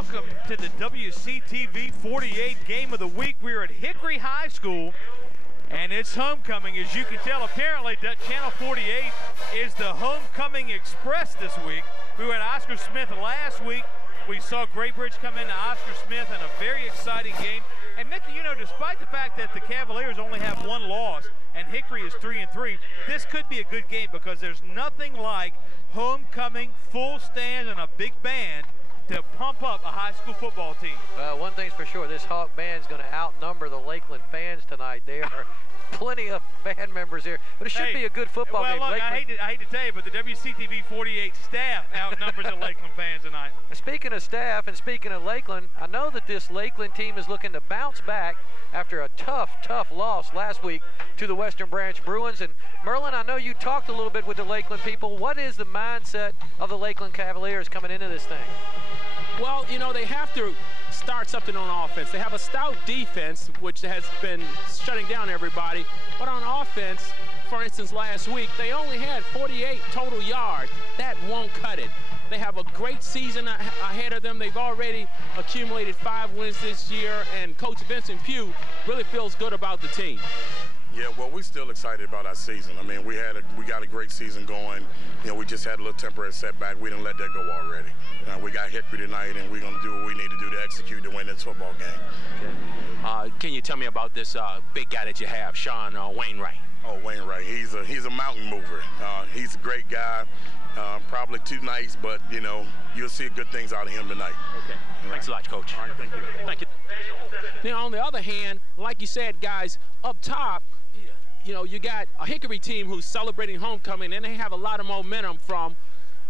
welcome to the WCTV 48 Game of the Week. We're at Hickory High School, and it's homecoming. As you can tell, apparently Channel 48 is the homecoming express this week. We were at Oscar Smith last week. We saw Great Bridge come into Oscar Smith in a very exciting game. And Mickey, you know, despite the fact that the Cavaliers only have one loss and Hickory is 3-3, this could be a good game because there's nothing like homecoming, full stand, and a big band to pump up a high school football team. Well, one thing's for sure, this Hawk band is going to outnumber the Lakeland fans tonight. There are plenty of band members here, but it should be a good football game. Look, I hate to tell you, but the WCTV 48 staff outnumbers the Lakeland fans tonight. Speaking of staff and speaking of Lakeland, I know that this Lakeland team is looking to bounce back after a tough loss last week to the Western Branch Bruins. And Merlin, I know you talked a little bit with the Lakeland people. What is the mindset of the Lakeland Cavaliers coming into this thing? Well, you know, they have to start something on offense. They have a stout defense, which has been shutting down everybody. But on offense, for instance, last week, they only had 48 total yards. That won't cut it. They have a great season ahead of them. They've already accumulated 5 wins this year, and Coach Vincent Pugh really feels good about the team. Yeah, well, we're still excited about our season. I mean, we got a great season going. You know, we just had a little temporary setback. We didn't let that go already. We got Hickory tonight, and we're going to do what we need to do to execute to win this football game. Okay. Can you tell me about this big guy that you have, Sean Wainwright? Oh, Wainwright, he's a mountain mover. He's a great guy. Probably too nice, but, you know, you'll see good things out of him tonight. Okay. Right. Thanks a lot, Coach. All right, thank you. Thank you. Now, on the other hand, like you said, guys, up top, you know, you got a Hickory team who's celebrating homecoming, and they have a lot of momentum from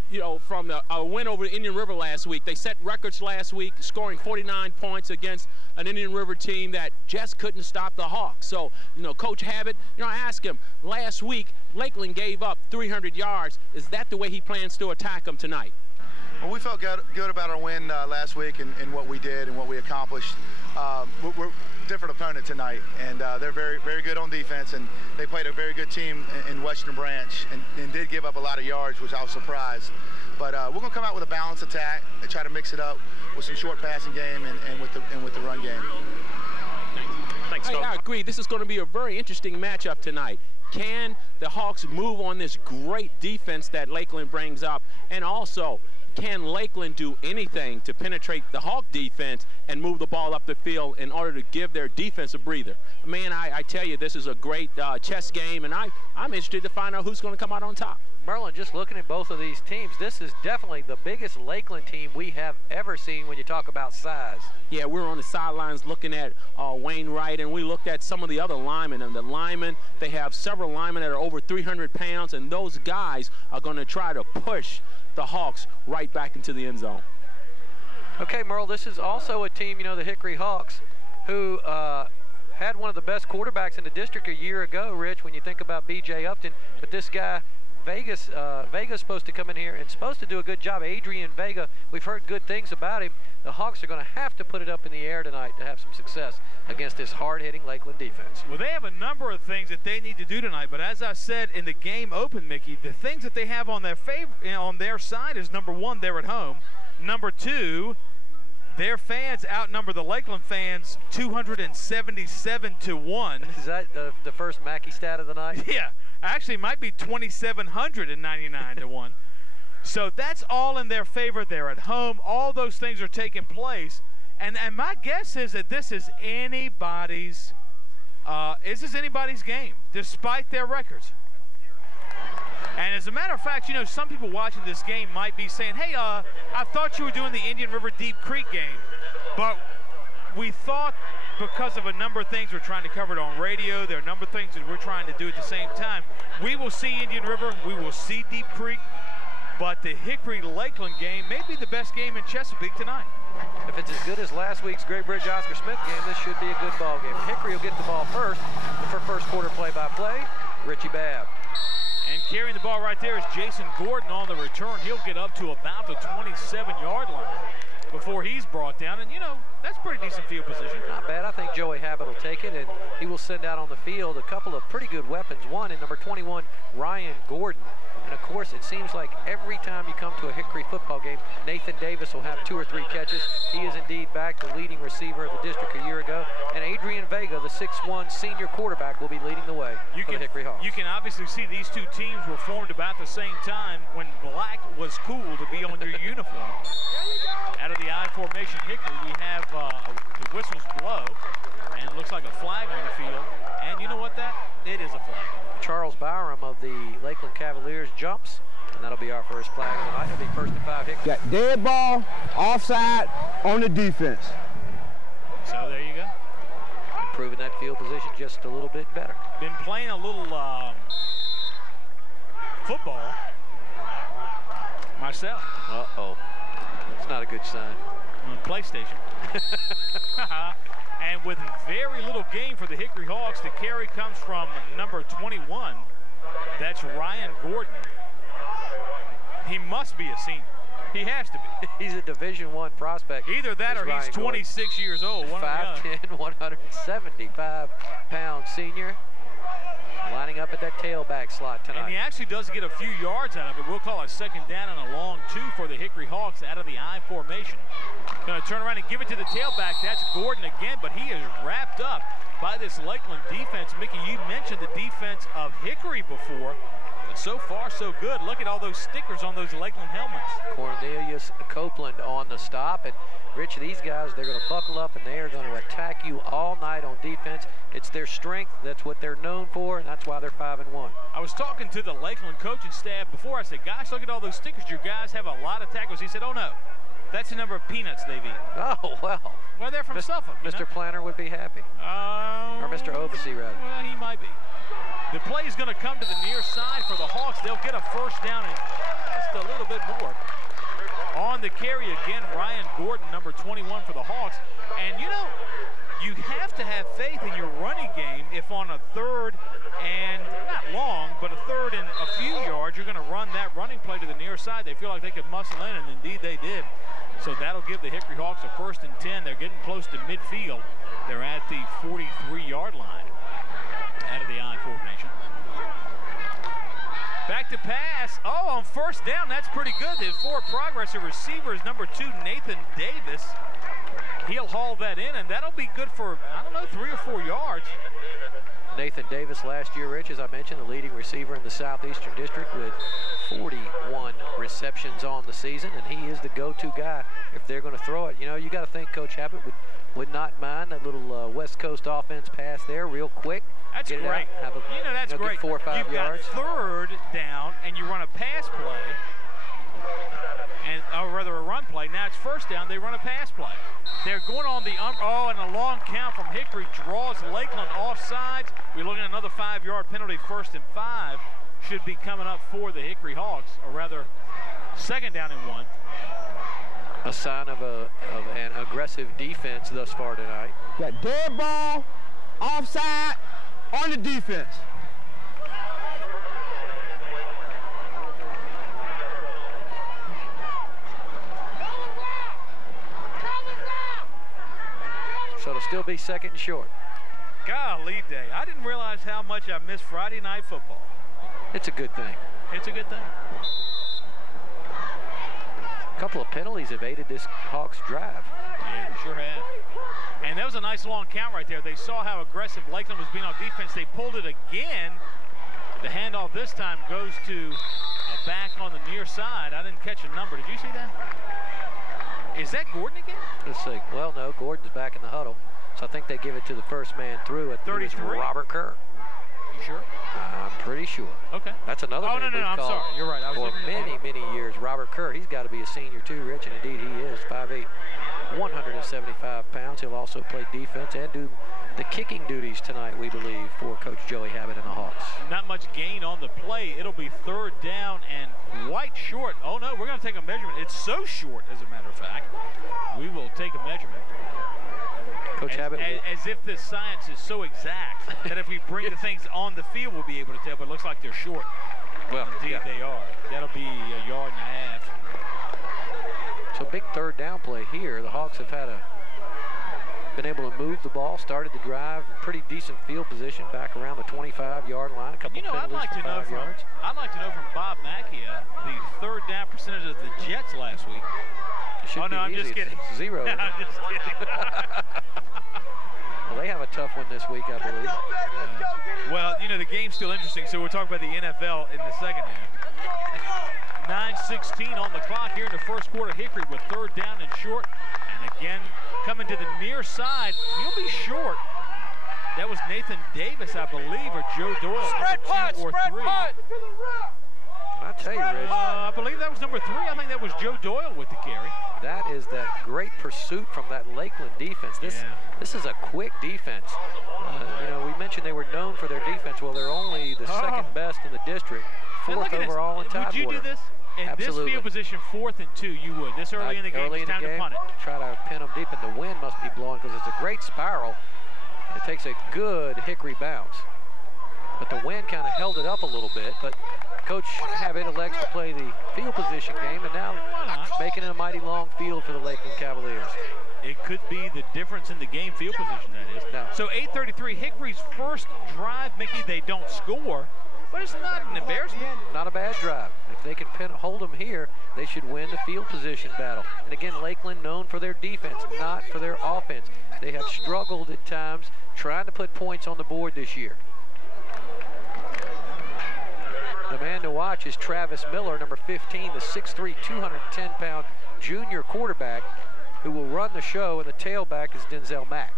the win over Indian River last week. They set records last week, scoring 49 points against an Indian River team that just couldn't stop the Hawks. So, you know, Coach Habit, you know, I asked him last week, Lakeland gave up 300 yards. Is that the way he plans to attack them tonight? Well, we felt good about our win last week and what we did and what we accomplished. We're a different opponent tonight, and they're very good on defense, and they played a very good team in Western Branch and did give up a lot of yards, which I was surprised. But we're going to come out with a balanced attack and try to mix it up with some short passing game and with the run game. Thanks, Coach. I agree. This is going to be a very interesting matchup tonight. Can the Hawks move on this great defense that Lakeland brings up, and also can Lakeland do anything to penetrate the Hawk defense and move the ball up the field in order to give their defense a breather? Man, I tell you, this is a great chess game, and I'm interested to find out who's going to come out on top. Merlin, just looking at both of these teams, this is definitely the biggest Lakeland team we have ever seen when you talk about size. Yeah, we were on the sidelines looking at Wainwright, and we looked at some of the other linemen. And the linemen, they have several linemen that are over 300 pounds, and those guys are going to try to push the Hawks right back into the end zone. Okay, Merle, this is also a team, you know, the Hickory Hawks, who had one of the best quarterbacks in the district a year ago, Rich, when you think about B.J. Upton. But this guy, Vega's supposed to come in here and supposed to do a good job. Adrian Vega, we've heard good things about him. The Hawks are going to have to put it up in the air tonight to have some success against this hard-hitting Lakeland defense. Well, they have a number of things that they need to do tonight, but as I said in the game open, Mickey, the things that they have on their side is, number one, they're at home. Number two, their fans outnumber the Lakeland fans 277 to 1. Is that the first Mackey stat of the night? Yeah, actually it might be 2,799 to 1. So that's all in their favor. They're at home. All those things are taking place. And my guess is that this is anybody's game, despite their records. And as a matter of fact, you know, some people watching this game might be saying, hey, I thought you were doing the Indian River Deep Creek game. But we thought, because of a number of things we're trying to cover it on radio, there are a number of things that we're trying to do at the same time. We will see Indian River, we will see Deep Creek, but the Hickory-Lakeland game may be the best game in Chesapeake tonight. If it's as good as last week's Great Bridge Oscar Smith game, this should be a good ball game. Hickory will get the ball first. For first quarter play-by-play, Richie Babb. And carrying the ball right there is Jason Gordon on the return. He'll get up to about the 27-yard line before he's brought down. And, you know, that's pretty decent field position. Not bad. I think Joey Habit will take it, and he will send out on the field a couple of pretty good weapons. One in number 21, Ryan Gordon, And of course, it seems like every time you come to a Hickory football game, Nathan Davis will have 2 or 3 catches. He is indeed back, the leading receiver of the district a year ago. And Adrian Vega, the 6'1" senior quarterback, will be leading the way for the Hickory Hawks. You can obviously see these two teams were formed about the same time when black was cool to be on your uniform. Out of the I formation Hickory, we have the whistles blow, and it looks like a flag on the field. And you know what it is a flag. Charles Byram of the Lakeland Cavaliers jumps, and that'll be our first flag of the night. It'll be 1st and 5 Hickory. Got dead ball, offside on the defense. So there you go. Improving that field position just a little bit better. Been playing a little football myself. Uh-oh. It's not a good sign. On PlayStation. And with very little game for the Hickory Hawks, the carry comes from number 21. That's Ryan Gordon. He must be a senior. He has to be. He's a Division I prospect. Either that or he's 26 years old. 5'10", 175-pound senior. Lining up at that tailback slot tonight. And he actually does get a few yards out of it. We'll call a 2nd down and a long 2 for the Hickory Hawks out of the I formation. Going to turn around and give it to the tailback. That's Gordon again, but he is wrapped up by this Lakeland defense. Mickey, you mentioned the defense of Hickory before. But so far, so good. Look at all those stickers on those Lakeland helmets. Cornelius Copeland on the stop. And Rich, these guys, they're going to buckle up and they are going to attack you all night on defense. It's their strength. That's what they're known for, and that's why they're 5-1. I was talking to the Lakeland coaching staff before. I said, gosh, look at all those stickers. Your guys have a lot of tackles. He said, oh, no. That's the number of peanuts they've eaten. Oh, well. Well, they're from Suffolk. Mr. Planner would be happy. Or Mr. Oversee, rather. Well, he might be. The play is going to come to the near side for the Hawks. They'll get a 1st down and just a little bit more. On the carry again, Ryan Gordon, number 21 for the Hawks. And, you know, you have to have faith in your running game if on a 3rd and not long, but a 3rd and a few yards, you're going to run that running play to the near side. They feel like they could muscle in, and indeed they did. So that'll give the Hickory Hawks a 1st and 10. They're getting close to midfield. They're at the 43-yard line out of the I formation. Back to pass. Oh, on 1st down, that's pretty good. The forward progress of receiver is number 2, Nathan Davis. He'll haul that in, and that'll be good for, I don't know, 3 or 4 yards. Nathan Davis last year, Rich, as I mentioned, the leading receiver in the Southeastern District with 41 receptions on the season, and he is the go-to guy if they're going to throw it. You know, you got to think Coach Abbott would not mind that little West Coast offense pass there real quick. That's great. You know, that's great. 4 or 5 yards. You've got 3rd down, and you run a pass play, or rather a run play. Now it's 1st down. They run a pass play. They're going on the and a long count from Hickory draws Lakeland offsides. We're looking at another 5-yard penalty. 1st and 5 should be coming up for the Hickory Hawks, or rather 2nd down and 1. A sign of an aggressive defense thus far tonight. Got dead ball, offside on the defense. So it'll still be 2nd and short. Golly day. I didn't realize how much I missed Friday night football. It's a good thing. It's a good thing. A couple of penalties have aided this Hawks drive. Yeah, sure have. And that was a nice long count right there. They saw how aggressive Lakeland was being on defense. They pulled it again. The handoff this time goes to a back on the near side. I didn't catch a number. Did you see that? Is that Gordon again? Let's see. Well, no, Gordon's back in the huddle. So I think they give it to the first man through at 33. Robert Kerr. You sure? I'm pretty sure. Okay. That's another name we've I'm called sorry. You're right. I was for many years. Robert Kerr. He's got to be a senior too, Rich, and indeed he is. 5'8", 175 pounds. He'll also play defense and do the kicking duties tonight, we believe, for Coach Joey Abbott and the Hawks. Not much gain on the play. It'll be 3rd down and quite short. Oh, no, we're going to take a measurement. It's so short, as a matter of fact. We will take a measurement. Coach Abbott. As if the science is so exact that if we bring the things on the field, we'll be able to tell, but it looks like they're short. Well, indeed they are. That'll be a yard and a half. So big 3rd down play here. The Hawks have had a been able to move the ball, started the drive, pretty decent field position back around the 25-yard line. A couple I'd like to know from Bob Macchia the third down percentage of the Jets last week. Oh no, I'm just kidding. It's 0. I'm just kidding. Well, they have a tough one this week, I believe. Well, the game's still interesting, so we're talking about the NFL in the second half. 9:16 on the clock here in the first quarter. Hickory with third down and short. And again, coming to the near side. He'll be short. That was Nathan Davis, I believe, or Joe Doyle. Spread punt, spread punt. I tell you, Rich. I believe that was number 3. I think that was Joe Doyle with the carry. That is that great pursuit from that Lakeland defense. This is a quick defense. We mentioned they were known for their defense. Well, they're only the second best in the district, 4th overall in Tidewater. Would you do this? In Absolutely. This field position, 4th and 2, you would. This early in the game, it's time to punt it. Try to pin them deep, and the wind must be blowing because it's a great spiral. It takes a good Hickory bounce. But the wind kind of held it up a little bit, but Coach have intellects to play the field position game, and now making it a mighty long field for the Lakeland Cavaliers. It could be the difference in the game, field position, that is. No. So 8:33, Hickory's first drive, Mickey, they don't score, but it's not an embarrassment. Not a bad drive. If they can hold them here, they should win the field position battle. And again, Lakeland known for their defense, not for their offense. They have struggled at times trying to put points on the board this year. The man to watch is Travis Miller, number 15, the 6'3", 210-pound junior quarterback who will run the show, and the tailback is Denzel Mack.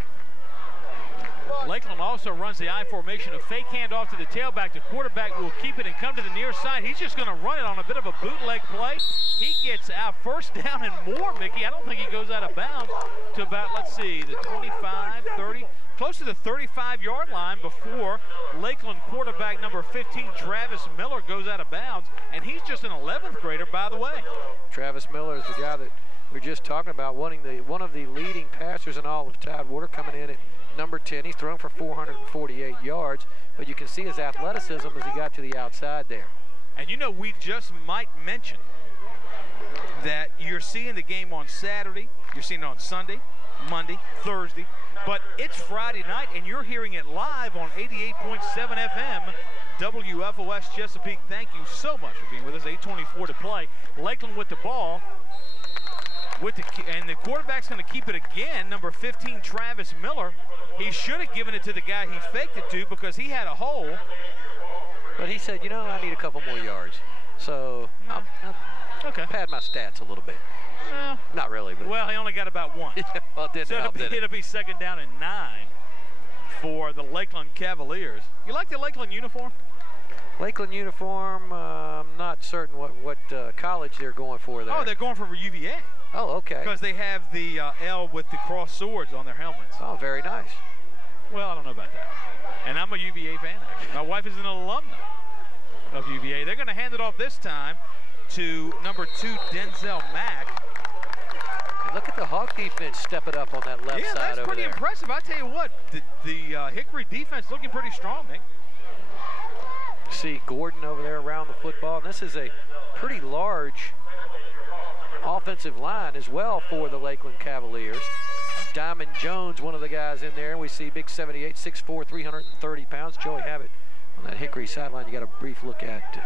Lakeland also runs the I formation, a fake handoff to the tailback. The quarterback will keep it and come to the near side. He's just going to run it on a bit of a bootleg play. He gets out first down and more, Mickey. I don't think he goes out of bounds to about, let's see, the 25, 30, close to the 35-yard line before Lakeland quarterback number 15, Travis Miller, goes out of bounds. And he's just an 11th grader, by the way. Travis Miller is the guy that we're just talking about, one of the leading passers in all of Tidewater, coming in at number 10. He's thrown for 448 yards, but you can see his athleticism as he got to the outside there. And we just might mention that you're seeing the game on Saturday, you're seeing it on Sunday, Monday, Thursday, but it's Friday night, and you're hearing it live on 88.7 FM, WFOS Chesapeake. Thank you so much for being with us. 8:24 to play. Lakeland with the ball. And the quarterback's going to keep it again, number 15, Travis Miller. He should have given it to the guy he faked it to because he had a hole. But he said, I need a couple more yards. So I'll pad my stats a little bit. Not really, but. Well, he only got about 1. Well, it didn't help, did it? It'll be second down and 9 for the Lakeland Cavaliers. You like the Lakeland uniform? Lakeland uniform, I'm not certain what college they're going for there. Oh, they're going for UVA. Oh, okay. Because they have the L with the cross swords on their helmets. Oh, very nice. Well, I don't know about that. And I'm a UVA fan, actually. My wife is an alumna of UVA. They're going to hand it off this time to number 2, Denzel Mack. And look at the Hawk defense step it up on that left side over there. Yeah, that's pretty impressive. I tell you what, the Hickory defense looking pretty strong, Nick. See Gordon over there around the football. And this is a pretty large offensive line as well for the Lakeland Cavaliers. Diamond Jones, one of the guys in there. We see big 78, 6'4", 330 pounds. Joey Habit on that Hickory sideline. You got a brief look at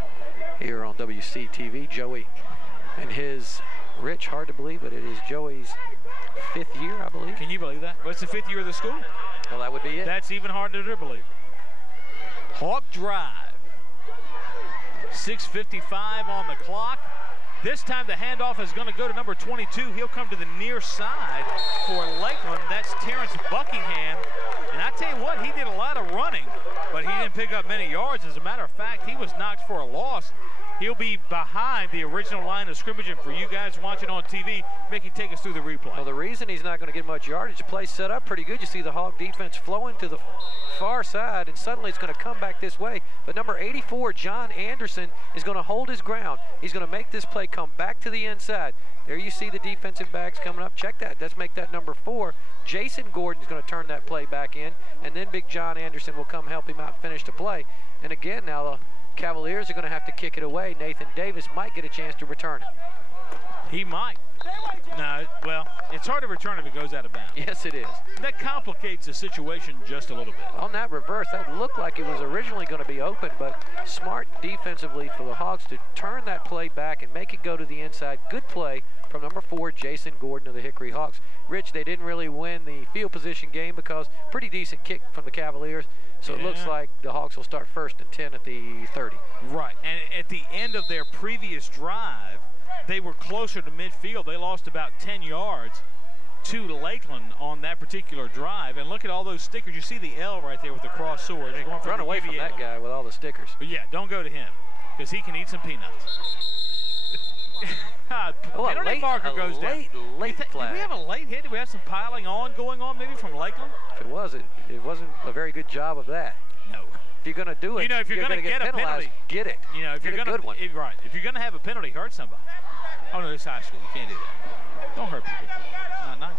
here on WCTV. Joey and his, Rich, hard to believe, but it is Joey's 5th year, I believe. Can you believe that? Well, it's the 5th year of the school. Well, that would be it. That's even harder to believe. Hawk drive. 6:55 on the clock. This time the handoff is going to go to number 22. He'll come to the near side for Lakeland. That's Terrence Buckingham. And I tell you what, he did a lot of running, but he didn't pick up many yards. As a matter of fact, he was knocked for a loss. He'll be behind the original line of scrimmage. And for you guys watching on TV, Mickey, take us through the replay. Well, the reason he's not going to get much yardage, the play set up pretty good. You see the Hawk defense flowing to the far side, and suddenly it's going to come back this way. But number 84, John Anderson, is going to hold his ground. He's going to make this play come back to the inside. There you see the defensive backs coming up. Check that. Let's make that number 4. Jason Gordon is going to turn that play back in, and then big John Anderson will come help him out and finish the play. And again, now the Cavaliers are going to have to kick it away. Nathan Davis might get a chance to return it. He might. No, well, it's hard to return if it goes out of bounds. Yes, it is. That complicates the situation just a little bit. On that reverse, that looked like it was originally going to be open, but smart defensively for the Hawks to turn that play back and make it go to the inside. Good play from number 4, Jason Gordon of the Hickory Hawks. Rich, they didn't really win the field position game because pretty decent kick from the Cavaliers. So it looks like the Hawks will start 1st and 10 at the 30. Right, and at the end of their previous drive, they were closer to midfield. They lost about 10 yards to Lakeland on that particular drive. And look at all those stickers. You see the L right there with the cross sword. Run away from that guy with all the stickers. But yeah, don't go to him because he can eat some peanuts. Penalty marker goes down. Late flag. Did we have a late hit? Did we have some piling on going on maybe from Lakeland? If it was, it wasn't a very good job of that. No. If you're going to do it, if you're going to get a penalty, get it. If you're going to, right. If you're going to have a penalty, hurt somebody. Oh no, this is high school. You can't do that. Don't hurt people. Not nice.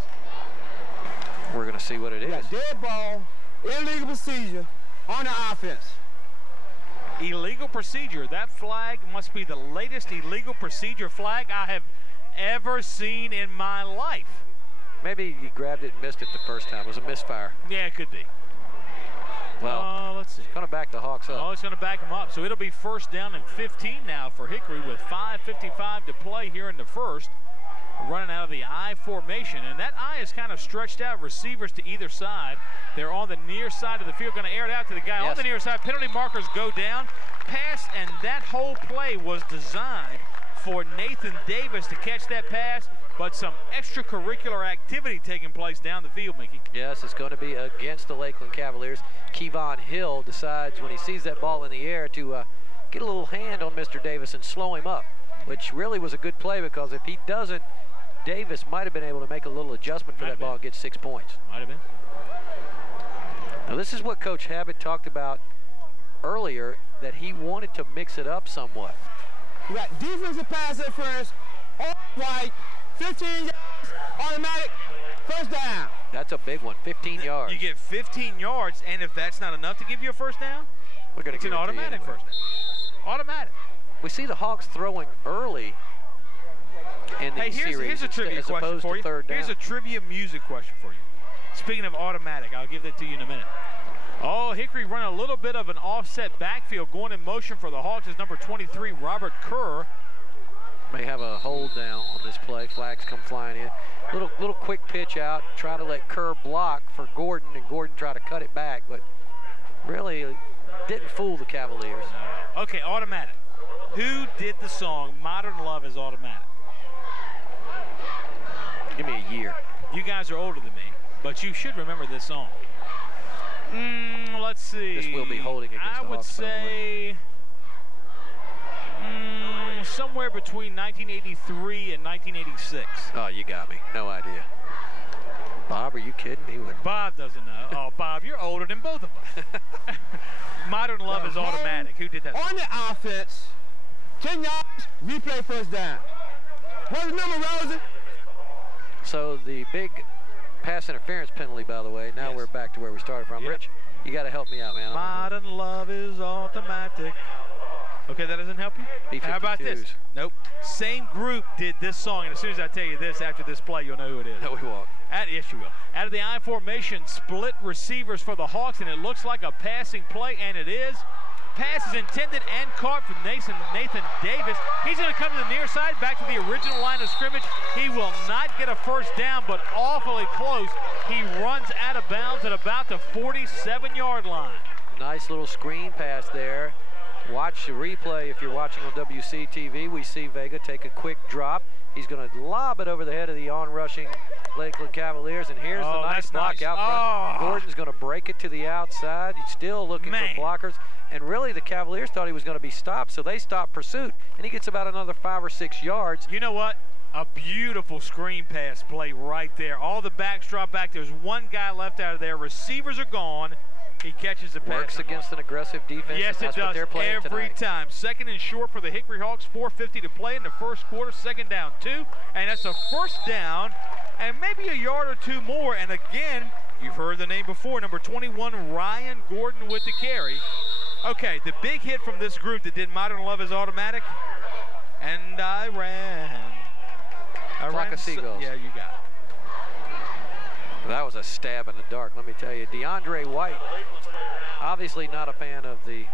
We're going to see what it is. Dead ball, illegal procedure on the offense. Illegal procedure. That flag must be the latest illegal procedure flag I have ever seen in my life. Maybe he grabbed it and missed it the first time. It was a misfire. Yeah, it could be. Well, let's see. It's going to back the Hawks up. Oh, it's going to back them up. So it'll be 1st down and 15 now for Hickory with 5:55 to play here in the first. Running out of the I formation, and that I is kind of stretched out. Receivers to either side. They're on the near side of the field, going to air it out to the guy on the near side. Penalty markers go down. Pass, and that whole play was designed for Nathan Davis to catch that pass, but some extracurricular activity taking place down the field, Mickey. Yes, it's going to be against the Lakeland Cavaliers. Kevon Hill decides when he sees that ball in the air to get a little hand on Mr. Davis and slow him up, which really was a good play because if he doesn't, Davis might have been able to make a little adjustment for that ball and get 6 points. Might have been. Now this is what Coach Habit talked about earlier, that he wanted to mix it up somewhat. You got defensive pass interference, all right, 15 yards, automatic, 1st down. That's a big one, 15 yards. You get 15 yards, and if that's not enough to give you a 1st down, we're going to get an automatic 1st down. Automatic. We see the Hawks throwing early in the series here's a trivia question for you. Here's a trivia music question for you. Speaking of automatic, I'll give that to you in a minute. Oh, Hickory run a little bit of an offset backfield. Going in motion for the Hawks is number 23, Robert Kerr. May have a hold down on this play. Flags come flying in. Little quick pitch out. Try to let Kerr block for Gordon, and Gordon try to cut it back, but really didn't fool the Cavaliers. Okay, automatic. Who did the song Modern Love is Automatic? Give me a year. You guys are older than me, but you should remember this song. Let's see. This will be holding against the Hawks. I would say somewhere between 1983 and 1986. Oh, you got me. No idea. Bob, are you kidding me? Bob doesn't know. Oh, Bob, you're older than both of us. Modern Love is Automatic. Who did that? On the offense, 10 yards, replay 1st down. What's the number, Rosie? So the big pass interference penalty, by the way. Now we're back to where we started from. Yep. Rich, you got to help me out, man. Modern Love is Automatic. Okay, that doesn't help you? B-52s. How about this? Nope. Same group did this song, and as soon as I tell you this, after this play, you'll know who it is. No, we won't. Yes, you will. Out of the I formation, split receivers for the Hawks, and it looks like a passing play, and it is. Pass is intended and caught from Nathan Davis. He's going to come to the near side, back to the original line of scrimmage. He will not get a 1st down, but awfully close. He runs out of bounds at about the 47-yard line. Nice little screen pass there. Watch the replay if you're watching on WCTV. We see Vega take a quick drop. He's going to lob it over the head of the on-rushing Lakeland Cavaliers, and here's the nice block out front. Gordon's going to break it to the outside. He's still looking for blockers, and really the Cavaliers thought he was going to be stopped, so they stopped pursuit, and he gets about another 5 or 6 yards. You know what? A beautiful screen pass play right there. All the backs drop back. There's one guy left out of there. Receivers are gone. He catches the pass. Works against an aggressive defense. Yes, it does. Every time. 2nd and short for the Hickory Hawks. 4:50 to play in the first quarter. 2nd down 2. And that's a 1st down and maybe a yard or 2 more. And again, you've heard the name before. Number 21, Ryan Gordon with the carry. Okay, the big hit from this group that did Modern Love is Automatic. And I ran Flock of seagulls. Yeah, you got it. That was a stab in the dark, let me tell you. DeAndre White, obviously not a fan of the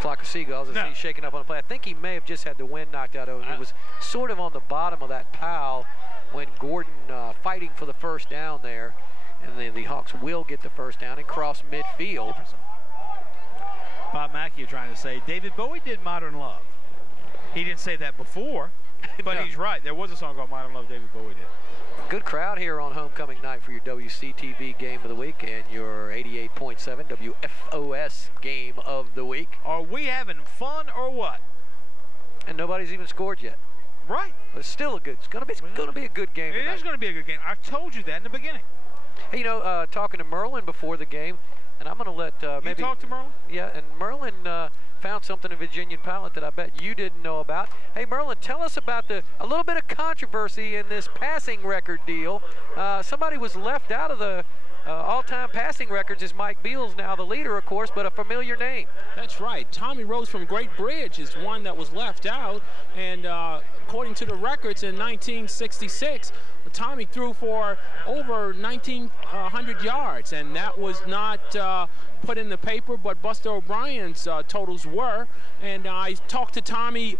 flock of seagulls as he's shaking up on the play. I think he may have just had the wind knocked out of him. He was sort of on the bottom of that pile when Gordon fighting for the first down there. And the Hawks will get the first down and cross midfield. Bob Mackey trying to say, David Bowie did Modern Love. He didn't say that before, but No. He's right. There was a song called Modern Love David Bowie did. Good crowd here on homecoming night for your WCTV game of the week and your 88.7 WFOS game of the week. Are we having fun or what? And nobody's even scored yet. Right. But it's still it's going to be a good game tonight. It is going to be a good game. I told you that in the beginning. Hey, you know, talking to Merlin before the game, and I'm going to let maybe... You talk to Merlin? Yeah, and Merlin found something in Virginia Pilot that I bet you didn't know about. Hey, Merlin, tell us about a little bit of controversy in this passing record deal. Somebody was left out of the all-time passing records. Is Mike Beals now the leader, of course, but a familiar name. That's right. Tommy Rose from Great Bridge is one that was left out, and according to the records in 1966, Tommy threw for over 1,900 yards, and that was not put in the paper, but Buster O'Brien's totals were. And I talked to Tommy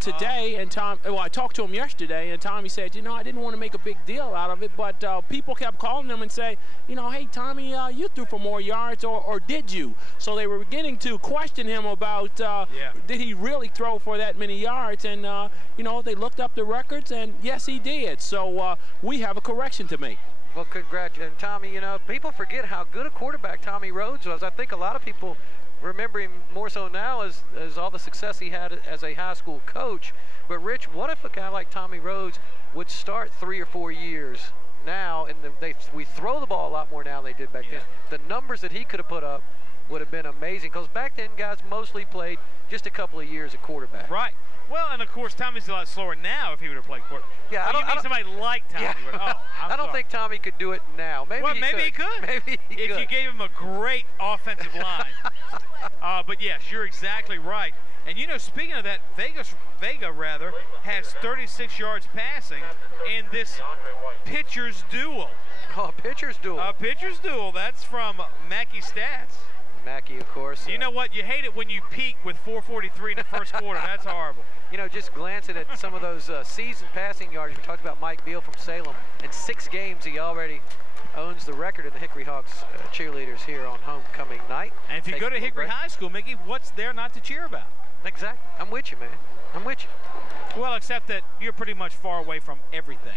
today, and I talked to him yesterday, and Tommy said, you know, I didn't want to make a big deal out of it, but people kept calling him and say, you know, hey, Tommy, you threw for more yards, or did you? So they were beginning to question him about did he really throw for that many yards, and, you know, they looked up the records, and yes, he did. So we have a correction to make. Well, congratulations, Tommy. You know, people forget how good a quarterback Tommy Rhodes was. I think a lot of people remember him more so now as all the success he had as a high school coach. But, Rich, what if a guy like Tommy Rhodes would start 3 or 4 years now, and we throw the ball a lot more now than they did back then. The numbers that he could have put up would have been amazing, because back then guys mostly played just a couple of years at quarterback. Right. Well, and of course, Tommy's a lot slower now if he would have played quarterback. Yeah, I don't somebody like Tommy. Yeah. I don't think Tommy could do it now. Maybe he could. Maybe he could. If you gave him a great offensive line. But yes, you're exactly right. And you know, speaking of that, Vega has 36 yards passing in this pitcher's duel. Oh, pitcher's duel. Pitcher's duel. That's from Mackey Stats. Mackey, of course. You know what? You hate it when you peak with 4:43 in the first quarter. That's horrible. You know, just glancing at some of those season passing yards, we talked about Mike Beal from Salem. In 6 games, he already owns the record in the Hickory Hawks cheerleaders here on homecoming night. And if you go to Hickory High School, Mickey, what's there not to cheer about? Exactly. I'm with you, man. I'm with you. Well, except that you're pretty much far away from everything.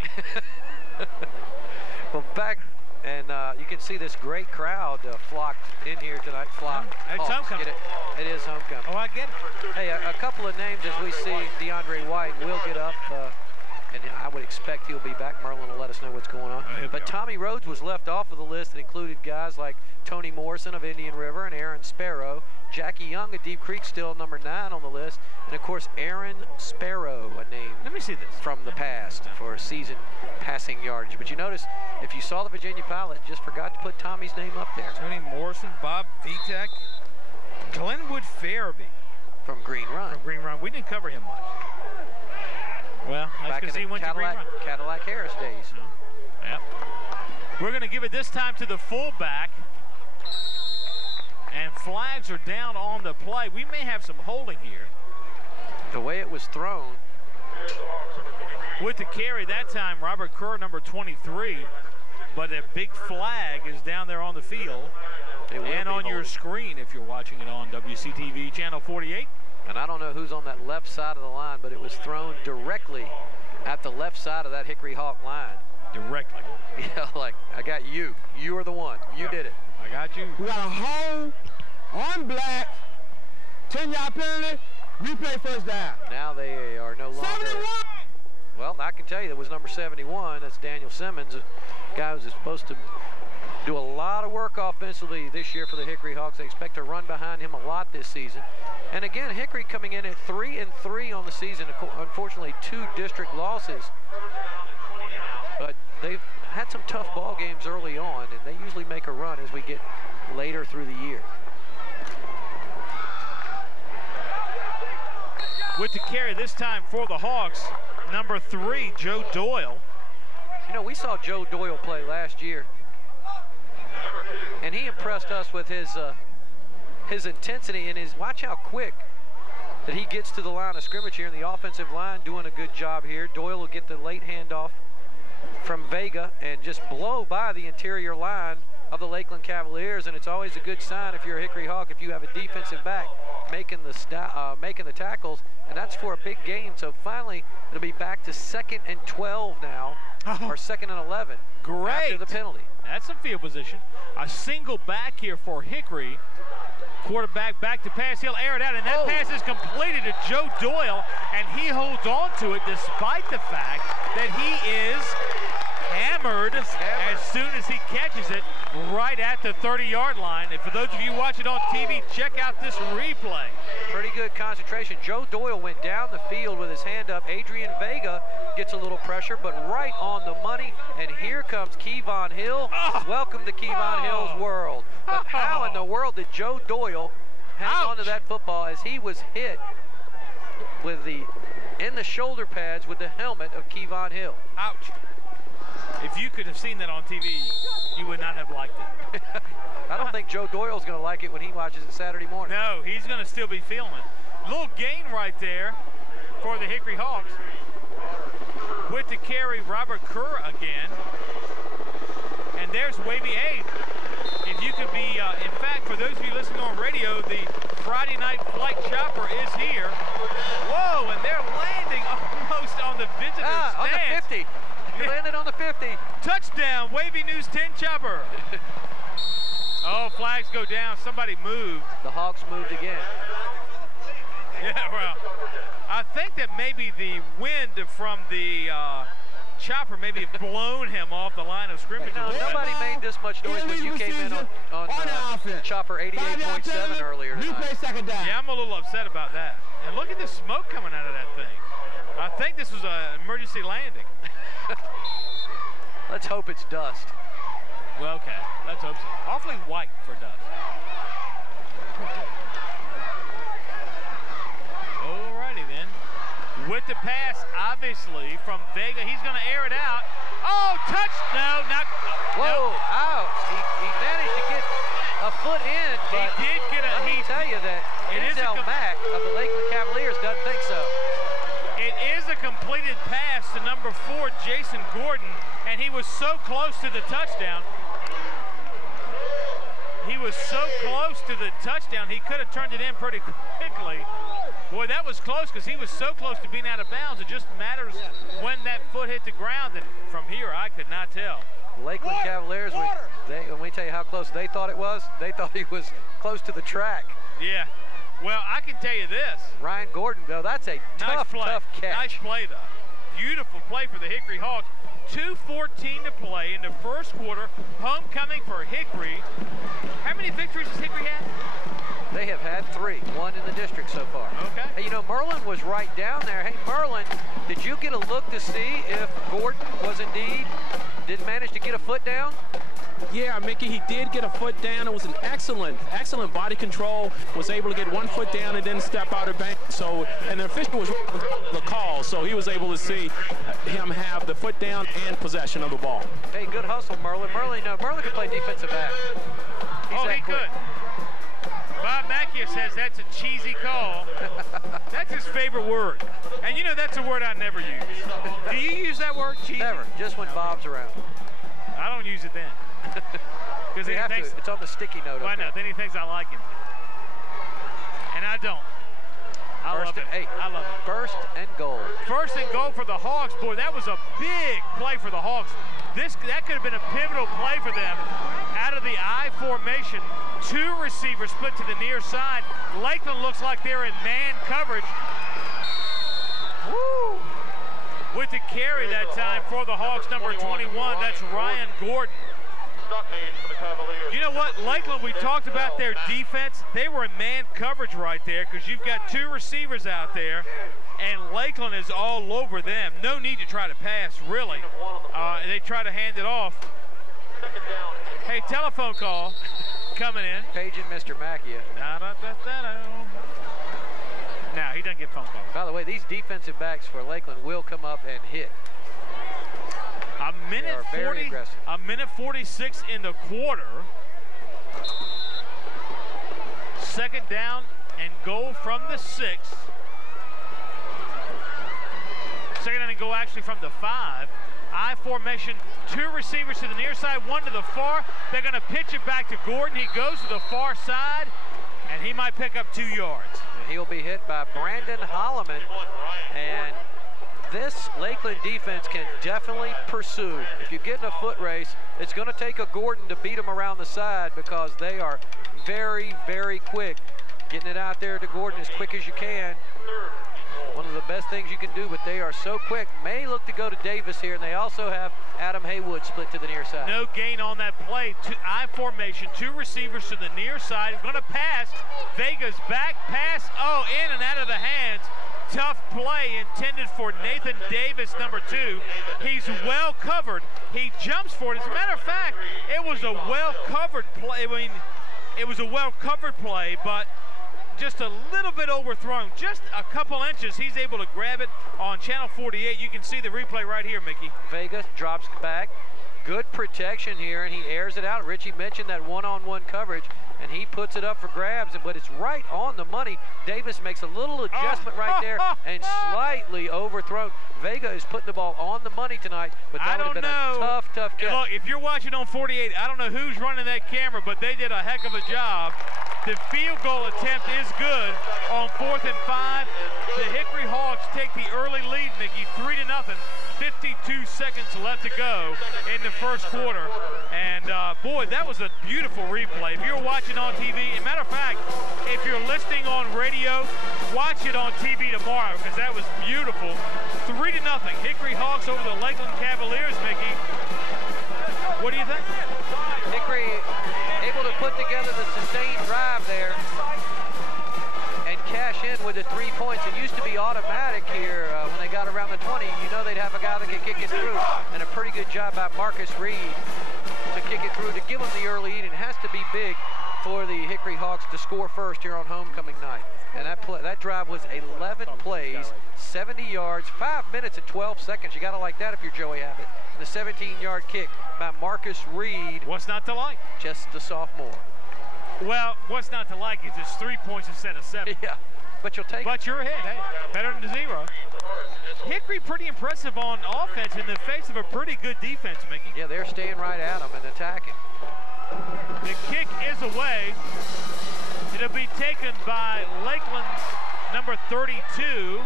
Well, back, and you can see this great crowd flocked in here tonight. It's homecoming. It is homecoming. Oh, I get it. Hey, a couple of names as we see. DeAndre White will get up, and I would expect he'll be back. Merlin will let us know what's going on. But Tommy Rhodes was left off of the list. It included guys like Tony Morrison of Indian River and Aaron Sparrow. Jackie Young of Deep Creek still number 9 on the list. And, of course, Aaron Sparrow, a name Let me see this. from the past for season passing yardage. But you notice, if you saw the Virginia Pilot, just forgot to put Tommy's name up there. Tony Morrison, Bob Vitek, Glenwood Farabee. From Green Run. From Green Run. We didn't cover him much. Well, that's Back in because he the went to Green Run. Cadillac Harris days. Yep. We're going to give it this time to the fullback. And flags are down on the play. We may have some holding here. The way it was thrown. With the carry that time, Robert Kerr, number 23. But a big flag is down there on the field. And on your screen if you're watching it on WCTV Channel 48. And I don't know who's on that left side of the line, but it was thrown directly at the left side of that Hickory Hawk line. Directly. Yeah, like, I got you. You are the one. You did it. I got you. We got a hold on Black, 10-yard penalty, replay first down. Now they are no longer. 71! Well, I can tell you that was number 71. That's Daniel Simmons, a guy who's supposed to do a lot of work offensively this year for the Hickory Hawks. They expect to run behind him a lot this season. And again, Hickory coming in at 3-3 on the season. Unfortunately, 2 district losses. But they've had some tough ball games early on, and they usually make a run as we get later through the year. With the carry this time for the Hawks, number 3, Joe Doyle. You know, we saw Joe Doyle play last year, and he impressed us with his intensity and his, watch how quick that he gets to the line of scrimmage here in the offensive line, doing a good job here. Doyle will get the late handoff from Vega and just blow by the interior line of the Lakeland Cavaliers, and it's always a good sign if you're a Hickory Hawk if you have a defensive back making the tackles, and that's for a big gain. So finally, it'll be back to 2nd and 12 now, or 2nd and 11. Great. After the penalty. That's some field position. A single back here for Hickory. Quarterback back to pass. He'll air it out, and that pass is completed to Joe Doyle, and he holds on to it despite the fact that he is hammered as soon as he catches it right at the 30-yard line. And for those of you watching on TV, check out this replay. Pretty good concentration. Joe Doyle went down the field with his hand up. Adrian Vega gets a little pressure, but right on the money. And here comes Kevon Hill. Welcome to Kevon Hill's world. But how in the world did Joe Doyle hang on to that football as he was hit with in the shoulder pads with the helmet of Kevon Hill? Ouch. If you could have seen that on TV, you would not have liked it. I don't think Joe Doyle's going to like it when he watches it Saturday morning. No, he's going to still be feeling it. Little gain right there for the Hickory Hawks. With the carry, Robert Kerr again. And there's Wavy Abe. If you could be, in fact, for those of you listening on radio, the Friday night flight chopper is here. Whoa, and they're landing almost on the visitor stands. On the 50. He landed on the 50. Touchdown, Wavy News 10 chopper. Oh, flags go down. Somebody moved. The Hawks moved again. Yeah, well, I think that maybe the wind from the chopper maybe blown him off the line of scrimmage. No, nobody made this much noise when you came in on chopper 88.7 earlier tonight. Yeah, I'm a little upset about that. And look at the smoke coming out of that thing. I think this was an emergency landing. Let's hope it's dust. Well, okay, let's hope so. Awfully white for dust. Alrighty then. With the pass, obviously, from Vega, he's going to air it out. Oh, touch! No, not. Whoa, no. out. He managed to get a foot in, but he did get a. Let me tell you that Denzel Mack of the Lakeland Cavaliers doesn't think so. It is a completed pass to number 4, Jason Gordon, and he was so close to the touchdown. He was so close to the touchdown, he could have turned it in pretty quickly. Boy, that was close because he was so close to being out of bounds. It just matters when that foot hit the ground, and from here, I could not tell. Lakeland Cavaliers, when we tell you how close they thought it was, they thought he was close to the track. Yeah. Well, I can tell you this. Ryan Gordon, though, that's a tough catch. Nice play, though. Beautiful play for the Hickory Hawks. 2:14 to play in the first quarter. Homecoming for Hickory. How many victories has Hickory had? They have had 3, 1 in the district so far. Okay. Hey, you know, Merlin was right down there. Hey, Merlin, did you get a look to see if Gordon was indeed, did manage to get a foot down? Yeah, Mickey, he did get a foot down. It was an excellent body control. Was able to get 1 foot down and then step out of bounds. So, and the official was right with the call, so he was able to see him have the foot down and possession of the ball. Hey, good hustle, Merlin. Merlin could play defensive back. He could. Bob Macchia says that's a cheesy call. That's his favorite word. And you know that's a word I never use. Do you use that word, cheesy? Never, just when Bob's around. I don't use it then. Because he thinks it's on the sticky note. Why not? Then he thinks I like him. And I don't. I love it. Hey, I love it. First and goal. First and goal for the Hawks. Boy, that was a big play for the Hawks. That could have been a pivotal play for them. Out of the I formation, 2 receivers split to the near side. Lakeland looks like they're in man coverage. Woo! With the carry that time for the Hawks, number 21, that's Ryan Gordon. You know what, Lakeland, we talked about their defense. They were in man coverage right there because you've got 2 receivers out there, and Lakeland is all over them. No need to try to pass, really. They try to hand it off. Hey, telephone call coming in. Paging Mr. Macchia. No, he doesn't get phone calls. By the way, these defensive backs for Lakeland will come up and hit. A minute 46 in the quarter. Second down and goal from the 6. Second down and goal actually from the 5. I formation, 2 receivers to the near side, 1 to the far. They're going to pitch it back to Gordon. He goes to the far side, and he might pick up 2 yards. And he'll be hit by Brandon Holloman. And this Lakeland defense can definitely pursue. If you get in a foot race, it's going to take a Gordon to beat him around the side because they are very, very quick. Getting it out there to Gordon as quick as you can. One of the best things you can do, but they are so quick. May look to go to Davis here, and they also have Adam Haywood split to the near side. No gain on that play. I formation, 2 receivers to the near side. Going to pass. Vega's back pass. Oh, in and out of the hands. Tough play intended for Nathan Davis, number 2. He's well covered. He jumps for it. As a matter of fact, it was a well-covered play. I mean, it was a well-covered play, but just a little bit overthrown, just a couple inches. He's able to grab it on channel 48. You can see the replay right here, Mickey. Vega drops back. Good protection here, and he airs it out. Richie mentioned that one-on-one coverage, and he puts it up for grabs, but it's right on the money. Davis makes a little adjustment right there and slightly overthrown. Vega is putting the ball on the money tonight, but that would have been a tough catch. Look, if you're watching on 48, I don't know who's running that camera, but they did a heck of a job. The field goal attempt is good on 4th and 5. The Hickory Hawks take the early lead, Mickey, 3-0. 52 seconds left to go in the first quarter. And boy, that was a beautiful replay. If you're watching on TV, as a matter of fact, if you're listening on radio, watch it on TV tomorrow because that was beautiful. 3-0. Hickory Hawks over the Lakeland Cavaliers, Mickey. What do you think? Hickory able to put together the sustained drive there and cash in with the 3 points. It used to be automatic here when they got around the 20. You know they'd have a guy that could kick it through, and a pretty good job by Marcus Reed to kick it through to give them the early lead. It has to be big for the Hickory Hawks to score first here on homecoming night. And that drive was 11 plays, 70 yards, 5 minutes and 12 seconds. You got to like that if you're Joey Abbott. And the 17-yard kick by Marcus Reed. What's not to like? Just a sophomore. Well, what's not to like is it's 3 points instead of 7. Yeah, but you'll take it. But you're ahead. Hey, better than 0. Hickory pretty impressive on offense in the face of a pretty good defense, Mickey. Yeah, they're staying right at them and attacking. The kick is away. It'll be taken by Lakeland's number 32.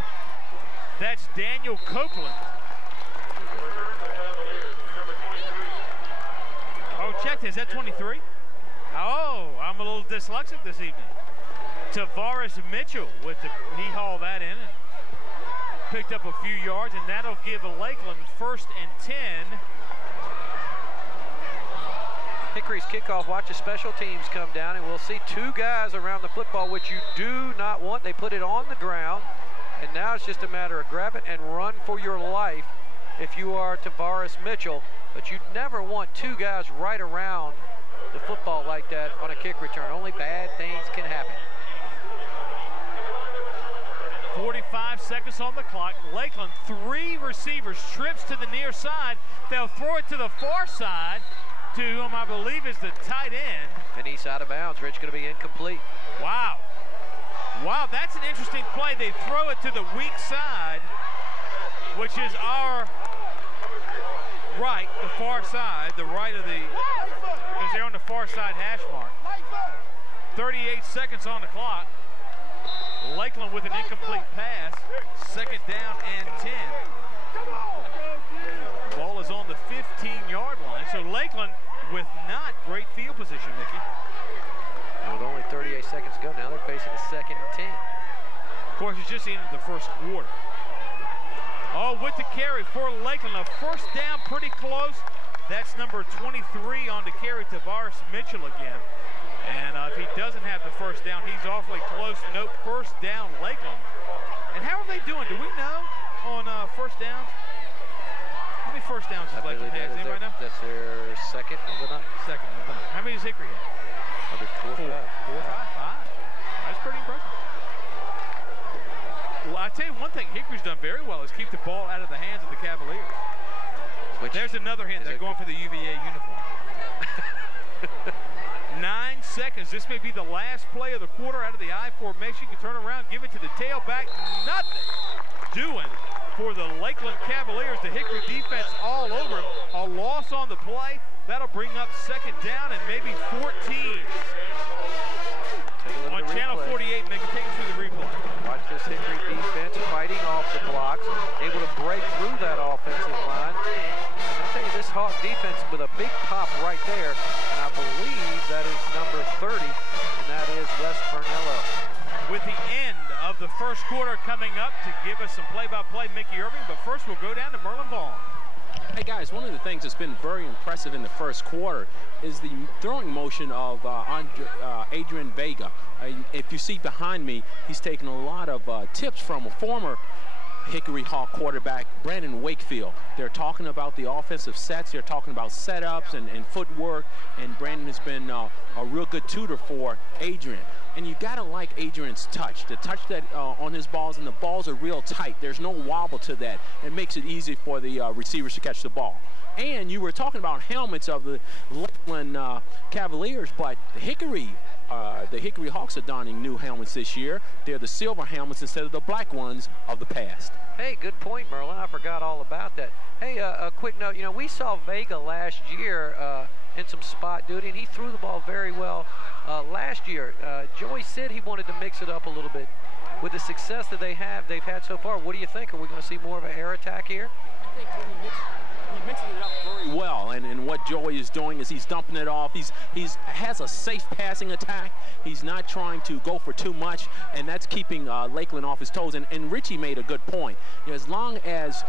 That's Daniel Copeland. Oh, check this. Is that 23? Oh, I'm a little dyslexic this evening. Tavares Mitchell with he hauled that in and picked up a few yards, and that'll give Lakeland 1st and 10. Hickory's kickoff, watch the special teams come down, and we'll see 2 guys around the football, which you do not want. They put it on the ground, and now it's just a matter of grab it and run for your life if you are Tavares Mitchell. But you'd never want 2 guys right around the football like that on a kick return. Only bad things can happen. 45 seconds on the clock. Lakeland, 3 receivers, trips to the near side. They'll throw it to the far side to whom I believe is the tight end. And he's out of bounds. Rich, going to be incomplete. Wow. Wow, that's an interesting play. They throw it to the weak side, which is our right, the far side, the right of the, because they're on the far side hash mark. 38 seconds on the clock. Lakeland with an incomplete pass. 2nd down and 10. Ball is on the 15-yard line. So Lakeland with not great field position, Mickey. With only 38 seconds to go, now they're facing a 2nd and 10. Of course, it's just the end of the first quarter. Oh, with the carry for Lakeland. A 1st down, pretty close. That's number 23 on the carry, Tavares Mitchell again. And if he doesn't have the 1st down, he's awfully close. No 1st down, Lakeland. And how are they doing? Do we know on 1st downs? How many 1st downs does Lakeland have? Does anybody know? That's their 2nd of the night. 2nd of the night. How many does Hickory have? 4 or 5. 4 or 5. 5. That's pretty impressive. Well, I tell you one thing Hickory's done very well is keep the ball out of the hands of the Cavaliers. There's another hint. They're going for the UVA uniform. 9 seconds. This may be the last play of the quarter out of the I formation. You can turn around, give it to the tailback. Nothing doing for the Lakeland Cavaliers. The Hickory defense all over. A loss on the play. That'll bring up second down and maybe 14. On Channel 48, make it take us through the replay. Watch this Hickory defense fighting off the blocks, able to break through that offensive line. And I'll tell you, this Hawk defense with a big pop right there, and I believe that is number 30, and that is Wes Fernello. With the end of the first quarter coming up to give us some play-by-play, Mickey Irving, but first we'll go down to Merlin Vaughn. Hey guys, one of the things that's been very impressive in the first quarter is the throwing motion of Adrian Vega. If you see behind me, he's taking a lot of tips from a former Hickory Hawk quarterback, Brandon Wakefield. They're talking about the offensive sets, they're talking about setups and footwork, and Brandon has been a real good tutor for Adrian. And you gotta like Adrian's touch. The touch that on his balls, and the balls are real tight. There's no wobble to that. It makes it easy for the receivers to catch the ball. And you were talking about helmets of the Lakeland Cavaliers, but the Hickory Hawks are donning new helmets this year. They're the silver helmets instead of the black ones of the past. Hey, good point, Merlin. I forgot all about that. Hey, a quick note. You know, we saw Vega last year in some spot duty, and he threw the ball very well last year. Joey said he wanted to mix it up a little bit. With the success that they've had so far, what do you think? Are we going to see more of an air attack here? I think he mixes it up very well, and what Joey is doing is he's dumping it off. He has a safe passing attack. He's not trying to go for too much, and that's keeping Lakeland off his toes. And Richie made a good point. You know, as long as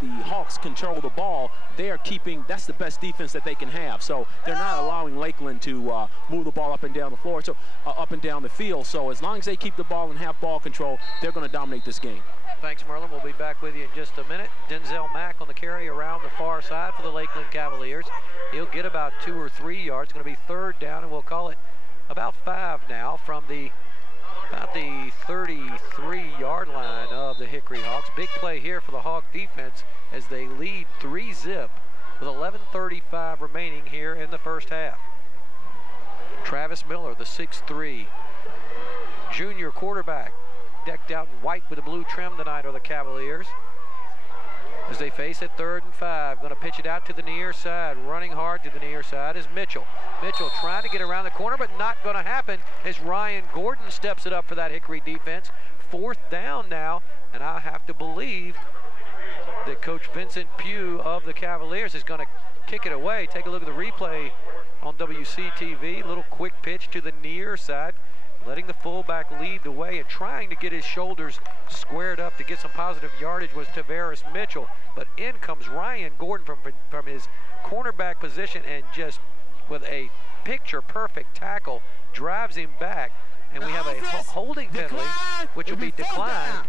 the Hawks control the ball, they are keeping. That's the best defense that they can have. So they're not allowing Lakeland to move the ball up and down the floor, so up and down the field. So as long as they keep the ball and have ball control, they're going to dominate this game. Thanks, Merlin. We'll be back with you in just a minute. Denzel Mack on the carry around the far side for the Lakeland Cavaliers. He'll get about 2 or 3 yards. Going to be third down, and we'll call it about 5 now from about the 33-yard line of the Hickory Hawks. Big play here for the Hawk defense as they lead 3-zip with 11:35 remaining here in the first half. Travis Miller, the 6'3" junior quarterback, decked out in white with a blue trim tonight are the Cavaliers. As they face it 3rd and 5, going to pitch it out to the near side. Running hard to the near side is Mitchell. Mitchell trying to get around the corner, but not going to happen as Ryan Gordon steps it up for that Hickory defense. 4th down now, and I have to believe that Coach Vincent Pugh of the Cavaliers is going to kick it away. Take a look at the replay on WCTV. Little quick pitch to the near side, letting the fullback lead the way and trying to get his shoulders squared up to get some positive yardage was Tavares Mitchell. But in comes Ryan Gordon from his cornerback position, and just with a picture-perfect tackle, drives him back. And we have a holding penalty, which will be declined.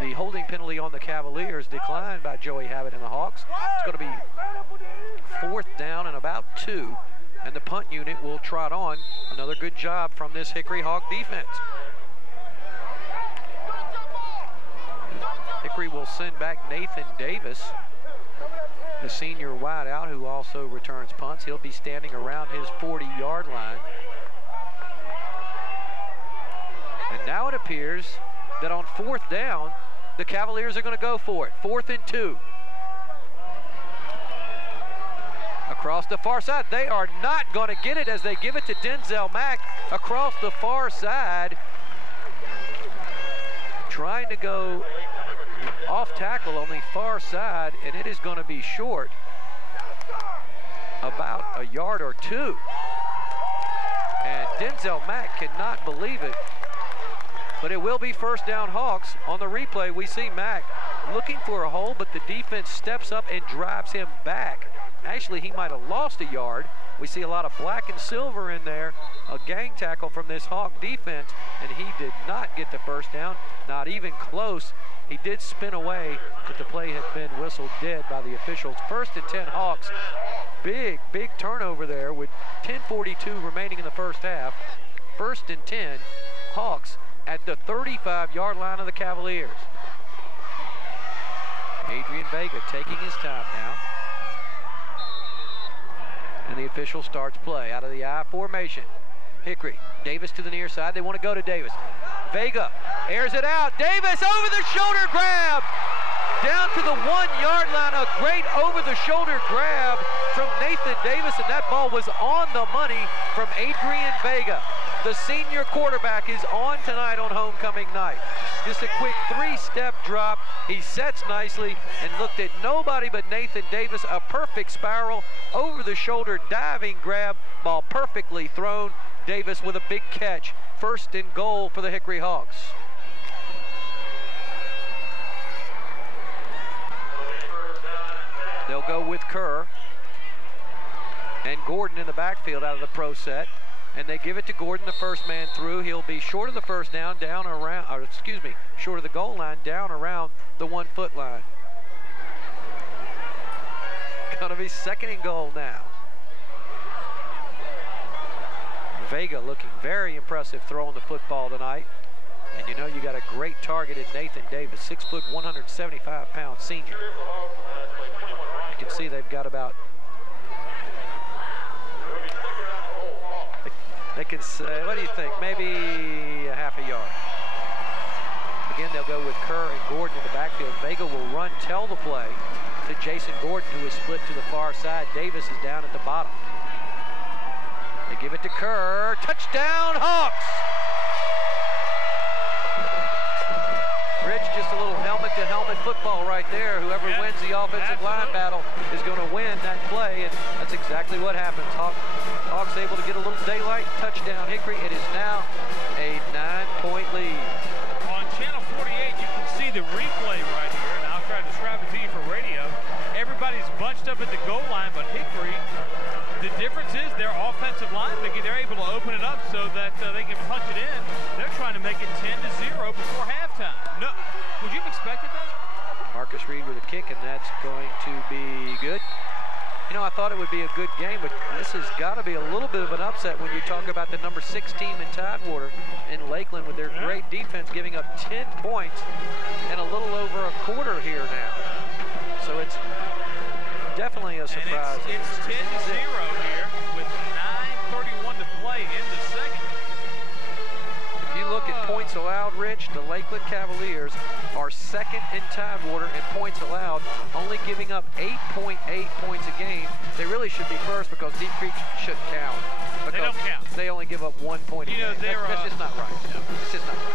The holding penalty on the Cavaliers declined by Joey Habit and the Hawks. It's going to be 4th down and about 2. And the punt unit will trot on. Another good job from this Hickory Hawk defense. Hickory will send back Nathan Davis, the senior wideout who also returns punts. He'll be standing around his 40-yard line. And now it appears that on 4th down, the Cavaliers are going to go for it. 4th and 2. Across the far side, they are not going to get it as they give it to Denzel Mack across the far side. Trying to go off tackle on the far side, and it is going to be short about a yard or 2. And Denzel Mack cannot believe it. But it will be 1st down Hawks. On the replay, we see Mack looking for a hole, but the defense steps up and drives him back. Actually, he might have lost a yard. We see a lot of black and silver in there. A gang tackle from this Hawk defense, and he did not get the 1st down, not even close. He did spin away, but the play had been whistled dead by the officials. 1st and 10 Hawks. Big turnover there with 10:42 remaining in the first half. 1st and 10 Hawks at the 35-yard line of the Cavaliers. Adrian Vega taking his time now. And the official starts play out of the I formation. Hickory, Davis to the near side. They want to go to Davis. Vega airs it out. Davis over the shoulder grab. Down to the 1-yard line. A great over the shoulder grab from Nathan Davis, and that ball was on the money from Adrian Vega. The senior quarterback is on tonight on homecoming night. Just a quick 3-step drop. He sets nicely and looked at nobody but Nathan Davis. A perfect spiral, over the shoulder diving grab, ball perfectly thrown. Davis with a big catch. 1st and goal for the Hickory Hawks. They'll go with Kerr and Gordon in the backfield out of the pro set. And they give it to Gordon, the first man through. He'll be short of the first down, short of the goal line, down around the 1-foot line. Gonna be 2nd and goal now. Vega looking very impressive throwing the football tonight. And you know you got a great target in Nathan Davis, 6 foot, 175-pound senior. You can see they've got about, they can say, what do you think, maybe a half a yard. Again, they'll go with Kerr and Gordon in the backfield. Vega will run, tell the play to Jason Gordon, who is split to the far side. Davis is down at the bottom. They give it to Kerr. Touchdown, Hawks! Rich, just a little helmet-to-helmet football right there. Whoever wins the offensive line battle is going to win that play, and that's exactly what happens. Hawks able to get a little daylight. Touchdown, Hickory. It is now a 9-point lead. On Channel 48, you can see the replay right here, and I'll try to describe it to you for radio. Everybody's bunched up at the goal line, but Hickory, the difference is their offensive line, they're able to open it up so that they can punch it in. They're trying to make it 10-0 before halftime. No, would you have expected that? Marcus Reed with a kick, and that's going to be good. You know, I thought it would be a good game, but this has got to be a little bit of an upset when you talk about the number 6 team in Tidewater in Lakeland with their great defense giving up 10 points and a little over a quarter here now. So it's definitely a surprise. And it's 10-0 here with 9:31 to play in the second. If you look at points allowed, Rich, the Lakeland Cavaliers are 2nd in Tidewater in points allowed, only giving up 8.8 points a game. They really should be first because Deep Creek should count. They don't count. They only give up 1 point a game. That's just not right. No. It's just not right.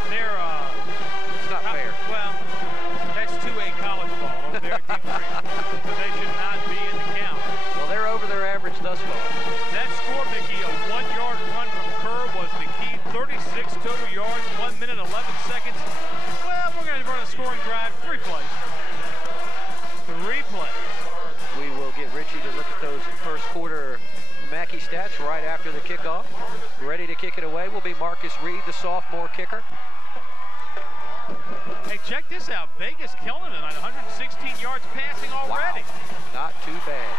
It's not fair. Well, that's 2A college ball over there at Deep Creek. So they should not be in the count. Well, they're over their average thus far. That score, Mickey, a 1-yard run from Kerr was the key. 36 total yards, 1 minute, 11 seconds. Well, we're going to run a scoring drive. 3 plays. 3 plays. We will get Richie to look at those first quarter Mackey stats right after the kickoff. Ready to kick it away will be Marcus Reed, the sophomore kicker. Hey, check this out. Vegas killing it tonight. 116 yards passing already. Wow. Not too bad.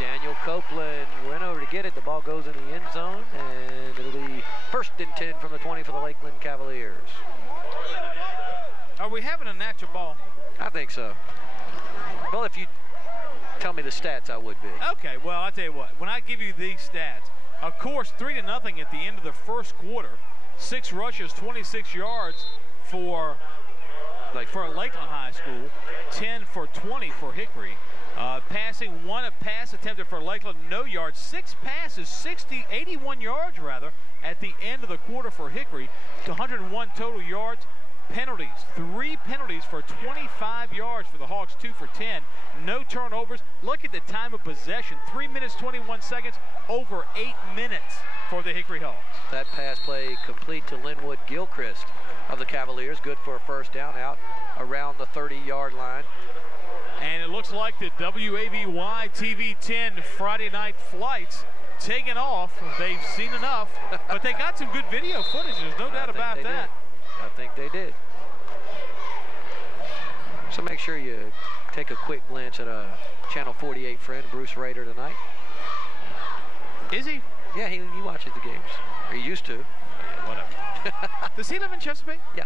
Daniel Copeland went over to get it. The ball goes in the end zone, and it'll be 1st and 10 from the 20 for the Lakeland Cavaliers. Are we having a natural ball? I think so. Well, if you tell me the stats, I would be. Okay, well, I'll tell you what. When I give you these stats, of course, 3-0 at the end of the first quarter. 6 rushes, 26 yards for Lakeland High School, 10 for 20 for Hickory. Passing, 1 pass attempted for Lakeland, no yards. 6 passes, 81 yards rather, at the end of the quarter for Hickory, to 101 total yards. Penalties, 3 penalties for 25 yards for the Hawks, 2 for 10. No turnovers. Look at the time of possession, 3 minutes, 21 seconds, over 8 minutes for the Hickory Hawks. That pass play complete to Linwood Gilchrist of the Cavaliers, good for a first down out around the 30-yard line. And it looks like the WAVY TV 10 Friday night flights taking off. They've seen enough, but they got some good video footage. There's no doubt about that. I think they did. So make sure you take a quick glance at a Channel 48 friend, Bruce Rader, tonight. Is he? Yeah, he watches the games. Or he used to. Yeah, whatever. Does he live in Chesapeake? Yeah.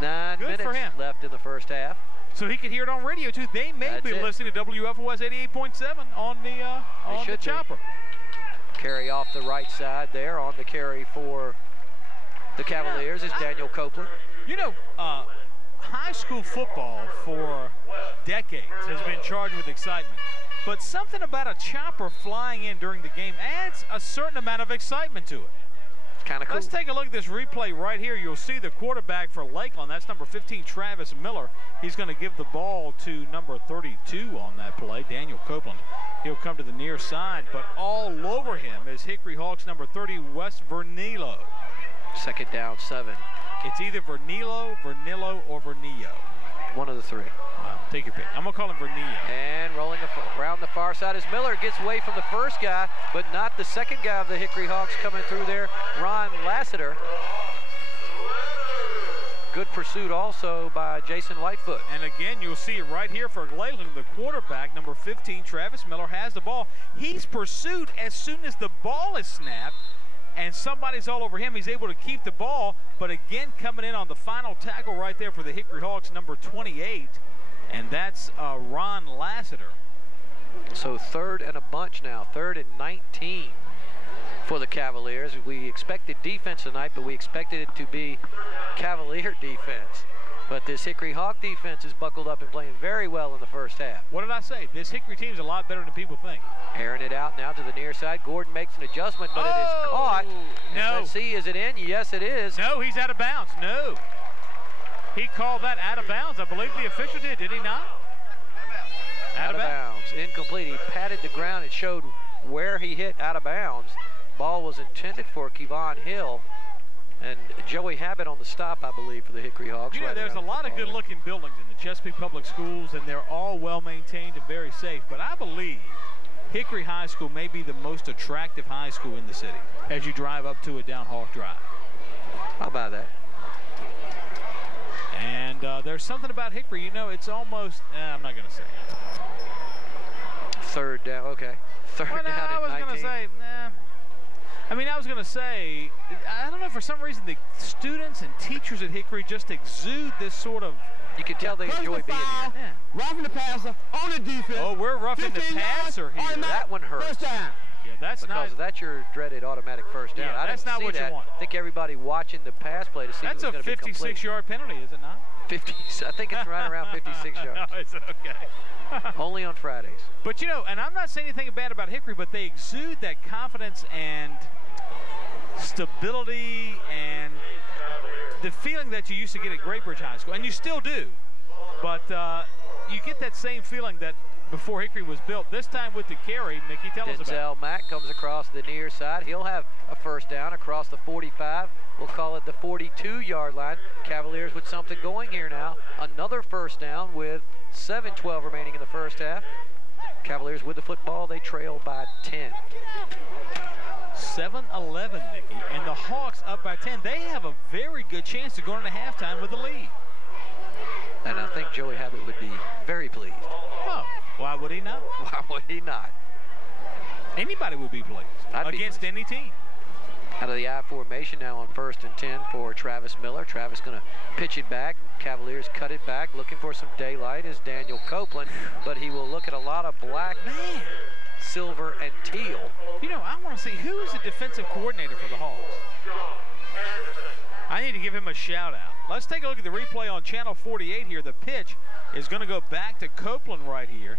9 Good minutes for him. left in the first half. So he can hear it on radio, too. They may be listening to WFOS 88.7 on the chopper. Carry off the right side there. On the carry for the Cavaliers is Daniel Copeland. You know, high school football for decades has been charged with excitement. But something about a chopper flying in during the game adds a certain amount of excitement to it. It's kind of cool. Let's take a look at this replay right here. You'll see the quarterback for Lakeland. That's number 15, Travis Miller. He's going to give the ball to number 32 on that play, Daniel Copeland. He'll come to the near side, but all over him is Hickory Hawks number 30, Wes Vernillo. 2nd down, 7. It's either Vernillo, or Vernillo. One of the 3. Wow, take your pick. I'm going to call him Vernillo. And rolling around the far side as Miller gets away from the first guy, but not the second guy of the Hickory Hawks coming through there, Ron Lassiter. Good pursuit also by Jason Lightfoot. And again, you'll see it right here for Lakeland. The quarterback, number 15, Travis Miller, has the ball. He's pursued as soon as the ball is snapped, and somebody's all over him. He's able to keep the ball, but again, coming in on the final tackle right there for the Hickory Hawks, number 28, and that's Ron Lassiter. So 3rd and a bunch now, 3rd and 19 for the Cavaliers. We expected defense tonight, but we expected it to be Cavalier defense. But this Hickory Hawk defense is buckled up and playing very well in the first half. What did I say? This Hickory team's a lot better than people think. Airing it out now to the near side. Gordon makes an adjustment, but it is caught. No. Let's see, is it in? Yes, it is. No, he's out of bounds. No. He called that out of bounds. I believe the official did he not? Out of bounds. Incomplete. He patted the ground and showed where he hit out of bounds. Ball was intended for Kevon Hill. And Joey Habit on the stop, I believe, for the Hickory Hawks. You know, there's a lot of good-looking buildings in the Chesapeake Public Schools, and they're all well-maintained and very safe. But I believe Hickory High School may be the most attractive high school in the city as you drive up to it down Hawk Drive. How about that? And there's something about Hickory, you know, it's almost, I'm not going to say. 3rd down, okay. 3rd down and 19. I was going to say, nah. I mean, I was going to say, I don't know, for some reason, the students and teachers at Hickory just exude this sort of... You can tell they enjoy being here. Yeah. Roughing the passer on the defense. Oh, we're roughing the passer here. That one hurts. First down. Yeah, that's not... Because that's your dreaded automatic first down. Yeah, that's not what you want. I think everybody watching the pass play to see that's if it was going to be complete. That's a 56-yard penalty, is it not? 50. I think it's right around 56 yards. No, it's okay. Only on Fridays. But, you know, and I'm not saying anything bad about Hickory, but they exude that confidence and stability and the feeling that you used to get at Great Bridge High School, and you still do. But you get that same feeling that before Hickory was built. This time with the carry, Mickey, tell us about it. Denzel Mack comes across the near side. He'll have a first down across the 45. We'll call it the 42-yard line. Cavaliers with something going here now. Another first down with 7:12 remaining in the first half. Cavaliers with the football. They trail by 10. 7-11, Mickey, and the Hawks up by 10. They have a very good chance to go into halftime with the lead. And I think Joey Habit would be very pleased. Oh, why would he not? Why would he not? Anybody would be pleased against any team. Out of the I formation now on 1st and 10 for Travis Miller. Travis going to pitch it back. Cavaliers cut it back. Looking for some daylight is Daniel Copeland, but he will look at a lot of black, silver, and teal. You know, I want to see who is the defensive coordinator for the Hawks. I need to give him a shout out. Let's take a look at the replay on Channel 48 here. The pitch is going to go back to Copeland right here.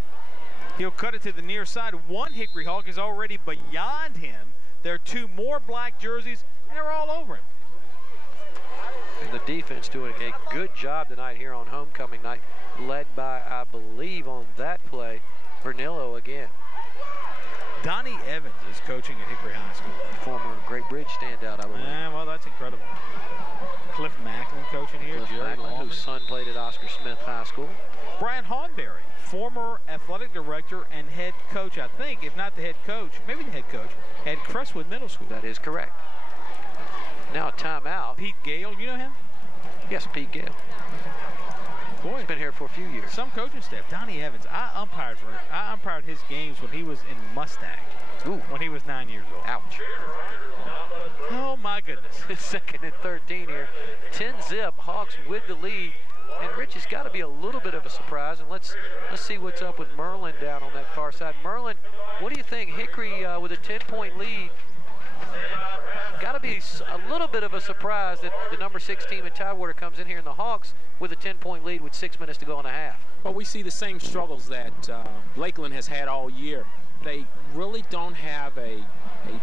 He'll cut it to the near side. One Hickory Hawk is already beyond him. There are 2 more black jerseys, and they're all over him. And the defense doing a good job tonight here on homecoming night, led by, I believe, on that play, Vernillo again. Donnie Evans is coaching at Hickory High School. Former Great Bridge standout, I believe. Yeah, well, that's incredible. Cliff Macklin coaching here. Cliff Macklin, whose son played at Oscar Smith High School. Brian Hawnberry, former athletic director and head coach, I think, if not the head coach, maybe the head coach, at Crestwood Middle School. That is correct. Now a timeout. Pete Gale, you know him? Yes, Pete Gale. Boy, he's been here for a few years. Some coaching staff. Donnie Evans, I umpired his games when he was in Mustang. Ooh. When he was 9 years old. Ouch. Oh, my goodness. 2nd and 13 here. 10-zip, Hawks with the lead. And Rich, has got to be a little bit of a surprise. And let's see what's up with Merlin down on that far side. Merlin, what do you think? Hickory with a 10-point lead. Got to be a little bit of a surprise that the number 6 team in Tidewater comes in here, and the Hawks with a 10-point lead with 6 minutes to go in the half. Well, we see the same struggles that Lakeland has had all year. They really don't have a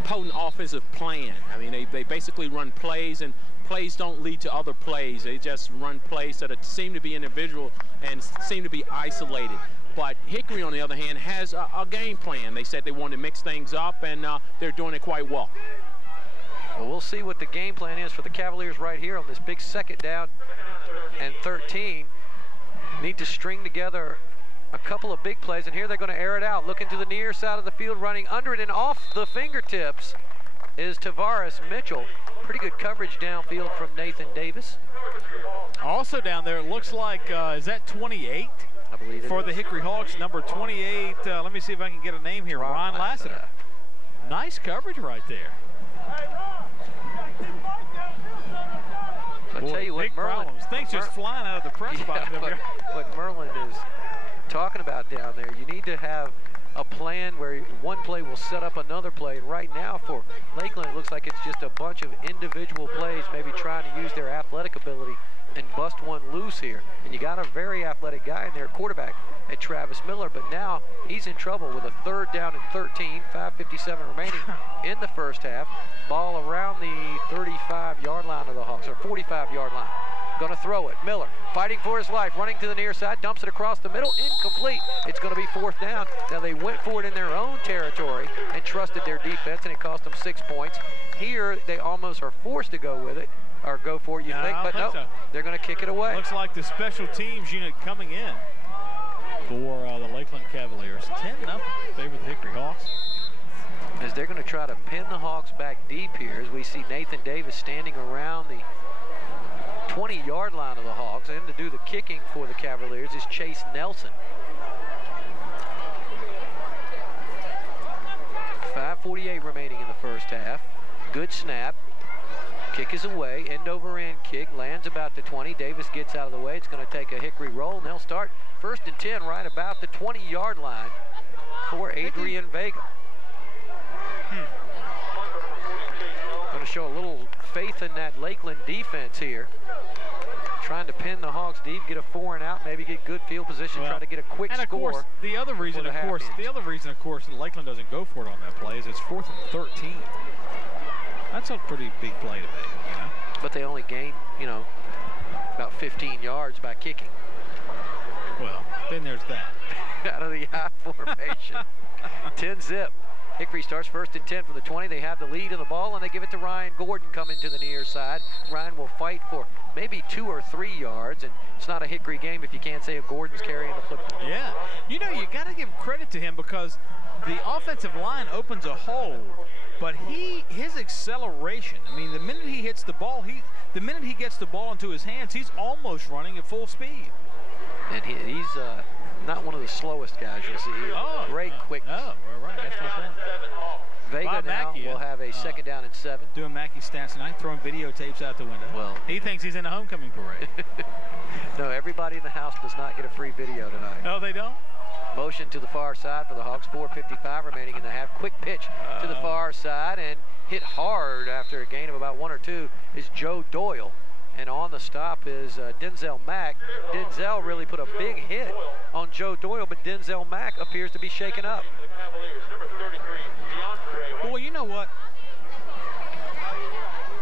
potent offensive plan. I mean, they basically run plays, and plays don't lead to other plays. They just run plays that seem to be individual and seem to be isolated. But Hickory, on the other hand, has a game plan. They said they wanted to mix things up, and they're doing it quite well. Well, we'll see what the game plan is for the Cavaliers right here on this big 2nd down and 13. Need to string together a couple of big plays, and here they're going to air it out. Looking to the near side of the field, running under it, and off the fingertips is Tavares Mitchell. Pretty good coverage downfield from Nathan Davis. Also down there, it looks like, is that 28? I believe it for the Hickory Hawks, number 28. Let me see if I can get a name here. Ron Lassiter. Nice coverage right there. I'll tell you what, Merlin. Things just flying out of the press box. What Merlin is talking about down there, you need to have a plan where one play will set up another play. And right now for Lakeland, it looks like it's just a bunch of individual plays, maybe trying to use their athletic ability and bust one loose here. And you got a very athletic guy in there, quarterback at Travis Miller, but now he's in trouble with a 3rd down and 13, 5:57 remaining in the first half. Ball around the 35-yard line of the Hawks, or 45-yard line. Going to throw it. Miller fighting for his life, running to the near side, dumps it across the middle, incomplete. It's going to be 4th down. Now they went for it in their own territory and trusted their defense, and it cost them 6 points. Here they almost are forced to go with it, or go for it, you think, but no, they're going to kick it away. Looks like the special teams unit coming in for the Lakeland Cavaliers. 10-0 favor the Hickory Hawks. As they're going to try to pin the Hawks back deep here, as we see Nathan Davis standing around the 20-yard line of the Hawks, and to do the kicking for the Cavaliers is Chase Nelson. 5:48 remaining in the first half. Good snap. Kick is away, end over end kick, lands about the 20. Davis gets out of the way. It's going to take a Hickory roll, and they'll start 1st and 10 right about the 20-yard line for Adrian Vega. Going to show a little faith in that Lakeland defense here. Trying to pin the Hawks deep, get a 4 and out, maybe get good field position, try to get a quick and of score. Course, the other reason, of course, Lakeland doesn't go for it on that play is it's 4th and 13. That's a pretty big play to make, you know. But they only gained, about 15 yards by kicking. Well, then there's that. Out of the high formation. 10-zip. Hickory starts 1st and 10 from the 20. They have the lead in the ball, and they give it to Ryan Gordon coming to the near side. Ryan will fight for maybe 2 or 3 yards, and it's not a Hickory game if you can't say if Gordon's carrying the football. Yeah. You know, you got to give credit to him because the offensive line opens a hole, but his acceleration, I mean, the minute he hits the ball, the minute he gets the ball into his hands, he's almost running at full speed. And he's not one of the slowest guys you'll see. Great quickness. Oh, right. That's not bad. Vega now will have a 2nd down and 7. Doing Mackey stats tonight, throwing videotapes out the window. Well, he thinks he's in a homecoming parade. No, everybody in the house does not get a free video tonight. No, they don't? Motion to the far side for the Hawks. 4:55 remaining in the half. Quick pitch to the far side, and hit hard after a gain of about 1 or 2 is Joe Doyle. And on the stop is Denzel Mack. Denzel really put a big hit on Joe Doyle, but Denzel Mack appears to be shaken up. Well, you know what?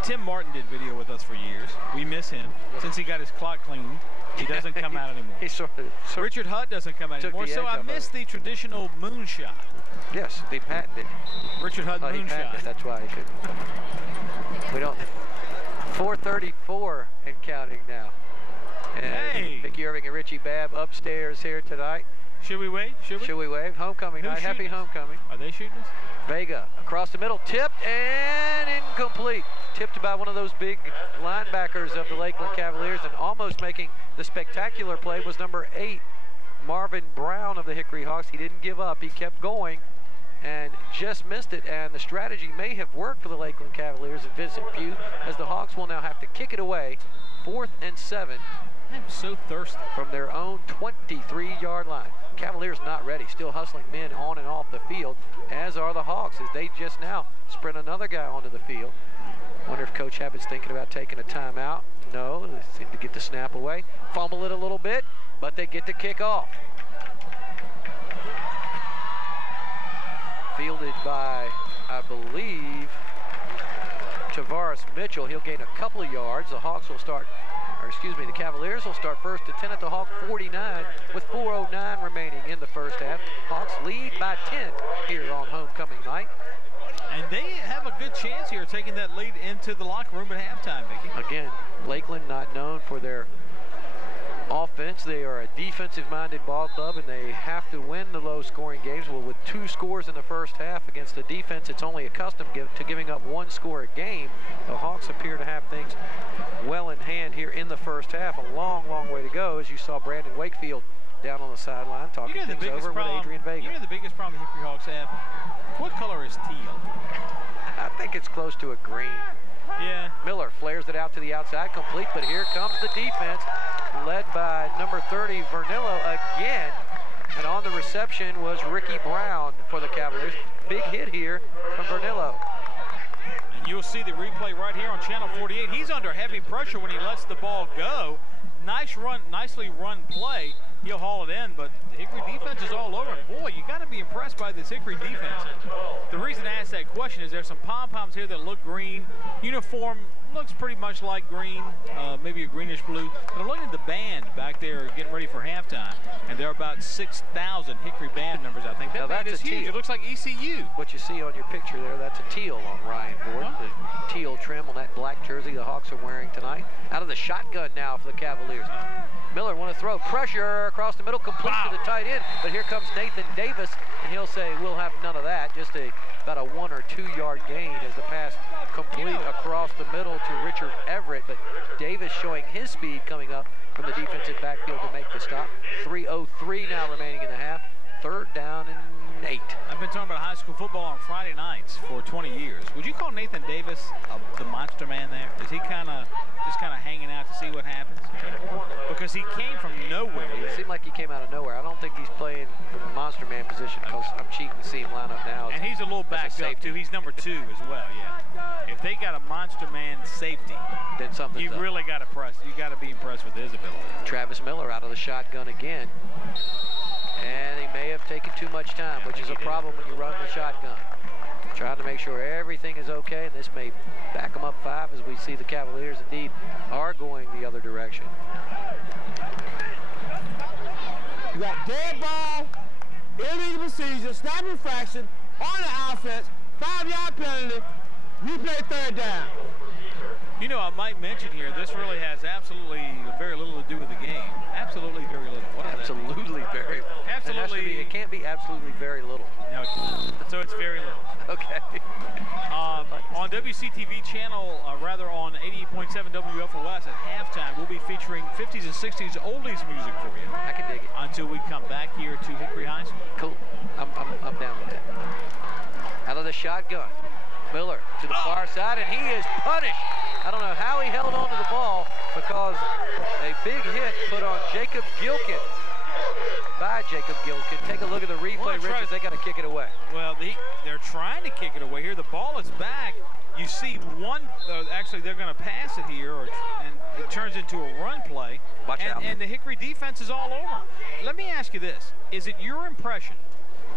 Tim Martin did video with us for years. We miss him. Since he got his clock cleaned, he doesn't come out anymore. He sort of Richard Hutt doesn't come out anymore, so I miss the traditional moonshot. Yes, they patented Richard Hutt moonshot. That's why he should. We don't. 4:34 and counting now. And hey! Mickey Irving and Richie Babb upstairs here tonight. Should we wave? Should we wave? Homecoming night. Happy homecoming. Are they shooting us? Vega across the middle, tipped and incomplete. Tipped by one of those big linebackers of the Lakeland Cavaliers, and almost making the spectacular play was number 8, Marvin Brown of the Hickory Hawks. He didn't give up. He kept going, and just missed it, and the strategy may have worked for the Lakeland Cavaliers and Vincent Pugh, as the Hawks will now have to kick it away, 4th and 7. I'm so thirsty. From their own 23-yard line. Cavaliers not ready, still hustling men on and off the field, as are the Hawks, as they just now sprint another guy onto the field. Wonder if Coach Abbott's thinking about taking a timeout. No, they seem to get the snap away. Fumble it a little bit, but they get the kick off. Fielded by, I believe, Tavares Mitchell. He'll gain a couple of yards. The Hawks will start, or excuse me, the Cavaliers will start 1st and 10 at the Hawk 49 with 4:09 remaining in the first half. Hawks lead by 10 here on homecoming night. And they have a good chance here taking that lead into the locker room at halftime, Mickey. Again, Lakeland not known for their offense. They are a defensive-minded ball club, and they have to win the low-scoring games. Well, with 2 scores in the first half against a defense it's only accustomed to giving up 1 score a game, the Hawks appear to have things well in hand here in the first half. A long, long way to go, as you saw Brandon Wakefield down on the sideline talking things over with Adrian Vega. You know the biggest problem the Hickory Hawks have? What color is teal? I think it's close to a green. Yeah. Miller flares it out to the outside, complete, but here comes the defense, led by number 30, Vernillo again. And on the reception was Ricky Brown for the Cavaliers. Big hit here from Vernillo. And you'll see the replay right here on Channel 48. He's under heavy pressure when he lets the ball go. Nice run, nicely run play. He'll haul it in, but the Hickory defense is all over him. Boy, you got to be impressed by this Hickory defense. The reason I asked that question is there's some pom-poms here that look green. Uniform looks pretty much like green, maybe a greenish blue. But I'm looking at the band back there getting ready for halftime, and there are about 6,000 Hickory band members, I think. That band is huge. It looks like ECU. What you see on your picture there, that's a teal on Ryan Gordon. The teal trim on that black jersey the Hawks are wearing tonight. Out of the shotgun now for the Cavaliers. Miller want to throw, pressure across the middle, complete to the tight end, but here comes Nathan Davis, and he'll say, we'll have none of that. Just about a 1 or 2 yard gain as the pass complete across the middle to Richard Everett, but Davis showing his speed coming up from the defensive backfield to make the stop. 3:03 now remaining in the half. 3rd down and 8. I've been talking about high school football on Friday nights for 20 years. Would you call Nathan Davis the monster man there? Is he just kind of hanging out to see what happens? Because he came from nowhere. It seemed like he came out of nowhere. I don't think he's playing from the monster man position, because I'm cheating to see him line up now. And he's a little backed up too. He's number 2 as well. Yeah. If they got a monster man safety, then something. You really got to press. You got to be impressed with his ability. Travis Miller out of the shotgun again. And he may have taken too much time, which is a problem when you run the shotgun. Trying to make sure everything is okay, and this may back them up 5 as we see the Cavaliers indeed are going the other direction. You got dead ball, illegal procedure, snap infraction on the offense, 5-yard penalty, replay 3rd down. You know, I might mention here, this really has absolutely very little to do with the game. Absolutely very little. What is absolutely that? Very. Absolutely. It can't be absolutely very little. No, so it's very little. Okay. On WCTV channel, rather on 88.7 WFOS at halftime, we'll be featuring 50s and 60s oldies music for you. I can dig it. Until we come back here to Hickory High School. Cool. I'm down with that. Out of the shotgun. Miller to the far side, and he is punished. I don't know how he held on to the ball, because a big hit put on Jacob Gilkin by Jacob Gilkin. Take a look at the replay, Richards. They got to kick it away. Well, they're trying to kick it away here. The ball is back. You see one, actually they're going to pass it here, and it turns into a run play. Watch out. And the Hickory defense is all over. Let me ask you this. Is it your impression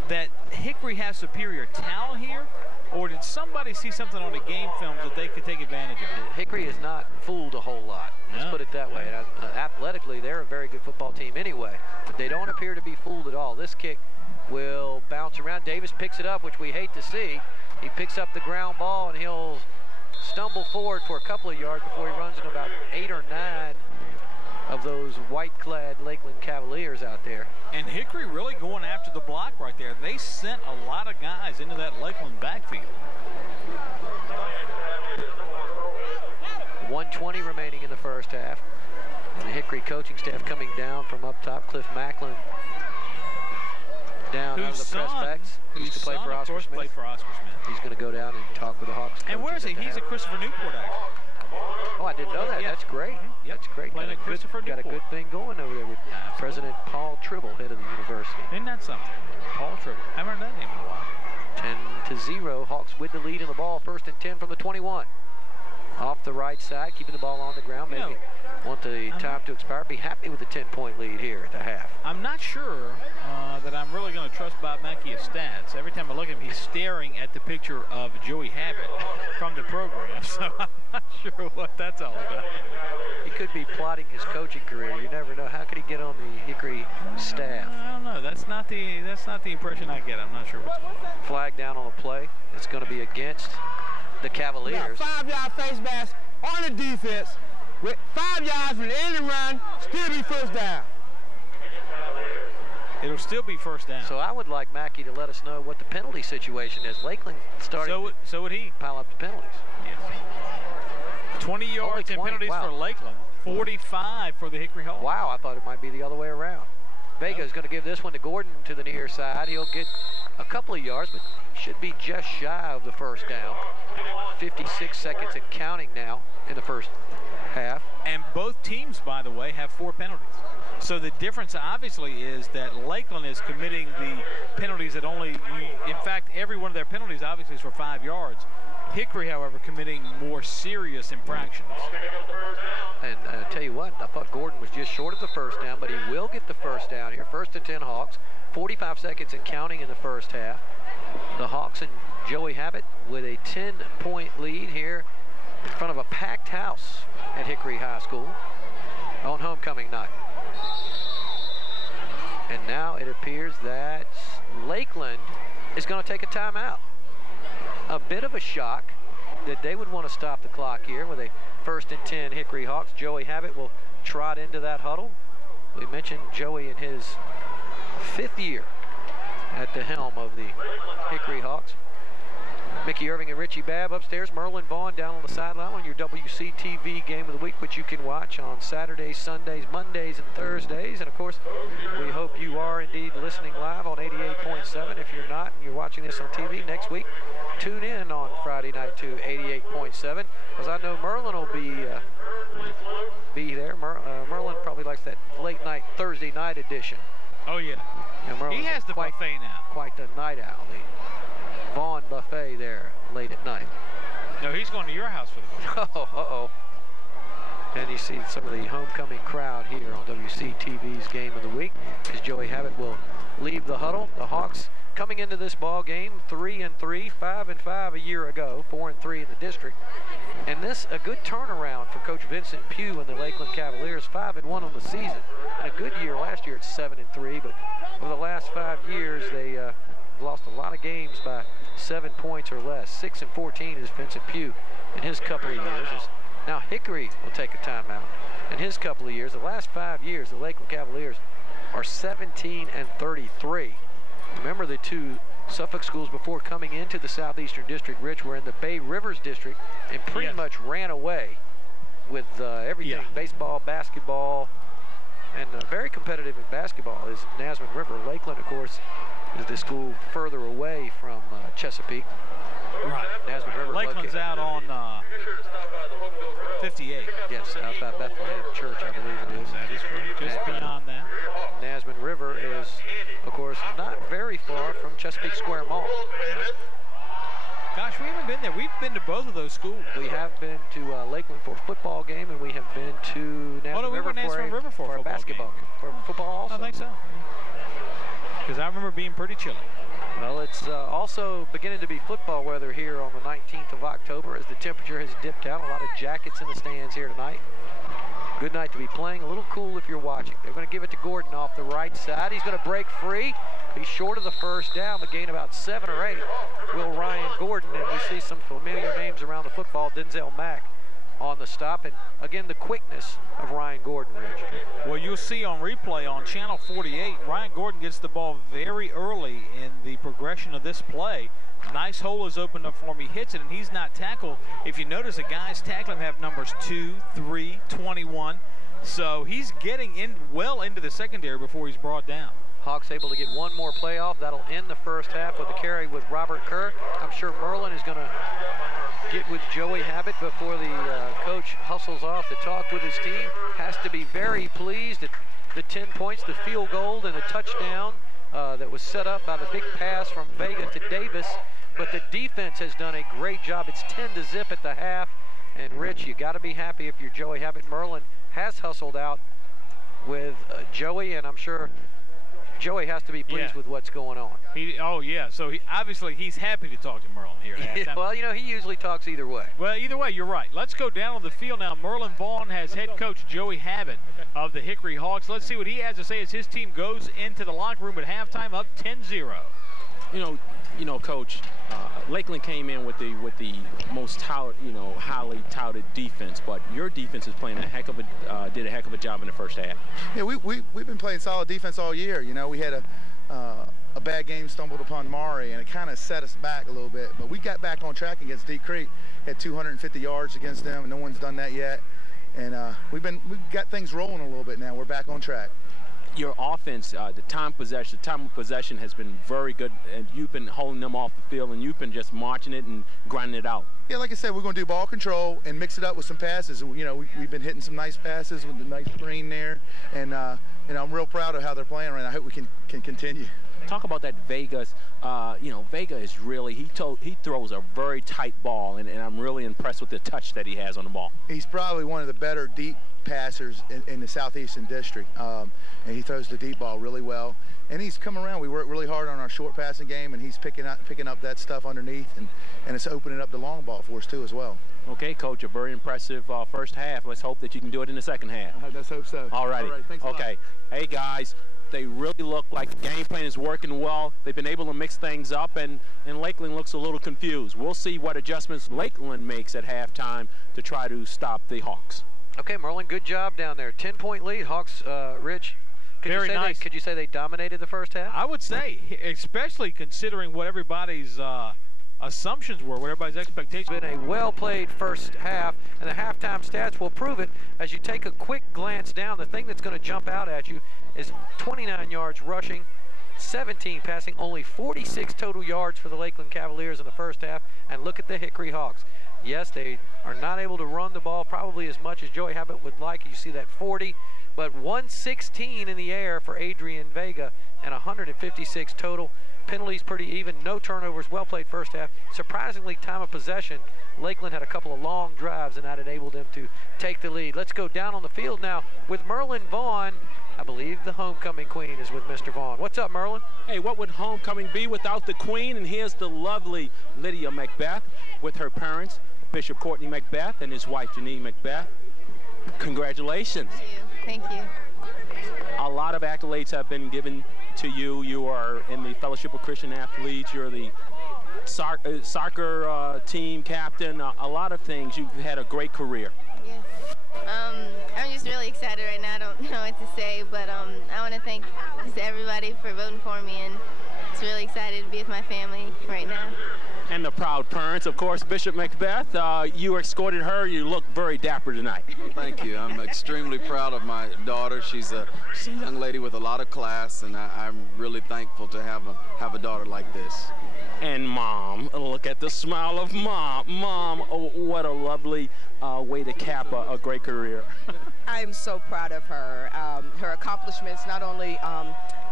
that Hickory has superior talent here, or did somebody see something on the game films that they could take advantage of? Hickory is not fooled a whole lot. Let's put it that way. And, athletically, they're a very good football team anyway, but they don't appear to be fooled at all. This kick will bounce around. Davis picks it up, which we hate to see. He picks up the ground ball, and he'll stumble forward for a couple of yards before he runs into about 8 or 9 of those white-clad Lakeland Cavaliers out there. And Hickory really going after the block right there. They sent a lot of guys into that Lakeland backfield. 1:20 remaining in the first half. And the Hickory coaching staff coming down from up top. Cliff Macklin down out of the press backs. He used to play for Oscar Smith. He's going to go down and talk with the Hawks. And where is he? He's at Christopher Newport, actually. Oh, I didn't know that. Yeah. That's great. Yep. That's great. Got a good thing going over there with President Paul Tribble, head of the university. Isn't that something? Paul Tribble. I haven't heard that name in a while. 10-0. Hawks with the lead in the ball. 1st and 10 from the 21. Off the right side, keeping the ball on the ground. Maybe want the time to expire. Be happy with the 10-point lead here at the half. I'm not sure that I'm really going to trust Bob Mackey's stats. Every time I look at him, he's staring at the picture of Joey Habit from the program. So I'm not sure what that's all about. He could be plotting his coaching career. You never know. How could he get on the Hickory staff? I don't know. That's not the impression I get. I'm not sure what's going on. Flag down on the play. It's going to be against the Cavaliers. 5-yard face mask on the defense with 5 yards from the end of the run, still be first down. It'll still be first down. So I would like Mackey to let us know what the penalty situation is. Lakeland starting so would he pile up the penalties. Yes. 20 yards and penalties for Lakeland, 45 for the Hickory Hawks. Wow, I thought it might be the other way around. Vega is going to give this one to Gordon to the near side. He'll get a couple of yards, but should be just shy of the first down. 56 seconds and counting now in the first half. And both teams, by the way, have 4 penalties. So the difference obviously is that Lakeland is committing the penalties that only, in fact, every one of their penalties obviously is for 5 yards. Hickory, however, committing more serious infractions. And I tell you what, I thought Gordon was just short of the first down, but he will get the first down here. 1st and 10 Hawks, 45 seconds and counting in the first half. The Hawks and Joey Habit with a 10-point lead here in front of a packed house at Hickory High School on homecoming night. And now it appears that Lakeland is going to take a timeout. A bit of a shock that they would want to stop the clock here with a 1st and 10 Hickory Hawks. Joey Habit will trot into that huddle. We mentioned Joey in his 5th year at the helm of the Hickory Hawks. Mickey Irving and Richie Babb upstairs. Merlin Vaughn down on the sideline on your WCTV Game of the Week, which you can watch on Saturdays, Sundays, Mondays, and Thursdays. And, of course, we hope you are indeed listening live on 88.7. If you're not and you're watching this on TV next week, tune in on Friday night to 88.7, because I know Merlin will be there. Merlin probably likes that late night Thursday night edition. Oh, yeah. He has the buffet now. Quite the night owl. The Vaughn buffet there late at night. No, he's going to your house for the buffet. Uh-oh. And you see some of the homecoming crowd here on WCTV's Game of the Week as Joey Habit will leave the huddle. The Hawks coming into this ball game 3-3, 5-5 a year ago, 4-3 in the district. And this a good turnaround for Coach Vincent Pugh and the Lakeland Cavaliers, 5-1 on the season. And a good year last year at 7-3, but over the last 5 years they lost a lot of games by 7 points or less. 6-14 is Vincent Pugh in his couple of years. Now Hickory will take a timeout. In his couple of years, the last 5 years, the Lakeland Cavaliers are 17-33. Remember, the 2 Suffolk schools before coming into the Southeastern District, Rich, were in the Bay Rivers District and pretty much ran away with everything, baseball, basketball, and very competitive in basketball is Nasman River. Lakeland, of course, is the school further away from Chesapeake. Right. Nasman River. Lakeland's out on 58. Yes, out by Bethlehem Church, I believe it is. That is correct. Just beyond that. Nasman River is, of course, not very far from Chesapeake Square Mall. Gosh, we haven't been there. We've been to both of those schools. We have been to Lakeland for a football game, and we have been to Nasman River for a basketball game. For football also. I think so. Because I remember being pretty chilly. Well, it's also beginning to be football weather here on the 19th of October as the temperature has dipped down. A lot of jackets in the stands here tonight. Good night to be playing. A little cool if you're watching. They're going to give it to Gordon off the right side. He's going to break free. He's short of the first down, but gain about 7 or 8. Will Ryan Gordon, and we see some familiar names around the football. Denzel Mack on the stop, and again the quickness of Ryan Gordon, Rich. Well, you'll see on replay on channel 48, Ryan Gordon gets the ball very early in the progression of this play. Nice hole is opened up for him. He hits it, and he's not tackled. If you notice, the guys tackling him have numbers 2, 3, 21. So he's getting in well into the secondary before he's brought down. Hawks able to get one more playoff. That'll end the first half with a carry with Robert Kerr. I'm sure Merlin is going to get with Joey Habit before the coach hustles off to talk with his team. Has to be very pleased at the 10 points, the field goal, and the touchdown that was set up by the big pass from Vega to Davis. But the defense has done a great job. It's 10-0 at the half. And Rich, you got to be happy if you're Joey Habit. Merlin has hustled out with Joey, and I'm sure Joey has to be pleased with what's going on. So obviously he's happy to talk to Merlin here at halftime. Well, you know, he usually talks either way. Well, either way, you're right. Let's go down on the field now. Merlin Vaughn has head coach Joey Habit of the Hickory Hawks. Let's see what he has to say as his team goes into the locker room at halftime up 10-0. You know, Coach, Lakeland came in with the most highly touted defense, but your defense is playing did a heck of a job in the first half. Yeah, we've been playing solid defense all year. You know, we had a bad game stumbled upon Maury, and it kind of set us back a little bit. But we got back on track against Deep Creek. Had 250 yards against them, and no one's done that yet. And we've got things rolling a little bit now. We're back on track. Your offense, the time of possession has been very good, and you've been holding them off the field, and you've been just marching it and grinding it out. Yeah, like I said, we're going to do ball control and mix it up with some passes. You know, we've been hitting some nice passes with the nice screen there, and I'm real proud of how they're playing right now. I hope we can continue. Talk about that Vegas. Vega is really, he throws a very tight ball, and I'm really impressed with the touch that he has on the ball. He's probably one of the better deep passers in the Southeastern District, and he throws the deep ball really well. And he's come around. We work really hard on our short passing game, and he's picking up that stuff underneath, and it's opening up the long ball for us too as well. Okay, Coach, a very impressive first half. Let's hope that you can do it in the second half. Let's hope so. All righty. All right, thanks a lot. Hey guys, they really look like the game plan is working well. They've been able to mix things up, and Lakeland looks a little confused. We'll see what adjustments Lakeland makes at halftime to try to stop the Hawks. Okay, Merlin, good job down there. 10-point lead. Hawks, Rich, very nice. Could you say they dominated the first half? I would say, especially considering what everybody's assumptions were, what everybody's expectations. It's been a well-played first half, and the halftime stats will prove it. As you take a quick glance down, the thing that's going to jump out at you is 29 yards rushing, 17 passing, only 46 total yards for the Lakeland Cavaliers in the first half. And look at the Hickory Hawks. Yes, they are not able to run the ball probably as much as Joey Habit would like. You see that 40, but 116 in the air for Adrian Vega and 156 total. Penalties pretty even, no turnovers, well played first half. Surprisingly, time of possession, Lakeland had a couple of long drives, and that enabled them to take the lead. Let's go down on the field now with Merlin Vaughn. I believe the homecoming queen is with Mr. Vaughn. What's up, Merlin? Hey, what would homecoming be without the queen? And here's the lovely Lydia Macbeth with her parents, Bishop Courtney Macbeth and his wife, Janine Macbeth. Congratulations. Thank you. A lot of accolades have been given to you. You are in the Fellowship of Christian Athletes. You're the soccer team captain. A lot of things. You've had a great career. Yes. I'm just really excited right now. I don't know what to say, but I want to thank just everybody for voting for me, and it's really excited to be with my family right now. And the proud parents, of course, Bishop Macbeth. You escorted her. You look very dapper tonight. Well, thank you. I'm extremely proud of my daughter. She's a young lady with a lot of class, and I'm really thankful to have a daughter like this. And Mom, look at the smile of Mom. Mom, oh, what a lovely way to cap a great career. I'm so proud of her. Her accomplishments, not only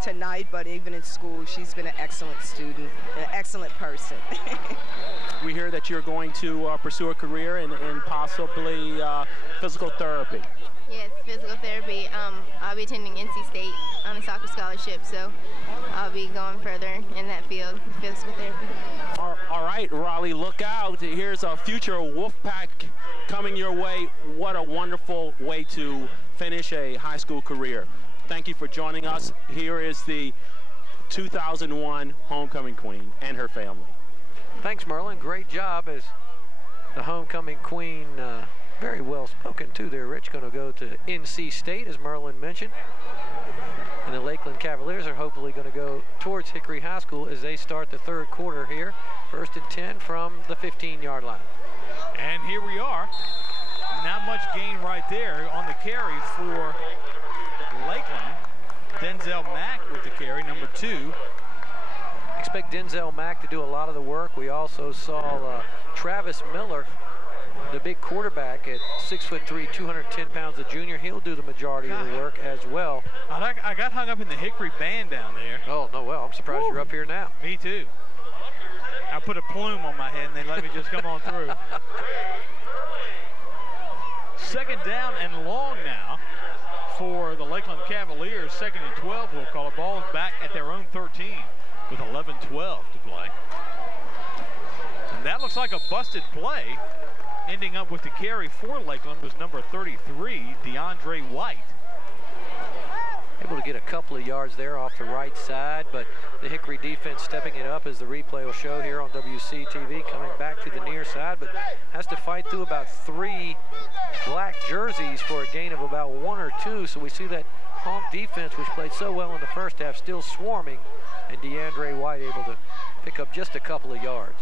tonight, but even in school. She's been an excellent student, an excellent person. We hear that you're going to pursue a career in possibly physical therapy. Yes, physical therapy. I'll be attending NC State on a soccer scholarship, so I'll be going further in that field, physical therapy. All right, Raleigh, look out. Here's a future Wolfpack coming your way. What a wonderful way to finish a high school career. Thank you for joining us. Here is the 2001 homecoming queen and her family. Thanks, Merlin. Great job as the homecoming queen. Very well spoken too there, Rich. Going to go to NC State, as Merlin mentioned. And the Lakeland Cavaliers are hopefully going to go towards Hickory High School as they start the third quarter here. 1st and 10 from the 15-yard line. And here we are. Not much gain right there on the carry for Lakeland. Denzel Mack with the carry, number 2. Expect Denzel Mack to do a lot of the work. We also saw Travis Miller, the big quarterback at 6'3", 210 pounds, the junior. He'll do the majority of the work as well. I got hung up in the Hickory band down there. Oh, no, well, I'm surprised you're up here now. Me too. I put a plume on my head and they let me just come on through. Second down and long now for the Lakeland Cavaliers. 2nd and 12, we'll call it. Ball's back at their own 13 with 11-12 to play. And that looks like a busted play. Ending up with the carry for Lakeland was number 33, DeAndre White. Able to get a couple of yards there off the right side, but the Hickory defense stepping it up, as the replay will show here on WCTV, coming back to the near side, but has to fight through about 3 black jerseys for a gain of about 1 or 2. So we see that Honk defense, which played so well in the first half, still swarming, and DeAndre White able to pick up just a couple of yards.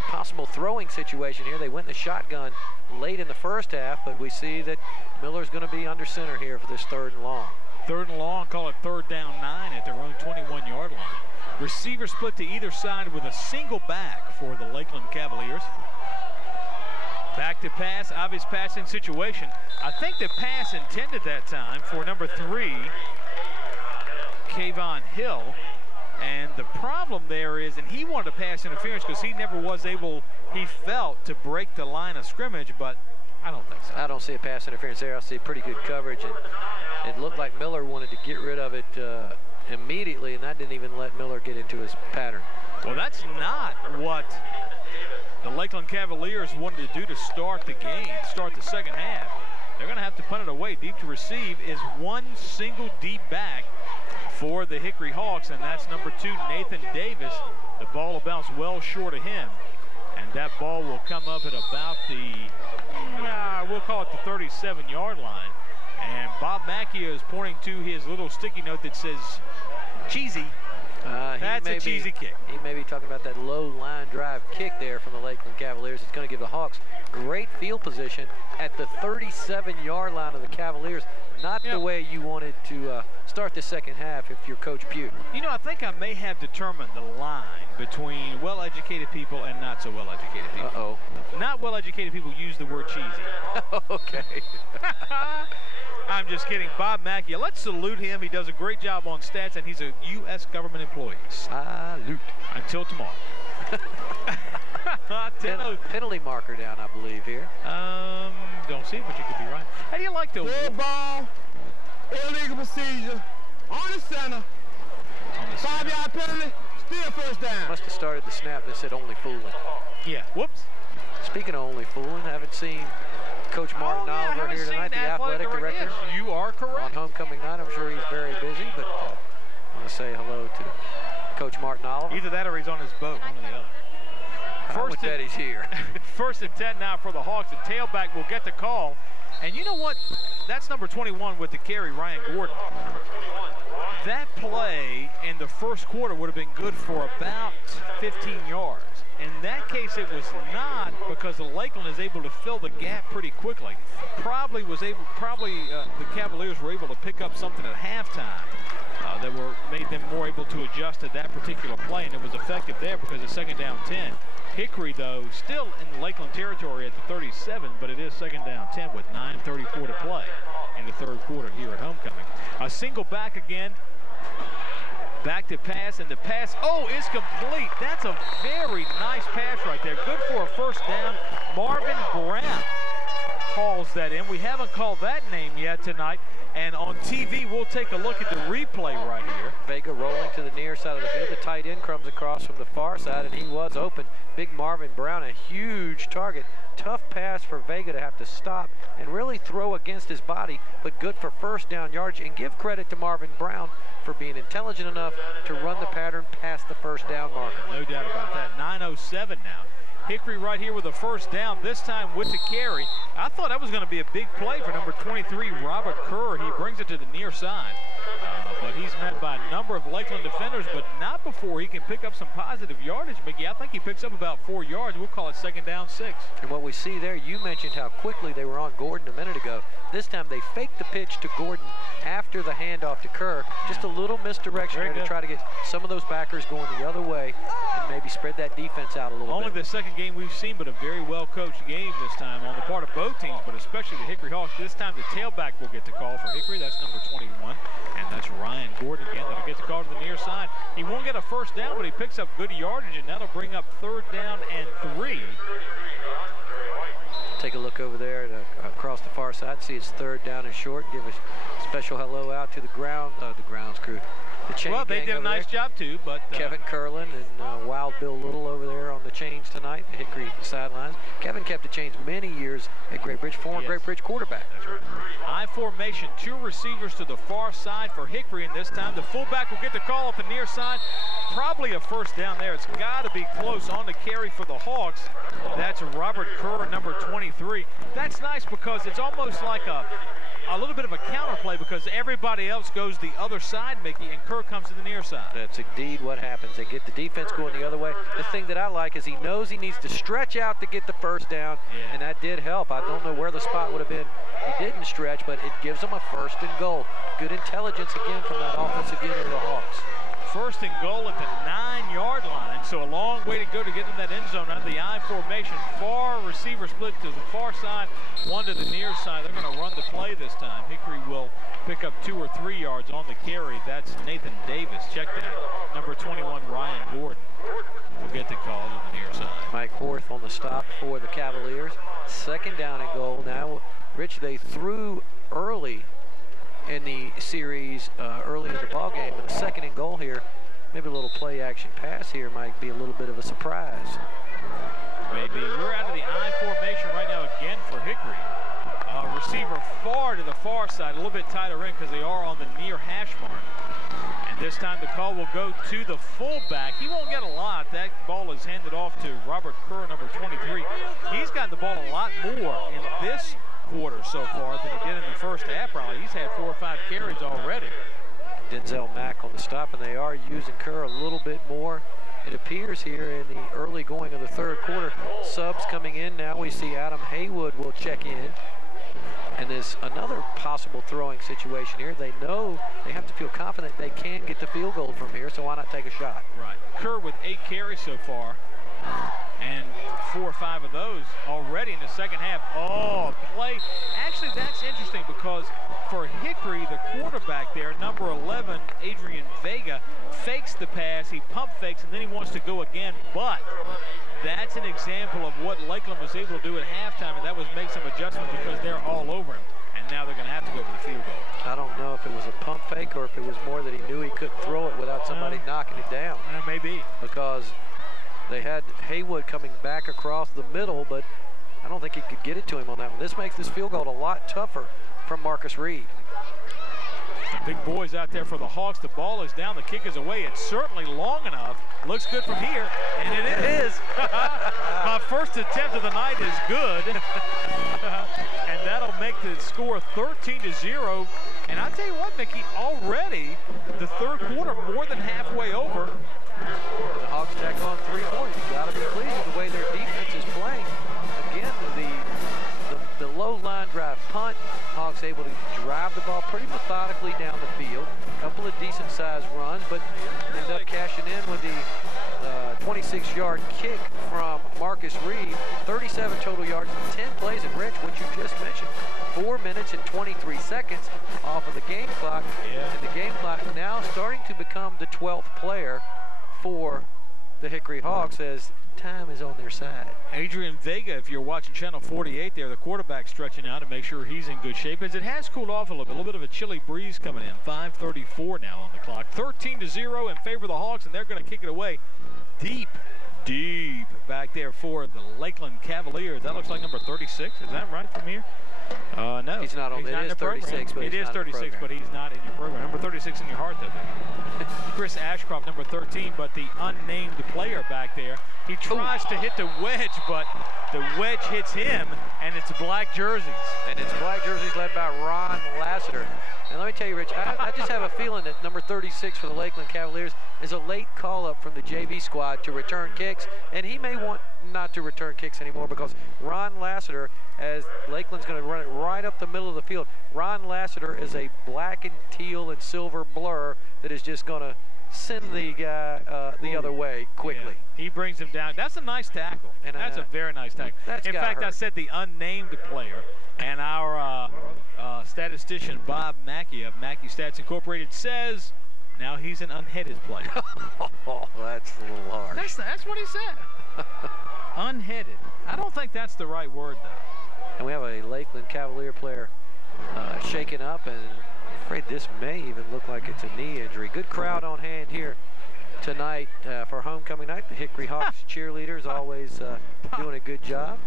Possible throwing situation here. They went in the shotgun late in the first half, but we see that Miller's going to be under center here for this 3rd and long. 3rd and long, call it 3rd down 9 at their own 21-yard line. Receiver split to either side with a single back for the Lakeland Cavaliers. Back to pass, obvious passing situation. I think the pass intended that time for number 3, Kayvon Hill. And the problem there is, and he wanted to pass interference because he never was able, he felt, to break the line of scrimmage, but I don't think so. I don't see a pass interference there. I see pretty good coverage, and it looked like Miller wanted to get rid of it immediately, and that didn't even let Miller get into his pattern. Well, that's not what the Lakeland Cavaliers wanted to do to start the game, start the second half. They're going to have to punt it away. Deep to receive is one single deep back for the Hickory Hawks, and that's number 2, Nathan Davis. The ball will bounce well short of him, and that ball will come up at about the, we'll call it the 37-yard line. And Bob Macchio is pointing to his little sticky note that says cheesy. That's a cheesy kick. He may be talking about that low line drive kick there from the Lakeland Cavaliers. It's going to give the Hawks great field position at the 37-yard line of the Cavaliers. Not the way you wanted to start the second half if you're Coach Pugh. You know, I think I may have determined the line between well-educated people and not so well-educated people. Uh-oh. Not well-educated people use the word cheesy. Okay. I'm just kidding. Bob Macchio, let's salute him. He does a great job on stats, and he's a U.S. government employee. Salute. Until tomorrow. Penalty marker down, I believe, here. Don't see it, but you could be right. How do you like the red ball, illegal procedure, on the center, 5-yard penalty, still 1st down. Must have started the snap that said only fooling. Yeah, whoops. Speaking of only fooling, haven't seen Coach Martin Oliver here tonight, the athletic director. Yes, you are correct. On homecoming night, I'm sure he's very busy, but I want to say hello to Coach Martin Oliver. Either that or he's on his boat, one or the other. I would bet he's here. 1st and 10 now for the Hawks. The tailback will get the call. And you know what? That's number 21 with the carry, Ryan Gordon. That play in the first quarter would have been good for about 15 yards. In that case, it was not, because the Lakeland is able to fill the gap pretty quickly. Probably the Cavaliers were able to pick up something at halftime that made them more able to adjust to that particular play, and it was effective there because it's 2nd down 10. Hickory, though, still in the Lakeland territory at the 37, but it is 2nd down 10 with 9:34 to play in the 3rd quarter here at homecoming. A single back again. Back to pass, and the pass, is complete. That's a very nice pass right there. Good for a 1st down. Marvin Brown calls that in. We haven't called that name yet tonight. And on TV, we'll take a look at the replay right here. Vega rolling to the near side of the field. The tight end comes across from the far side, and he was open. Big Marvin Brown, a huge target. Tough pass for Vega to have to stop and really throw against his body, but good for 1st down yards. And give credit to Marvin Brown for being intelligent enough to run the pattern past the 1st down marker. No doubt about that. 9:07 now. Hickory right here with a 1st down, this time with the carry. I thought that was going to be a big play for number 23, Robert Kerr. He brings it to the near side. But he's met by a number of Lakeland defenders, but not before he can pick up some positive yardage, Mickey. I think he picks up about 4 yards. We'll call it 2nd down 6. And what we see there, you mentioned how quickly they were on Gordon a minute ago. This time they faked the pitch to Gordon after the handoff to Kerr. Just a little misdirection there to try to get some of those backers going the other way and maybe spread that defense out a little bit. Only the second game we've seen, but a very well-coached game this time on the part of both teams, but especially the Hickory Hawks. This time the tailback will get the call for Hickory. That's number 21, and that's Ryan Gordon again that'll get the call to the near side. He won't get a first down, but he picks up good yardage, and that'll bring up 3rd down and 3. Take a look over there across the far side. See it's 3rd down and short. Give a special hello out to the grounds crew. The chain well, they did a nice job too, but Kevin Curlin and Wild Bill Little over there on the chains tonight, the Hickory sidelines. Kevin kept the chains many years at Great Bridge, former Great Bridge quarterback. That's right. I formation, 2 receivers to the far side for Hickory, and this time the fullback will get the call up the near side. Probably a first down there. It's got to be close on the carry for the Hawks. That's Robert Kerr, number 23. That's nice because it's almost like a little bit of a counterplay because everybody else goes the other side, Mickey, and Kerr comes to the near side. That's indeed what happens. They get the defense going the other way. The thing that I like is he knows he needs to stretch out to get the first down, and that did help. I don't know where the spot would have been. He didn't stretch, but it gives him a 1st and goal. Good intelligence again from that offensive unit of the Hawks. 1st and goal at the 9-yard line, so a long way to go to get in that end zone out of the I formation. Far receiver split to the far side, 1 to the near side. They're going to run the play this time. Hickory will pick up 2 or 3 yards on the carry. That's Nathan Davis. Check that. Number 21, Ryan Gordon will get the call to the near side. Mike Horth on the stop for the Cavaliers. 2nd down and goal. Now, Rich, they threw early in the series, early in the ball game, and a 2nd and goal here. Maybe a little play action pass here might be a little bit of a surprise. Maybe. We're out of the I formation right now again for Hickory. Receiver far to the far side, a little bit tighter in because they are on the near hash mark. And this time the call will go to the fullback. He won't get a lot. That ball is handed off to Robert Kerr, number 23. He's gotten the ball a lot more in this quarter so far than he did in the first half. Probably he's had 4 or 5 carries already. Denzel Mack on the stop, and they are using Kerr a little bit more. It appears here in the early going of the 3rd quarter. Subs coming in now. We see Adam Haywood will check in. And there's another possible throwing situation here. They know they have to feel confident they can get the field goal from here, so why not take a shot? Right. Kerr with 8 carries so far. And 4 or 5 of those already in the second half. Oh, play. Actually, that's interesting because for Hickory, the quarterback there, number 11, Adrian Vega, fakes the pass. He pump fakes, and then he wants to go again. But that's an example of what Lakeland was able to do at halftime, and that was make some adjustments because they're all over him. And now they're going to have to go for the field goal. I don't know if it was a pump fake or if it was more that he knew he couldn't throw it without somebody knocking it down. Maybe. Because they had Haywood coming back across the middle, but I don't think he could get it to him on that one. This makes this field goal a lot tougher from Marcus Reed. The big boys out there for the Hawks. The ball is down. The kick is away. It's certainly long enough. Looks good from here, and it is. My first attempt of the night is good. And that'll make the score 13-0. And I tell you what, Mickey, already the 3rd quarter more than halfway over. The Hawks tack on 3 more. You've got to be pleased with the way their defense is playing. Again, the low line drive punt. Hawks able to drive the ball pretty methodically down the field. A couple of decent sized runs, but end up cashing in with the 26-yard kick from Marcus Reed. 37 total yards in 10 plays. And Rich, what you just mentioned, 4 minutes and 23 seconds off of the game clock. And the game clock now starting to become the 12th player for the Hickory Hawks as time is on their side. Adrian Vega, if you're watching Channel 48 there, the quarterback stretching out to make sure he's in good shape as it has cooled off a little bit of a chilly breeze coming in. 5:34 now on the clock. 13-0 in favor of the Hawks, and they're going to kick it away deep back there for the Lakeland Cavaliers. That looks like number 36. Is that right from here? No. He's not on. It is 36, but it is 36, but he's not in your program. Number 36 in your heart, though. Chris Ashcroft, number 13, but the unnamed player back there. He tries to hit the wedge, but the wedge hits him, and it's black jerseys. And it's black jerseys led by Ron Lassiter. And let me tell you, Rich, I just have a feeling that number 36 for the Lakeland Cavaliers is a late call-up from the JV squad to return kicks, and he may want not to return kicks anymore because Ron Lassiter, as Lakeland's going to run it right up the middle of the field, Ron Lassiter is a black and teal and silver blur that is just going to send the guy the other way quickly. Yeah. He brings him down. That's a nice tackle. And that's a very nice tackle. In fact, I said the unnamed player, and our statistician Bob Mackey of Mackey Stats Incorporated says now he's an unheaded player. Oh, that's a little hard. That's what he said. Unheaded. I don't think that's the right word, though. And we have a Lakeland Cavalier player shaken up, and I'm afraid this may even look like it's a knee injury. Good crowd on hand here tonight for homecoming night. The Hickory Hawks cheerleaders always doing a good job.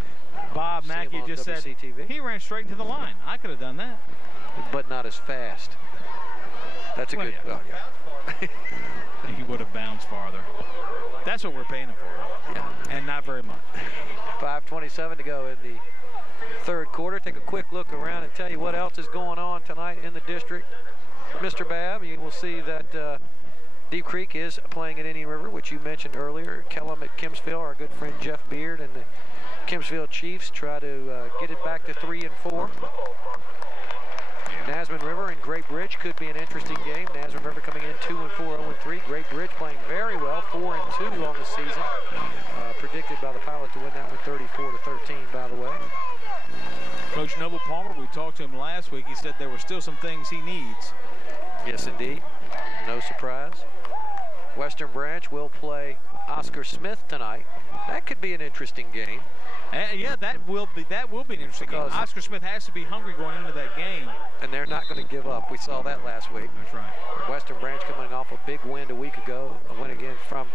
Bob Mackey just said he ran straight into the line. I could have done that. But not as fast. That's a good. Yeah. Oh, yeah. He would have bounced farther. That's what we're paying him for. Yeah. And not very much. 5:27 to go in the third quarter. Take a quick look around and tell you what else is going on tonight in the district. Mr. Babb, you will see that Deep Creek is playing at Indian River, which you mentioned earlier. Kellum at Kimsville, our good friend Jeff Beard, and the Kimsville Chiefs try to get it back to 3 and 4. Nasman River and Great Bridge could be an interesting game. Nasman River coming in 2 and 4, 0 and 3. Great Bridge playing very well, 4 and 2 on the season. Predicted by the Pilot to win that one 34-13, by the way. Coach Noble Palmer, we talked to him last week. He said there were still some things he needs. Yes, indeed. No surprise. Western Branch will play Oscar Smith tonight. That could be an interesting game. Yeah, that will be an interesting game. Oscar Smith has to be hungry going into that game. And they're not going to give up. We saw that last week. That's right. Western Branch coming off a big win a week ago, a win again from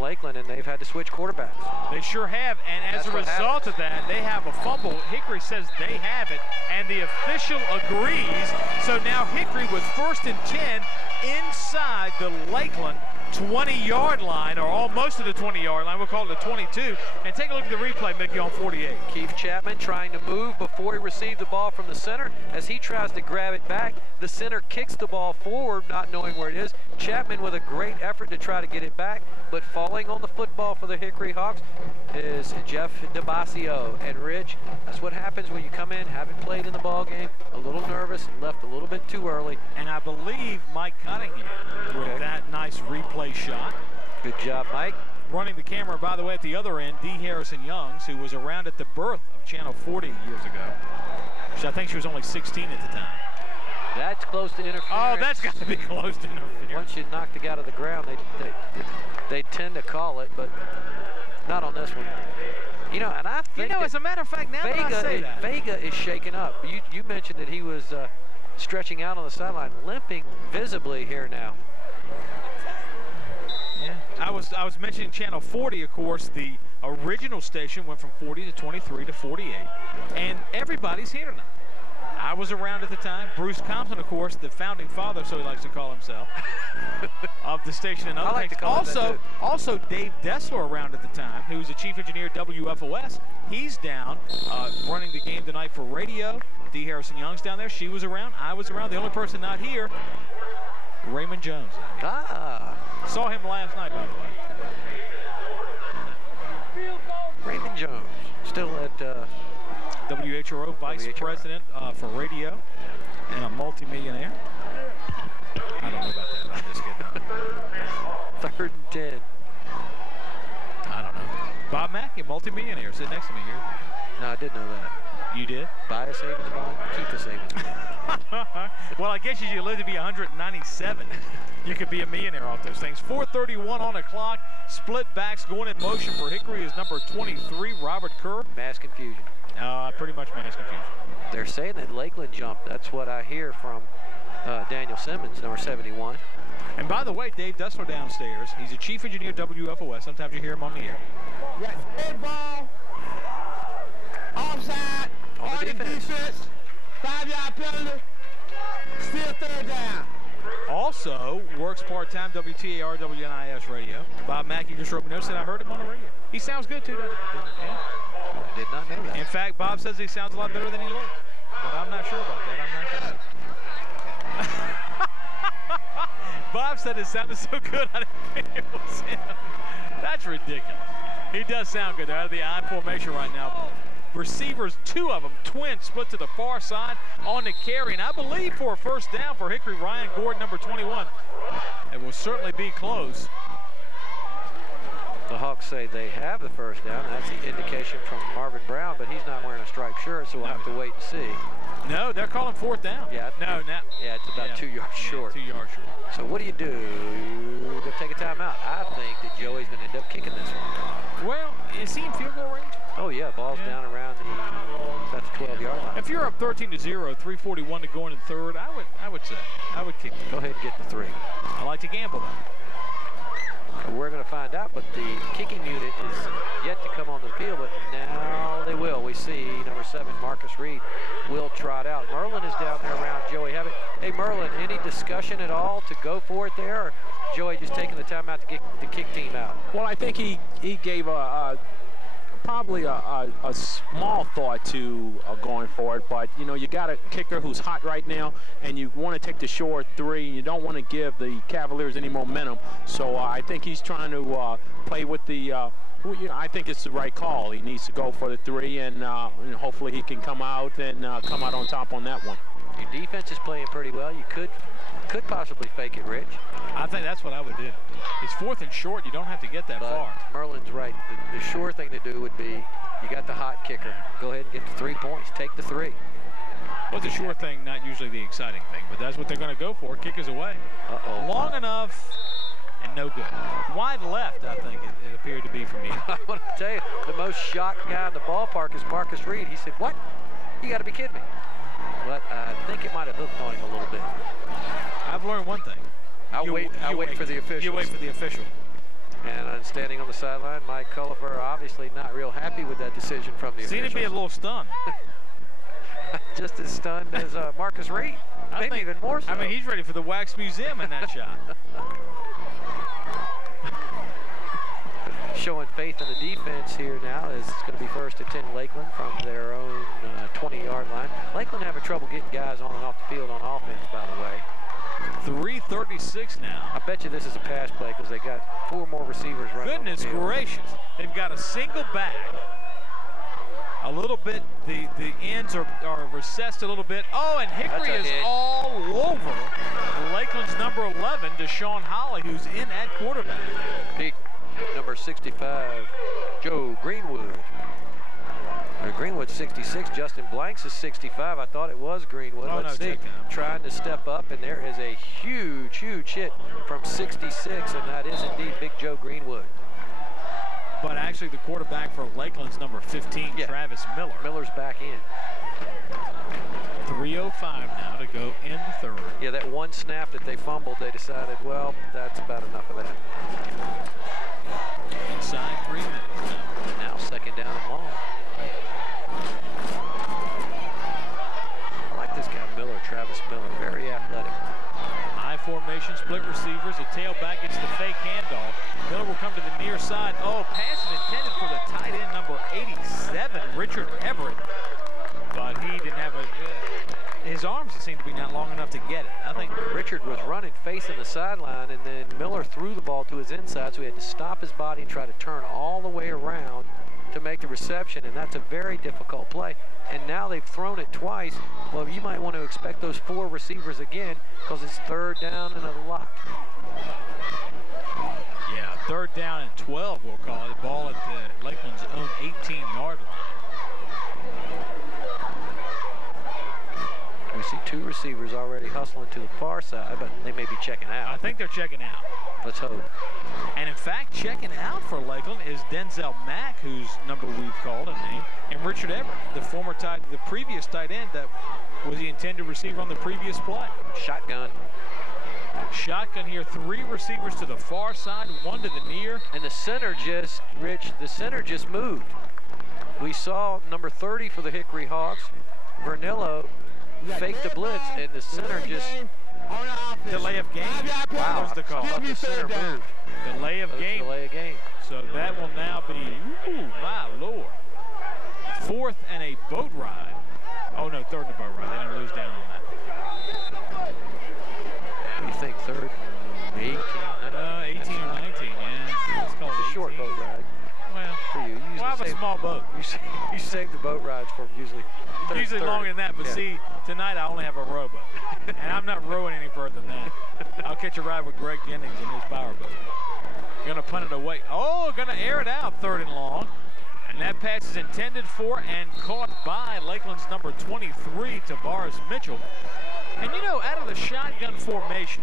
Lakeland, and they've had to switch quarterbacks. They sure have, and as a result of that, they have a fumble. Hickory says they have it, and the official agrees. So now Hickory with 1st and 10 inside the Lakeland 20-yard line, or almost to the 20-yard line. We'll call it the 22. And take a look at the replay, Mickey, on 48. Keith Chapman trying to move before he received the ball from the center. As he tries to grab it back, the center kicks the ball forward, not knowing where it is. Chapman with a great effort to try to get it back, but falling on the football for the Hickory Hawks is Jeff DeBasio. And Rich, that's what happens when you come in, haven't played in the ball game, a little nervous, left a little bit too early. And I believe Mike Cunningham with that nice replay shot. Good job, Mike. Running the camera, by the way, at the other end, Dee Harrison Youngs, who was around at the birth of Channel 40 years ago. So I think she was only 16 at the time. That's close to interference. Oh, that's got to be close to interference. Once you knock the guy to the ground, they tend to call it, but not on this one. You know, and I think as a matter of fact, now that I say that, Vega is shaken up. You mentioned that he was stretching out on the sideline, limping visibly here now. Yeah, I was mentioning Channel 40, of course. The original station went from 40 to 23 to 48, and everybody's here tonight. I was around at the time. Bruce Compton, of course, the founding father, so he likes to call himself, of the station and other things. Also, Dave Dessler around at the time, who was the chief engineer at WFOS. He's down running the game tonight for radio. Dee Harrison Young's down there. She was around. I was around. The only person not here, Raymond Jones. Saw him last night, by the way. Raymond Jones, still at WHRO vice president for radio and a multimillionaire. I don't know about that. I'm just kidding. 3rd and 10. I don't know. Bob Mackey, multimillionaire, sit next to me here. No, I did know that. You did? Buy a savings bond, keep a savings bond. Well, I guess as you live to be 197, you could be a millionaire off those things. 4:31 on the clock. Split backs going in motion for Hickory is number 23, Robert Kerr. Mass confusion. Pretty much mass confusion. They're saying that Lakeland jumped. That's what I hear from Daniel Simmons, number 71. And by the way, Dave Dessler downstairs, he's a chief engineer at WFOS. Sometimes you hear him on the air. Right, dead ball, offside, on the defense, 5-yard penalty, still 3rd down. Also works part-time WTAR WNIS radio. Bob Mackey just wrote me a note, said I heard him on the radio. He sounds good too, doesn't he? Yeah. I did not know that. In fact, Bob says he sounds a lot better than he looks. But I'm not sure about that. I'm not sure. Bob said it sounded so good I didn't think it was him. That's ridiculous. He does sound good. They're out of the I formation right now. Receivers, 2 of them, twins, split to the far side on the carry, and I believe for a first down for Hickory, Ryan Gordon, number 21. It will certainly be close. The Hawks say they have the first down. That's the indication from Marvin Brown, but he's not wearing a striped shirt, so we'll have to wait and see. No, they're calling 4th down. Yeah. No, now. Yeah, it's about 2 yards short. 2 yards short. So what do? You're going to take a timeout. I think that Joey's going to end up kicking this one. Well, is he in field goal range? Oh, yeah, ball's down around that's 12-yard line. If you're up 13-0, 3:41 to go into the 3rd, I would say. I would kick it. Go ahead and get the 3. I like to gamble, though. We're going to find out, but the kicking unit is yet to come on the field, but now they will. We see number 7, Marcus Reed, will trot out. Merlin is down there around Joey Hebbett. Hey, Merlin, any discussion at all to go for it there, or Joey just taking the timeout to get the kick team out? Well, I think he gave probably a small thought to going for it, but you know, you got a kicker who's hot right now, and you want to take the short 3. You don't want to give the Cavaliers any momentum, so I think he's trying to play with the. I think it's the right call. He needs to go for the 3, and hopefully he can come out and come out on top on that one. Your defense is playing pretty well. You could possibly fake it, Rich. I think that's what I would do. It's 4th and short. You don't have to get that far. Merlin's right. The sure thing to do would be, you got the hot kicker. Go ahead and get the 3 points. Take the 3. Well, the sure thing, not usually the exciting thing, but that's what they're going to go for. Kick is away. Long enough and no good. Wide left, I think it appeared to be for me. I want to tell you, the most shocked guy in the ballpark is Marcus Reed. He said, "What? You got to be kidding me." But I think it might have hooked on him a little bit. I've learned one thing. I'll wait for the official. You wait for the official. And I'm standing on the sideline. Mike Culliver obviously not real happy with that decision from the official. Seemed to be a little stunned. Just as stunned as Marcus Reed. Maybe even more so. I mean, he's ready for the Wax Museum in that shot. Showing faith in the defense here now is it's going to be 1st and 10 Lakeland from their own 20-yard line. Lakeland having trouble getting guys on and off the field on offense, by the way. 3:36 now. I bet you this is a pass play because they got 4 more receivers right. Goodness gracious. They've got a single back. A little bit, the ends are recessed a little bit. Oh, and Hickory is all over Lakeland's number 11, Deshaun Holly, who's in at quarterback. Number 65, Joe Greenwood. Greenwood's 66. Justin Blanks is 65. I thought it was Greenwood. Let's see. Trying to step up, and there is a huge, huge hit from 66, and that is indeed Big Joe Greenwood. But actually, the quarterback for Lakeland's number 15, Travis Miller. Miller's back in. 3:05 now to go in the 3rd. Yeah, that one snap that they fumbled, they decided, well, that's about enough of that. Inside 3 minutes. Now 2nd down and long. I like this guy Miller, Travis Miller, very athletic. High formation, split receivers. The tailback gets the fake handoff. Miller will come to the near side. Oh, pass is intended for the tight end, number 87, Richard Everett. But he didn't have his arms seemed to be not long enough to get it. I think Richard was running facing the sideline, and then Miller threw the ball to his inside, so he had to stop his body and try to turn all the way around to make the reception, and that's a very difficult play. And now they've thrown it twice. Well, you might want to expect those 4 receivers again because it's 3rd down and a lot. Yeah, 3rd down and 12, we'll call it. Ball at the Lakeland's own 18-yard line. We see 2 receivers already hustling to the far side, but they may be checking out. I think they're checking out. Let's hope. And in fact, checking out for Lakeland is Denzel Mack, whose number we've called a name, and Richard Everett, the previous tight end that was the intended receiver on the previous play. Shotgun. Shotgun here, 3 receivers to the far side, 1 to the near. And the center just, Rich, the center just moved. We saw number 30 for the Hickory Hawks, Vernillo, faked the blitz, and the center just On the offense. Delay of game. 5-yard penalty. Wow, was the call. Give you third down. Delay of game. Delay of game. So that will now be, ooh, my Lord. 4th and a boat ride. Oh, no, 3rd and a boat ride. They didn't lose down on that. What do you think, 3rd? 18? 18 or 19, yeah. It's called It's a short 18. boat ride. Well, For you. well, I have a small boat. You save the boat rides for usually. Usually longer than that, but Yeah. see, tonight I only have a rowboat. And I'm not rowing any further than that. I'll catch a ride with Greg Jennings in his powerboat. Gonna punt it away. Oh, gonna air it out, 3rd and long. And that pass is intended for and caught by Lakeland's number 23, Tavares Mitchell. And you know, out of the shotgun formation,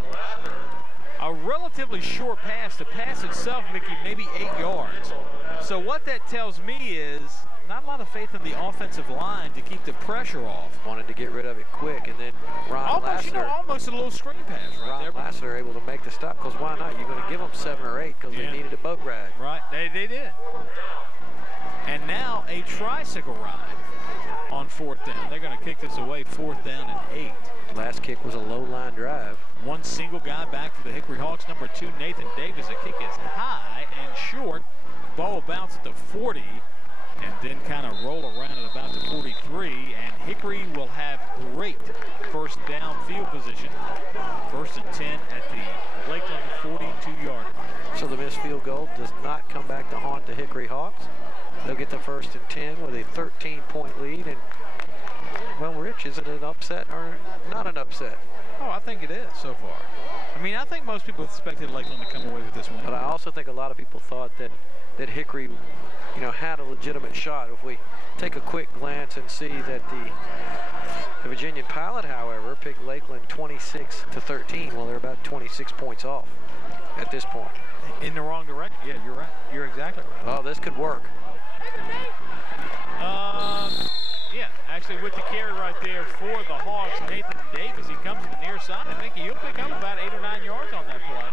a relatively short pass, the pass itself, Mickey, maybe 8 yards. So what that tells me is not a lot of faith in the offensive line to keep the pressure off. Wanted to get rid of it quick, and then Ron Almost, you know, Lassiter. almost a little screen pass right there. Ron Lassiter able to make the stop, because why not? You're going to give them 7 or 8 because Yeah. they needed a boat ride. Right, they did. And now a tricycle ride on 4th down. They're going to kick this away, 4th down and 8. Last kick was a low line drive. One single guy back for the Hickory Hawks. Number 2, Nathan Davis. The kick is high and short. Ball will bounce at the 40 and then kind of roll around at about the 43. And Hickory will have great 1st down field position. 1st and 10 at the Lakeland 42-yard line. So the missed field goal does not come back to haunt the Hickory Hawks. They'll get the 1st and 10 with a 13-point lead. And, well, Rich, is it an upset or not an upset? Oh, I think it is so far. I mean, I think most people expected Lakeland to come away with this win. But I also think a lot of people thought that Hickory, you know, had a legitimate shot. If we take a quick glance and see that the Virginian Pilot, however, picked Lakeland 26-13. Well, they're about 26 points off at this point. In the wrong direction. Yeah, you're right. You're exactly right. Oh, this could work. Yeah, actually with the carry right there for the Hawks, Nathan Davis. He comes to the near side. I think he'll pick up about 8 or 9 yards on that play.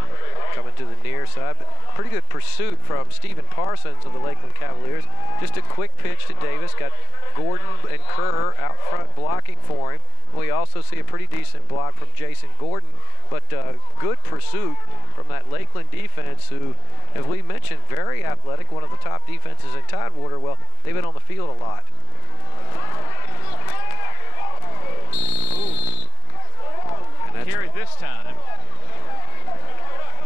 Coming to the near side, but pretty good pursuit from Stephen Parsons of the Lakeland Cavaliers. Just a quick pitch to Davis. Got Gordon and Kerr out front blocking for him. We also see a pretty decent block from Jason Gordon, but good pursuit from that Lakeland defense, who, as we mentioned, very athletic, one of the top defenses in Tidewater. Well, they've been on the field a lot. And Carry this time.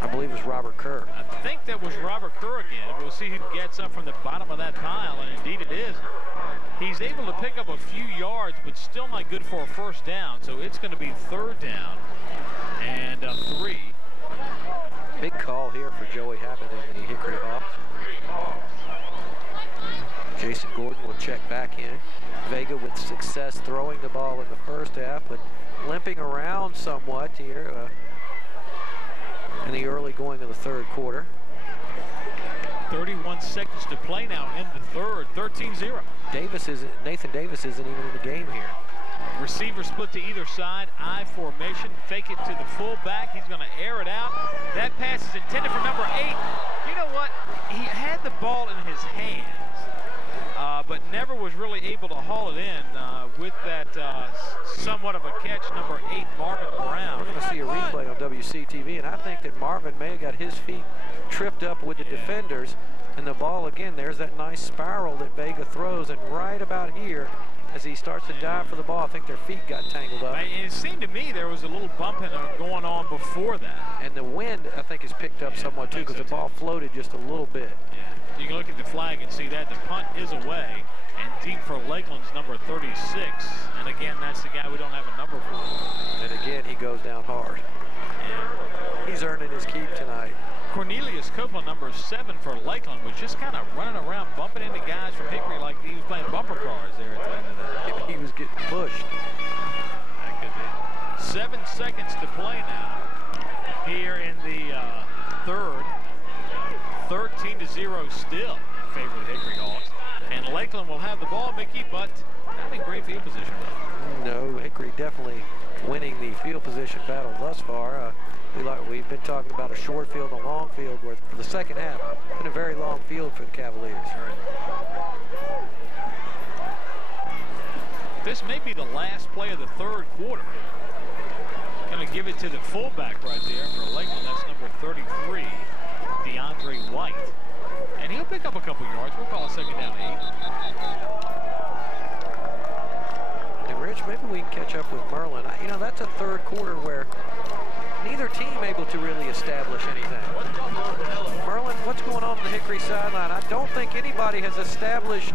I believe it was Robert Kerr. I think that was Robert Kerr again. We'll see who gets up from the bottom of that pile, and indeed it is. He's able to pick up a few yards, but still not good for a 1st down. So it's going to be 3rd down and 3. Big call here for Joey Hammond and the Hickory Hawks. Jason Gordon will check back in. Vega with success throwing the ball in the 1st half, but limping around somewhat here in the early going of the 3rd quarter. 31 seconds to play now in the 3rd, 13-0. Nathan Davis isn't even in the game here. Receiver split to either side, I formation, fake it to the fullback. He's going to air it out. That pass is intended for number 8. You know what? He had the ball in his hands, but never was really able to haul it in with that somewhat of a catch. Number 8, Marvin Brown. We're going to see a replay on WCTV, and I think that Marvin may have got his feet tripped up with the defenders, and the ball again, there's that nice spiral that Vega throws, and right about here, as he starts to dive for the ball, I think their feet got tangled up. And it seemed to me there was a little bumping going on before that. And the wind, I think, is picked up somewhat too, because the ball floated just a little bit. Yeah. You can look at the flag and see that the punt is away and deep for Lakeland's number 36. And again, that's the guy we don't have a number for. And again, he goes down hard. Yeah. He's earning his keep tonight. Cornelius Copeland, number 7 for Lakeland, was just kind of running around, bumping into guys from Hickory like he was playing bumper cars there at the end of that. He was getting pushed. That could be. 7 seconds to play now here in the 3rd. 13-0 still in favor of the Hickory Hawks. And Lakeland will have the ball, Mickey, but not in great field position. No, Hickory definitely winning the field position battle thus far. We've been talking about a short field and a long field, where for the 2nd half, it's been a very long field for the Cavaliers. This may be the last play of the 3rd quarter. Going to give it to the fullback right there for Lakeland. That's number 33, DeAndre White. And he'll pick up a couple yards. We'll call it 2nd down 8. And Rich, maybe we can catch up with Merlin. You know, that's a third quarter where neither team able to really establish anything. Merlin, what's going on the Hickory sideline? I don't think anybody has established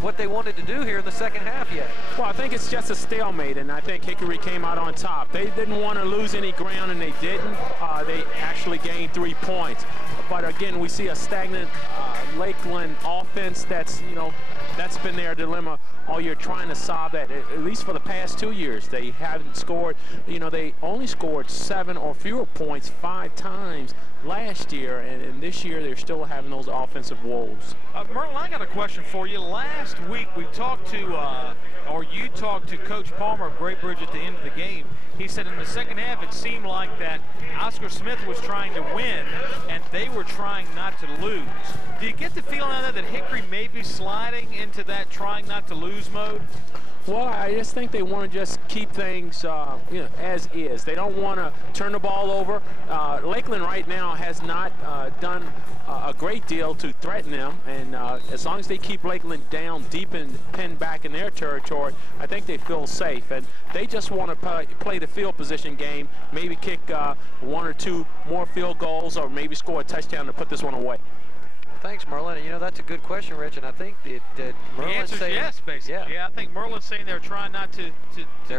what they wanted to do here in the second half yet. Well, I think it's just a stalemate, and I think Hickory came out on top. They didn't want to lose any ground, and they didn't. They actually gained 3 points. But again, we see a stagnant Lakeland offense that's, you know, that's been their dilemma all year, trying to solve that. At least for the past 2 years, they haven't scored. You know, they only scored 7 or fewer points 5 times last year, and this year they're still having those offensive woes. Merlin, I got a question for you. Last week we talked to, or you talked to Coach Palmer of Great Bridge at the end of the game. He said in the second half it seemed like that Oscar Smith was trying to win and they were trying not to lose. Do you get the feeling out of that Hickory may be sliding into that trying not to lose mode? Well, I just think they want to just keep things you know, as is. They don't want to turn the ball over. Lakeland right now has not done a great deal to threaten them, and as long as they keep Lakeland down deep and pinned back in their territory, I think they feel safe. And they just want to play the field position game, maybe kick 1 or 2 more field goals, or maybe score a touchdown to put this one away. Thanks, Merlin. And, you know, that's a good question, Rich, and I think that Merlin's the answer's saying yes, basically. Yeah, I think Merlin's saying they're trying not to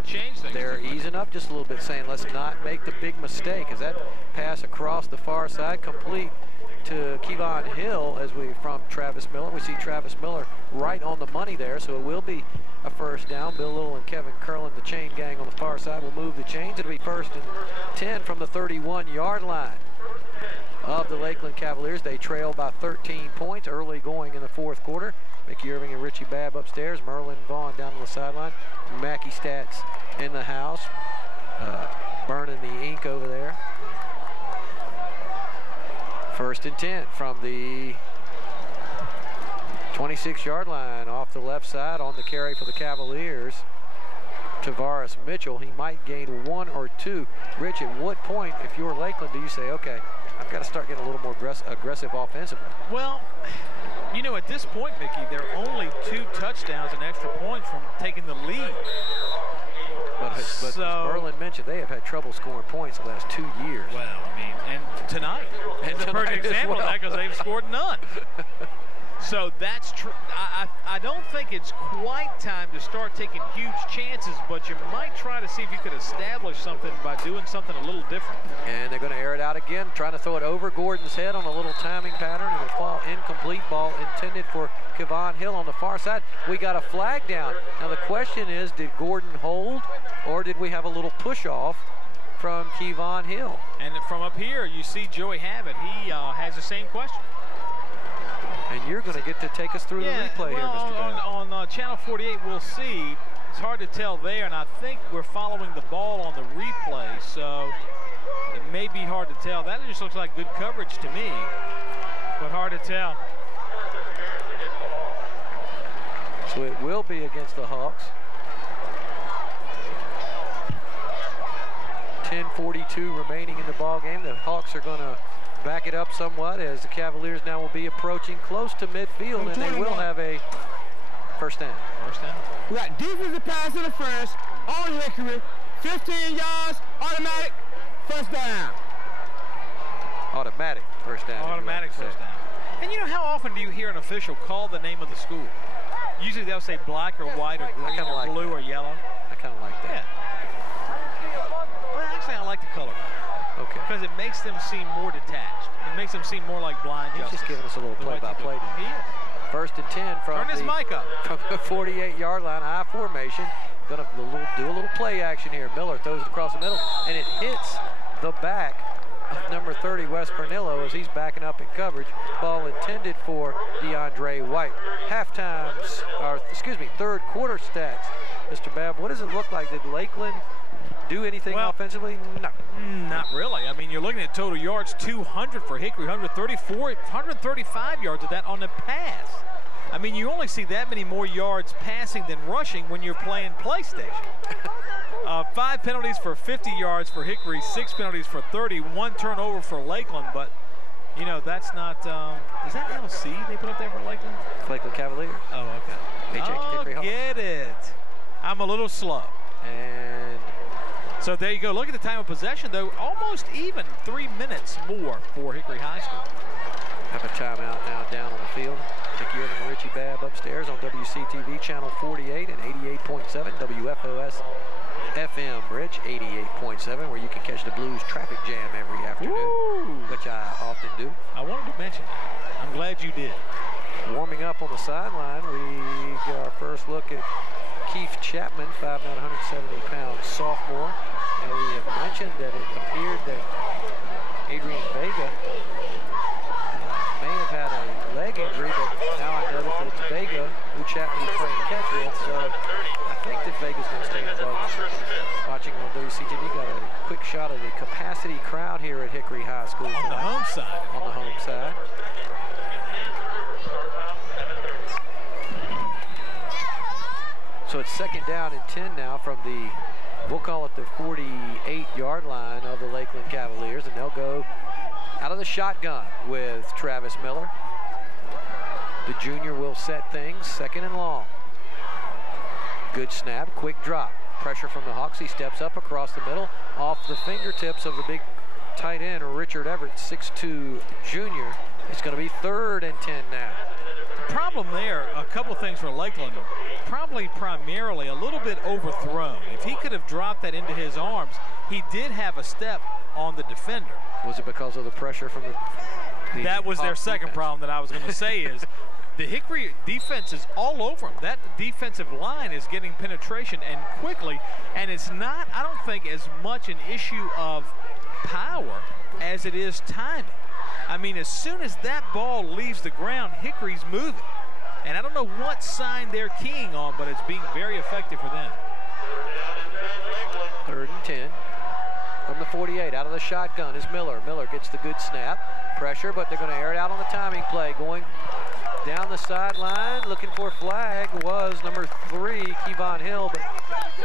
change things. They're easing up just a little bit, saying let's not make the big mistake. As that pass across the far side, complete to Kevon Hill from Travis Miller. We see Travis Miller right on the money there, so it will be a first down. Bill Little and Kevin Curlin, the chain gang on the far side, will move the chains. It'll be 1st and 10 from the 31-yard line of the Lakeland Cavaliers. They trail by 13 points early going in the 4th quarter. Mickey Irving and Richie Babb upstairs. Merlin Vaughn down on the sideline. Mackey Stats in the house, burning the ink over there. 1st and 10 from the 26-yard line off the left side. On the carry for the Cavaliers, Tavares Mitchell. He might gain 1 or 2. Rich, at what point, if you're Lakeland, do you say, okay, I've got to start getting a little more aggressive offensively? Well, you know, at this point, Mickey, they're only 2 touchdowns and extra points from taking the lead. But as Merlin mentioned, they have had trouble scoring points the last 2 years. Well, I mean, and tonight is a perfect example of that, because they've scored none. So that's true. I don't think it's quite time to start taking huge chances, but you might try to see if you could establish something by doing something a little different. And they're going to air it out again, trying to throw it over Gordon's head on a little timing pattern. It'll fall incomplete. Ball intended for Kevon Hill on the far side. We got a flag down. Now the question is, did Gordon hold, or did we have a little push off from Kevon Hill? And from up here, you see Joey Habit. He has the same question. And you're going to get to take us through the replay here, Mr. Bell. On Channel 48, we'll see. It's hard to tell there, and I think we're following the ball on the replay, so it may be hard to tell. That just looks like good coverage to me, but hard to tell. So it will be against the Hawks. 10:42 remaining in the ball game. The Hawks are going to back it up somewhat as the Cavaliers now will be approaching close to midfield, and they will have a first down. First down. We got defensive pass in the first on Hickory, 15 yards, automatic, first down. Automatic first down. Automatic first down. And you know, how often do you hear an official call the name of the school? Usually they'll say black or white or green or like blue or yellow. I kind of like that. Yeah. Well, actually, I like the color. Okay. Because it makes them seem more detached. It makes them seem more like blind He's justice. just giving us a little play-by-play. He is. 1st and 10 from Turn his mic up. From the 48-yard line, I formation. Gonna do a little play action here. Miller throws it across the middle, and it hits the back of number 30, Wes Pernillo, as he's backing up in coverage. Ball intended for DeAndre White. Third quarter stats. Mr. Babb, what does it look like? Did Lakeland do anything offensively? No. Not really. I mean, you're looking at total yards, 200 for Hickory, 135 yards of that on the pass. I mean, you only see that many more yards passing than rushing when you're playing PlayStation. 5 penalties for 50 yards for Hickory, 6 penalties for 30, 1 turnover for Lakeland, but you know, that's not, is that LC they put up there for Lakeland? Lakeland Cavaliers. Oh, okay. Hickory Hawks. Get it. I'm a little slow. And so there you go. Look at the time of possession, though. Almost even 3 minutes more for Hickory High School. Have a timeout now down on the field. Mickey Irvin and Richie Babb upstairs on WCTV channel 48 and 88.7 WFOS FM Bridge 88.7, where you can catch the Blues traffic jam every afternoon, which I often do. I wanted to mention that. I'm glad you did. Warming up on the sideline, we get our first look at Keith Chapman, 5'9", 170-pound sophomore. And we have mentioned that it appeared that Adrian Vega may have had a leg injury, but now I notice that it's Vega who Chapman is playing catch with. So I think that Vega's going to stay in the ball. Watching on WCTV, got a quick shot of the capacity crowd here at Hickory High School tonight. On the home side. On the home side. So it's 2nd down and 10 now from the, we'll call it the 48-yard line of the Lakeland Cavaliers, and they'll go out of the shotgun with Travis Miller. The junior will set things, 2nd and long. Good snap, quick drop. Pressure from the Hawks. He steps up across the middle, off the fingertips of the big tight end, Richard Everett, 6'2" junior. It's going to be 3rd and 10 now. The problem there, a couple things for Lakeland, probably primarily a little bit overthrown. If he could have dropped that into his arms, he did have a step on the defender. Was it because of the pressure from the that was their second defense? problem that I was going to say is the Hickory defense is all over him. That defensive line is getting penetration and quickly, and it's not, I don't think, as much an issue of power as it is timing. I mean, as soon as that ball leaves the ground, Hickory's moving. And I don't know what sign they're keying on, but it's being very effective for them. 3rd and 10. From the 48, out of the shotgun is Miller. Miller gets the good snap. Pressure, but they're going to air it out on the timing play. Going down the sideline, looking for a flag, was number 3, Kevon Hill, but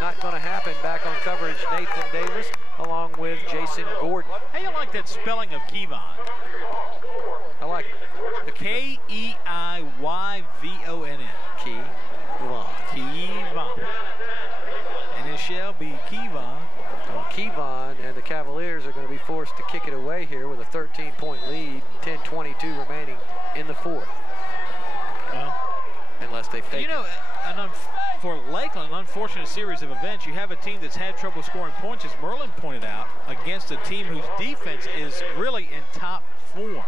not going to happen. Back on coverage, Nathan Davis, along with Jason Gordon. How you like that spelling of Kevon? I like the K-E-I-Y-V-O-N-N. Kevon. Kevon. And it shall be Kevon. Kevon and the Cavaliers are going to be forced to kick it away here with a 13-point lead, 10:22 remaining in the 4th. Well, unless they fake it. You know, for Lakeland, an unfortunate series of events. You have a team that's had trouble scoring points, as Merlin pointed out, against a team whose defense is really in top form.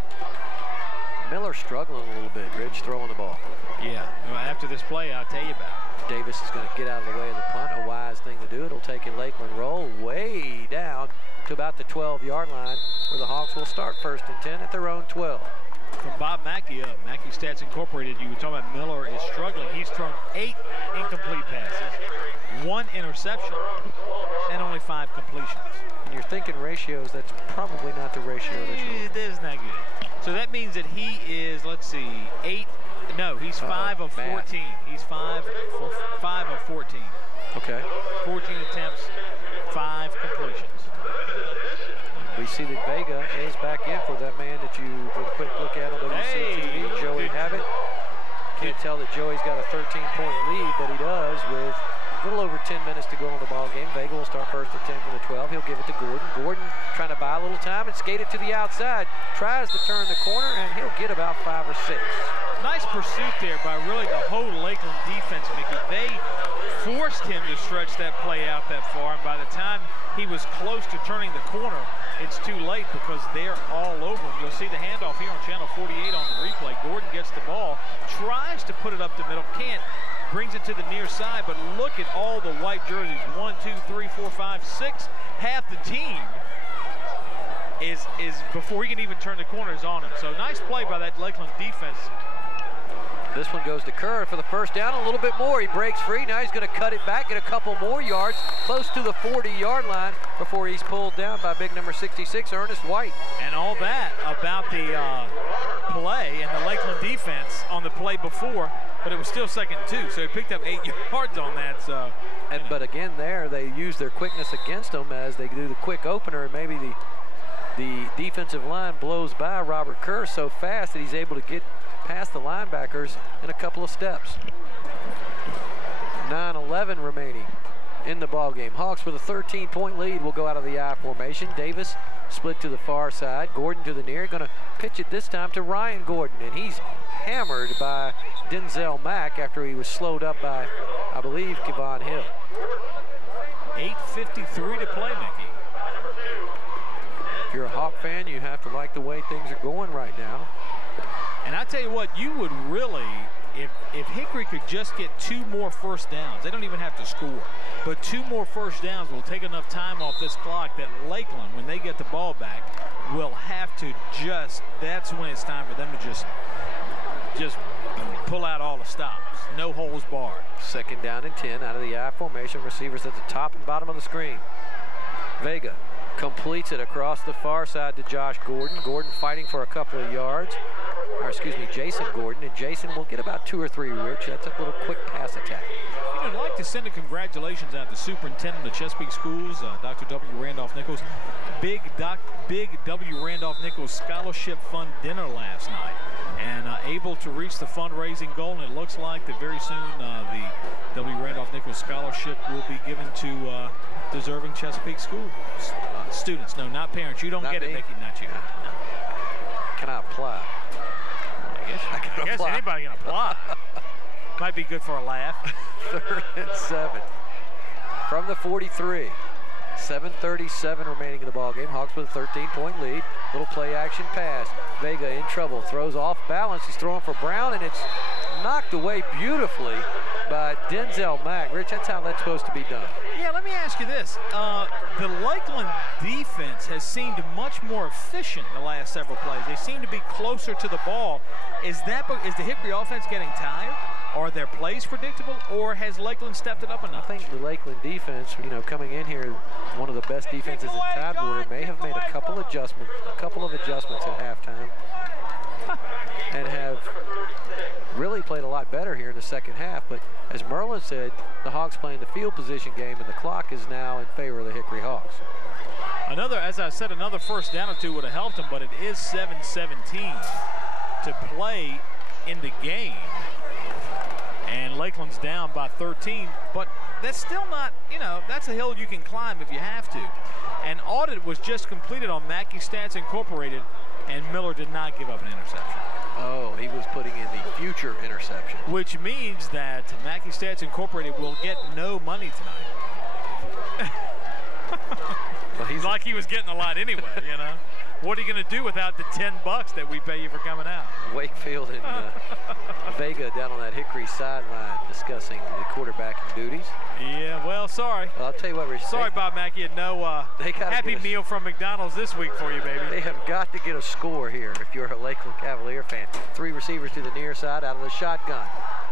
Miller struggling a little bit, Rich, throwing the ball. Yeah, well, after this play, I'll tell you about it. Davis is going to get out of the way of the punt, a wise thing to do. It'll take a Lakeland roll way down to about the 12-yard line, where the Hawks will start 1st and 10 at their own 12. From Bob Mackey of Mackey Stats Incorporated, you were talking about Miller is struggling. He's thrown 8 incomplete passes, 1 interception, and only 5 completions. And you're thinking ratios, that's probably not the ratio that you're... It is not good. So that means that he is, let's see, 8. No, he's 5 of 14. Math. He's 5 of 14. Okay. 14 attempts, 5 completions. We see that Vega is back in for that man that you did a quick look at on WCTV, Joey Habit. Can't tell that Joey's got a 13-point lead, but he does with a little over 10 minutes to go in the ball game. Vega will start 1st and 10 from the 12. He'll give it to Gordon. Gordon trying to buy a little time and skate it to the outside. Tries to turn the corner, and he'll get about 5 or 6. Nice pursuit there by really the whole Lakeland defense, Mickey. They forced him to stretch that play out that far, and by the time he was close to turning the corner, it's too late because they're all over him. You'll see the handoff here on Channel 48 on the replay. Gordon gets the ball, tries to put it up the middle, can't, brings it to the near side, but look at all the white jerseys. 1, 2, 3, 4, 5, 6. Half the team is before he can even turn the corner is on him. So nice play by that Lakeland defense. This one goes to Kerr for the 1st down, a little bit more. He breaks free. Now he's going to cut it back, get a couple more yards, close to the 40-yard line before he's pulled down by big number 66, Ernest White. And all that about the play and the Lakeland defense on the play before, but it was still 2nd and 2, so he picked up 8 yards on that. So, but again, there they use their quickness against them as they do the quick opener, and maybe the defensive line blows by Robert Kerr so fast that he's able to get past the linebackers in a couple of steps. 9:11 remaining in the ball game. Hawks with a 13-point lead will go out of the I formation. Davis split to the far side. Gordon to the near. Going to pitch it this time to Ryan Gordon, and he's hammered by Denzel Mack after he was slowed up by, I believe, Kevon Hill. 8:53 to play, Mickey. If you're a Hawk fan, you have to like the way things are going right now. And I tell you what, you would really, if Hickory could just get 2 more first downs, they don't even have to score, but 2 more first downs will take enough time off this clock that Lakeland, when they get the ball back, will have to that's when it's time for them to just pull out all the stops. No holes barred. 2nd down and 10 out of the I formation. Receivers at the top and bottom of the screen. Vega completes it across the far side to Josh Gordon. Gordon fighting for a couple of yards. Or excuse me, Jason Gordon. And Jason will get about 2 or 3, Rich. That's a little quick pass attack. You know, I'd like to send a congratulations out to the superintendent of Chesapeake Schools, Dr. W. Randolph Nichols. Big W. Randolph Nichols Scholarship Fund dinner last night. And able to reach the fundraising goal, and it looks like that very soon the W. Randolph Nichols Scholarship will be given to deserving Chesapeake School students. No, not parents. You don't get it, Mickey, not you. No. Can I apply? I guess anybody can apply. Might be good for a laugh. 3rd and 7 from the 43. 7:37 remaining in the ball game. Hawks with a 13-point lead. Little play action pass. Vega in trouble. Throws off balance. He's throwing for Brown, and it's knocked away beautifully by Denzel Mack. Rich, that's how that's supposed to be done. Yeah, let me ask you this. The Lakeland defense has seemed much more efficient the last several plays. They seem to be closer to the ball. Is the Hickory offense getting tired? Are their plays predictable, or has Lakeland stepped it up enough? I think the Lakeland defense, you know, coming in here, one of the best defenses in Tidewater, may have made a couple of adjustments at halftime, and have really played a lot better here in the 2nd half. But as Merlin said, the Hawks playing the field position game, and the clock is now in favor of the Hickory Hawks. As I said, another first down or 2 would have helped them, but it is 7:17 to play in the game. And Lakeland's down by 13, but that's still not, you know, that's a hill you can climb if you have to. An audit was just completed on Mackey Stats Incorporated, and Miller did not give up an interception. Oh, he was putting in the future interception. Which means that Mackey Stats Incorporated will get no money tonight. Well, he's like he was getting a lot anyway, you know. What are you going to do without the $10 that we pay you for coming out? Wakefield and Vega down on that Hickory sideline discussing the quarterbacking duties. Yeah, well, sorry. Well, I'll tell you what, Rich. Sorry, Bob Mackey, had no Happy Meal from McDonald's this week for you, baby. They have got to get a score here if you're a Lakeland Cavalier fan. 3 receivers to the near side out of the shotgun.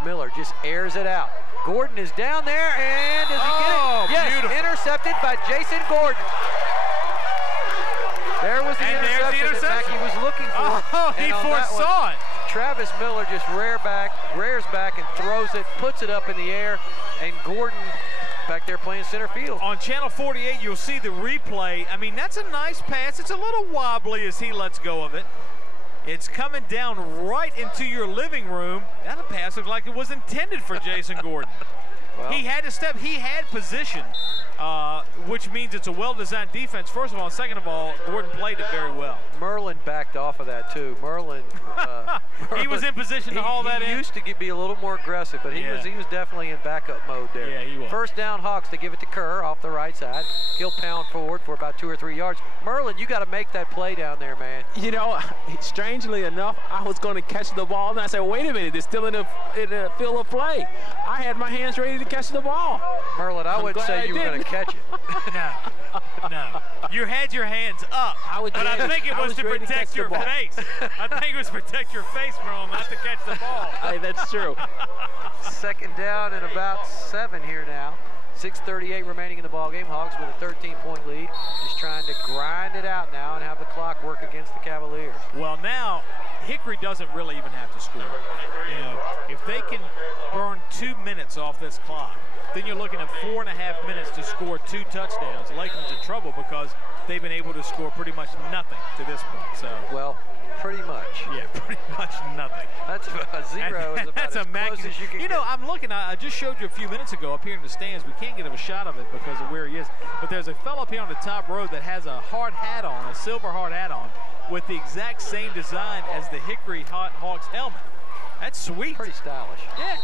Miller just airs it out. Gordon is down there, and does he get it? Yes, beautiful. Intercepted by Jason Gordon. There was the interception that Mackey was looking for. Oh, he foresaw it. Travis Miller just rears back and throws it, puts it up in the air, and Gordon back there playing center field. On Channel 48, you'll see the replay. I mean, that's a nice pass. It's a little wobbly as he lets go of it. It's coming down right into your living room. That pass looked like it was intended for Jason Gordon. Well, he had to step. He had position, which means it's a well-designed defense, first of all. Second of all, Gordon played it very well. Merlin backed off of that, too. Merlin he was in position to haul that in. He used to be a little more aggressive, but he was definitely in backup mode there. Yeah, he was. First down, Hawks. They give it to Kerr off the right side. He'll pound forward for about 2 or 3 yards. Merlin, you got to make that play down there, man. You know, strangely enough, I was going to catch the ball, and I said, wait a minute, it's still in the field of play. I had my hands ready to catch the ball. Merlin, I wouldn't say you were going to catch it. No. You had your hands up, but I think it was to protect your face. I think it was to protect your face, Merlin, not to catch the ball. Hey, that's true. Second down and about 7 here now. 6:38 remaining in the ballgame. Hawks with a 13-point lead. Just trying to grind it out now and have the clock work against the Cavaliers. Well, now Hickory doesn't really even have to score. You know, if they can burn 2 minutes off this clock, then you're looking at 4.5 minutes to score 2 touchdowns. Lakeland's in trouble because they've been able to score pretty much nothing to this point. So, well, pretty much. Yeah, pretty much nothing. That's a zero. Is about that's as close as you can You know, I'm looking. I just showed you a few minutes ago up here in the stands. We can't get a shot of it because of where he is. But there's a fellow up here on the top row that has a hard hat on, a silver hard hat on, with the exact same design as the Hickory Hawks helmet. That's sweet. Pretty stylish. Yeah.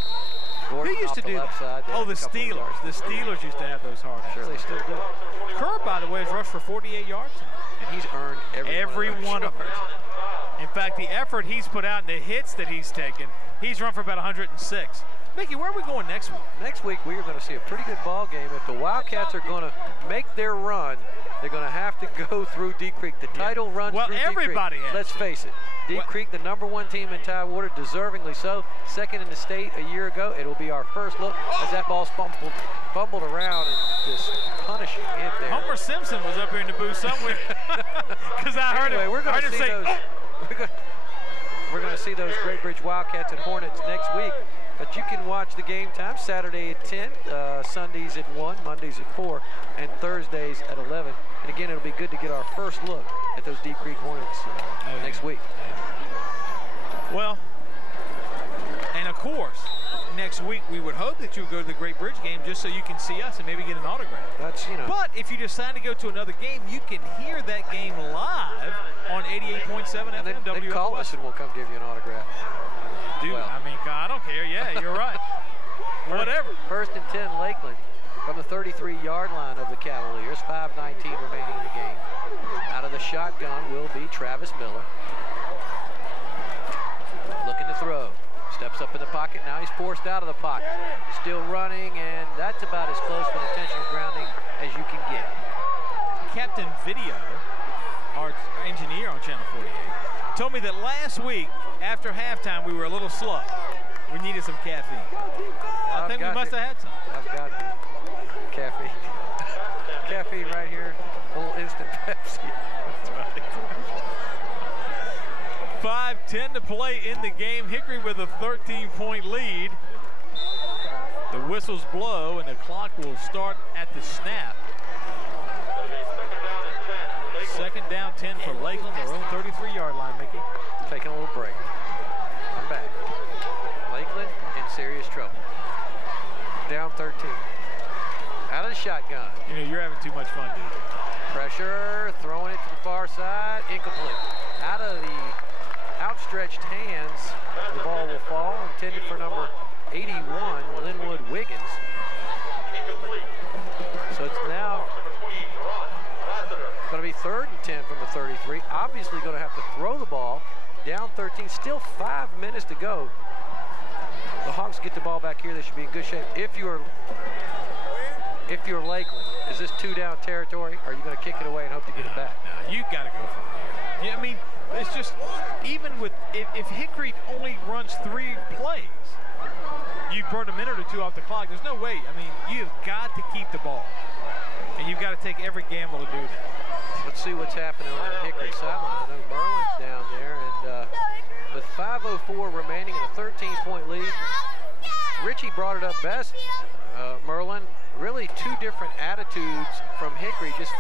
Gordon Who used to do that? Oh, the Steelers. The Steelers used to have those hard hats. Sure, they still do. Kerr, by the way, has rushed for 48 yards. And he's earned every one of them. In fact, the effort he's put out and the hits that he's taken, he's run for about 106. Mickey, where are we going next week? Next week, we are going to see a pretty good ball game. If the Wildcats are going to make their run, they're going to have to go through Deep Creek. The title runs through everybody Deep Creek. Let's face it. Deep Creek, the #1 team in Tidewater, deservingly so. Second in the state a year ago. It'll be our first look as that ball's fumbled around and just punishing hit there. Homer Simpson was up here in the booth somewhere because I heard him. We're going to see those. We're going to see those Great Bridge Wildcats and Hornets next week. But you can watch the game time Saturday at 10, Sundays at 1, Mondays at 4, and Thursdays at 11. And again, it'll be good to get our first look at those Deep Creek Hornets next week. Well, and of course, next week we would hope that you would go to the Great Bridge game just so you can see us and maybe get an autograph. That's, you know. But if you decide to go to another game, you can hear that game live on 88.7 FM WFOS. Then call us and we'll come give you an autograph. Dude, well, I mean, I don't care. Yeah, you're right. Whatever. First and 10, Lakeland from the 33-yard line of the Cavaliers. 5:19 remaining in the game. Out of the shotgun will be Travis Miller. Looking to throw. Steps up in the pocket. Now he's forced out of the pocket. Still running, and that's about as close to intentional grounding as you can get. Captain Video, our engineer on Channel 48, told me that last week after halftime we were a little slow. We needed some caffeine. I think we must have had some. I've got caffeine. Caffeine right here. A little instant Pepsi. That's right. 5:10 to play in the game. Hickory with a 13-point lead. The whistles blow and the clock will start at the snap. Second down 10 for Lakeland, their own 33-yard line, Mickey. Taking a little break. I'm back. Lakeland in serious trouble. Down 13. Out of the shotgun. You know, you're having too much fun, dude. Pressure, throwing it to the far side, incomplete. Out of the outstretched hands, the ball will fall, intended for number 81, Linwood Wiggins. So it's now going to be 3rd and 10 from the 33. Obviously going to have to throw the ball. Down 13, still 5 minutes to go. The Hawks get the ball back here. They should be in good shape. If you're Lakeland, is this 2-down territory? Or are you going to kick it away and hope to get it back? No, you got to go for it. Yeah, I mean, it's just, even with, if Hickory only runs 3 plays, you burn a minute or 2 off the clock. There's no way. I mean, you've got to keep the ball. And you've got to take every gamble to do that. Let's see what's happening on the Hickory sideline. I know Merlin's down there, and with 5:04 remaining and a 13-point lead, Richie brought it up best. Merlin, really 2 different attitudes from Hickory. Just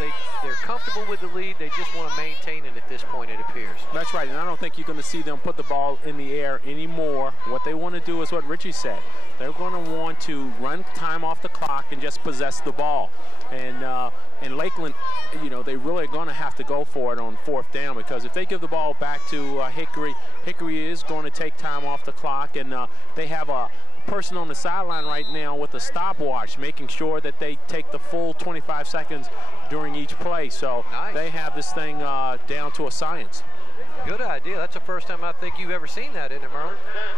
they're comfortable with the lead. They just want to maintain it at this point, it appears. That's right, and I don't think you're going to see them put the ball in the air anymore. What they want to do is what Richie said. They're going to want to run time off the clock and just possess the ball. And Lakeland, you know, they really are going to have to go for it on 4th down, because if they give the ball back to Hickory, Hickory is going to take time off the clock, and they have a person on the sideline right now with a stopwatch, making sure that they take the full 25 seconds during each play. So nice. They have this thing down to a science. Good idea. That's the first time I think you've ever seen that, isn't it, Merlin?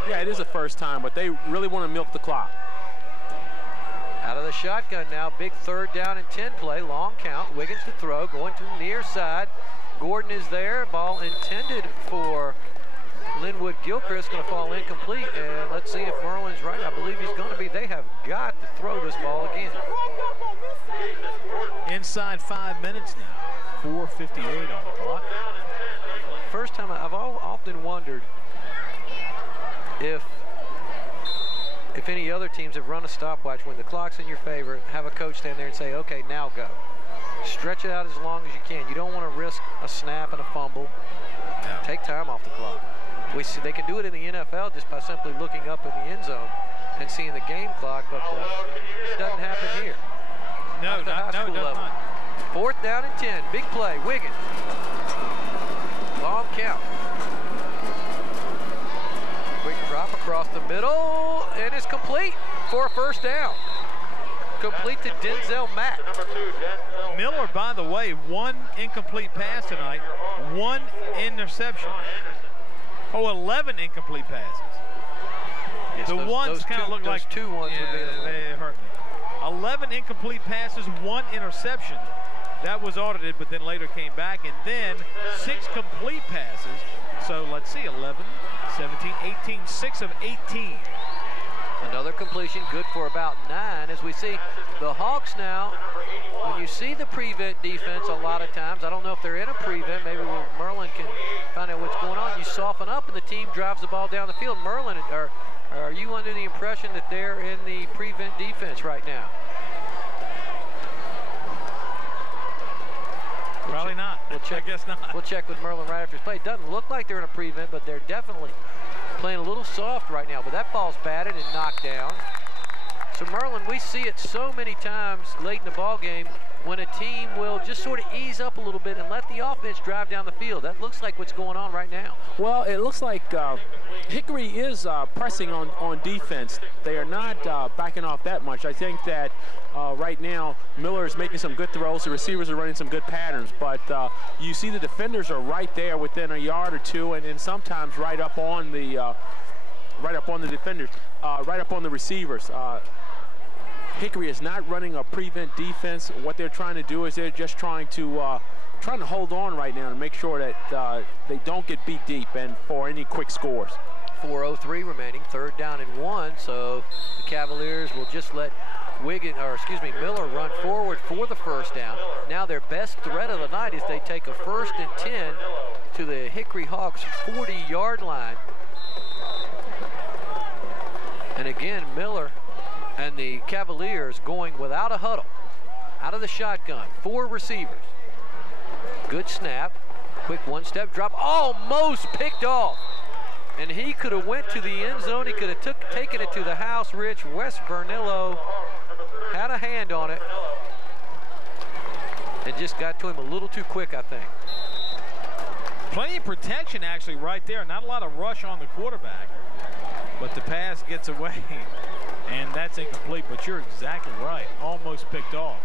Yeah, it is the first time, but they really want to milk the clock. Out of the shotgun now, big 3rd down and 10 play, long count. Wiggins to throw, going to the near side. Gordon is there. Ball intended for Linwood Gilchrist, going to fall incomplete. And let's see if Merlin's right. I believe he's going to be. They have got to throw this ball again. Inside 5 minutes now. 4:58 on the clock. first time I've often wondered if any other teams have run a stopwatch when the clock's in your favor, have a coach stand there and say, okay, now go. Stretch it out as long as you can. You don't want to risk a snap and a fumble. No. Take time off the clock. We see they can do it in the NFL just by simply looking up in the end zone and seeing the game clock, but it doesn't happen here. No, Not at the high school level. Not. 4th down and 10. Big play. Wiggins. Long count. Quick drop across the middle, and it's complete for a first down. Complete to Denzel Mack. Miller, by the way, 1 incomplete pass tonight, 1 interception. 11 incomplete passes. Yes, The ones kind of look like 2 ones would be they hurt me. 11 incomplete passes, 1 interception. That was audited, but then later came back, and then 6 complete passes. So let's see, 11, 17, 18, 6 of 18. Another completion, good for about 9. As we see the Hawks now, when you see the prevent defense a lot of times, I don't know if they're in a prevent, maybe Merlin can find out what's going on. You soften up and the team drives the ball down the field. Merlin, are you under the impression that they're in the prevent defense right now? Probably not. We'll check, I guess not. We'll check with Merlin right after his play. It doesn't look like they're in a prevent, but they're definitely playing a little soft right now. But that ball's batted and knocked down. So Merlin, we see it so many times late in the ball game when a team will just sort of ease up a little bit and let the offense drive down the field. That looks like what's going on right now. Well, it looks like Hickory is pressing on defense. They are not backing off that much. I think that right now Miller is making some good throws. The receivers are running some good patterns, but you see the defenders are right there within a yard or two, and then sometimes right up on the defenders, right up on the receivers. Hickory is not running a prevent defense. What they're trying to do is they're just trying to hold on right now and make sure that they don't get beat deep and for any quick scores. 4:03 remaining, 3rd down and 1. So the Cavaliers will just let Miller run forward for the first down. Now their best threat of the night is they take a 1st and 10 to the Hickory Hawks 40-yard line. And again, Miller and the Cavaliers going without a huddle. Out of the shotgun, 4 receivers. Good snap, quick 1-step drop, almost picked off. And he could have went to the end zone. He could have taken it to the house. Rich, Wes Vernillo had a hand on it and just got to him a little too quick, I think. Plenty of protection actually right there. Not a lot of rush on the quarterback, but the pass gets away. And that's incomplete, but you're exactly right. Almost picked off.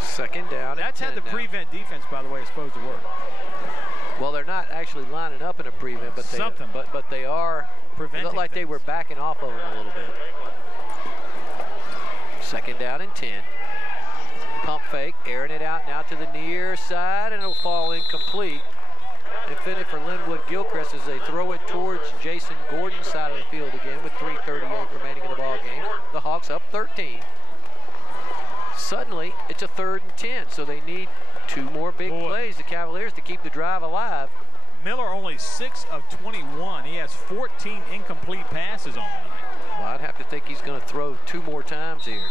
2nd down. That's how the prevent defense, by the way, is supposed to work. Well, they're not actually lining up in a prevent, but they are preventing. It looked like they were backing off of them a little bit. 2nd down and 10. Pump fake, airing it out now to the near side, and it'll fall incomplete. Intended for Linwood Gilchrist as they throw it towards Jason Gordon's side of the field again with 3:38 remaining in the ball game. The Hawks up 13. Suddenly, it's a 3rd and 10, so they need 2 more big plays, the Cavaliers, to keep the drive alive. Miller only 6 of 21. He has 14 incomplete passes on the night. Well, I'd have to think he's going to throw 2 more times here.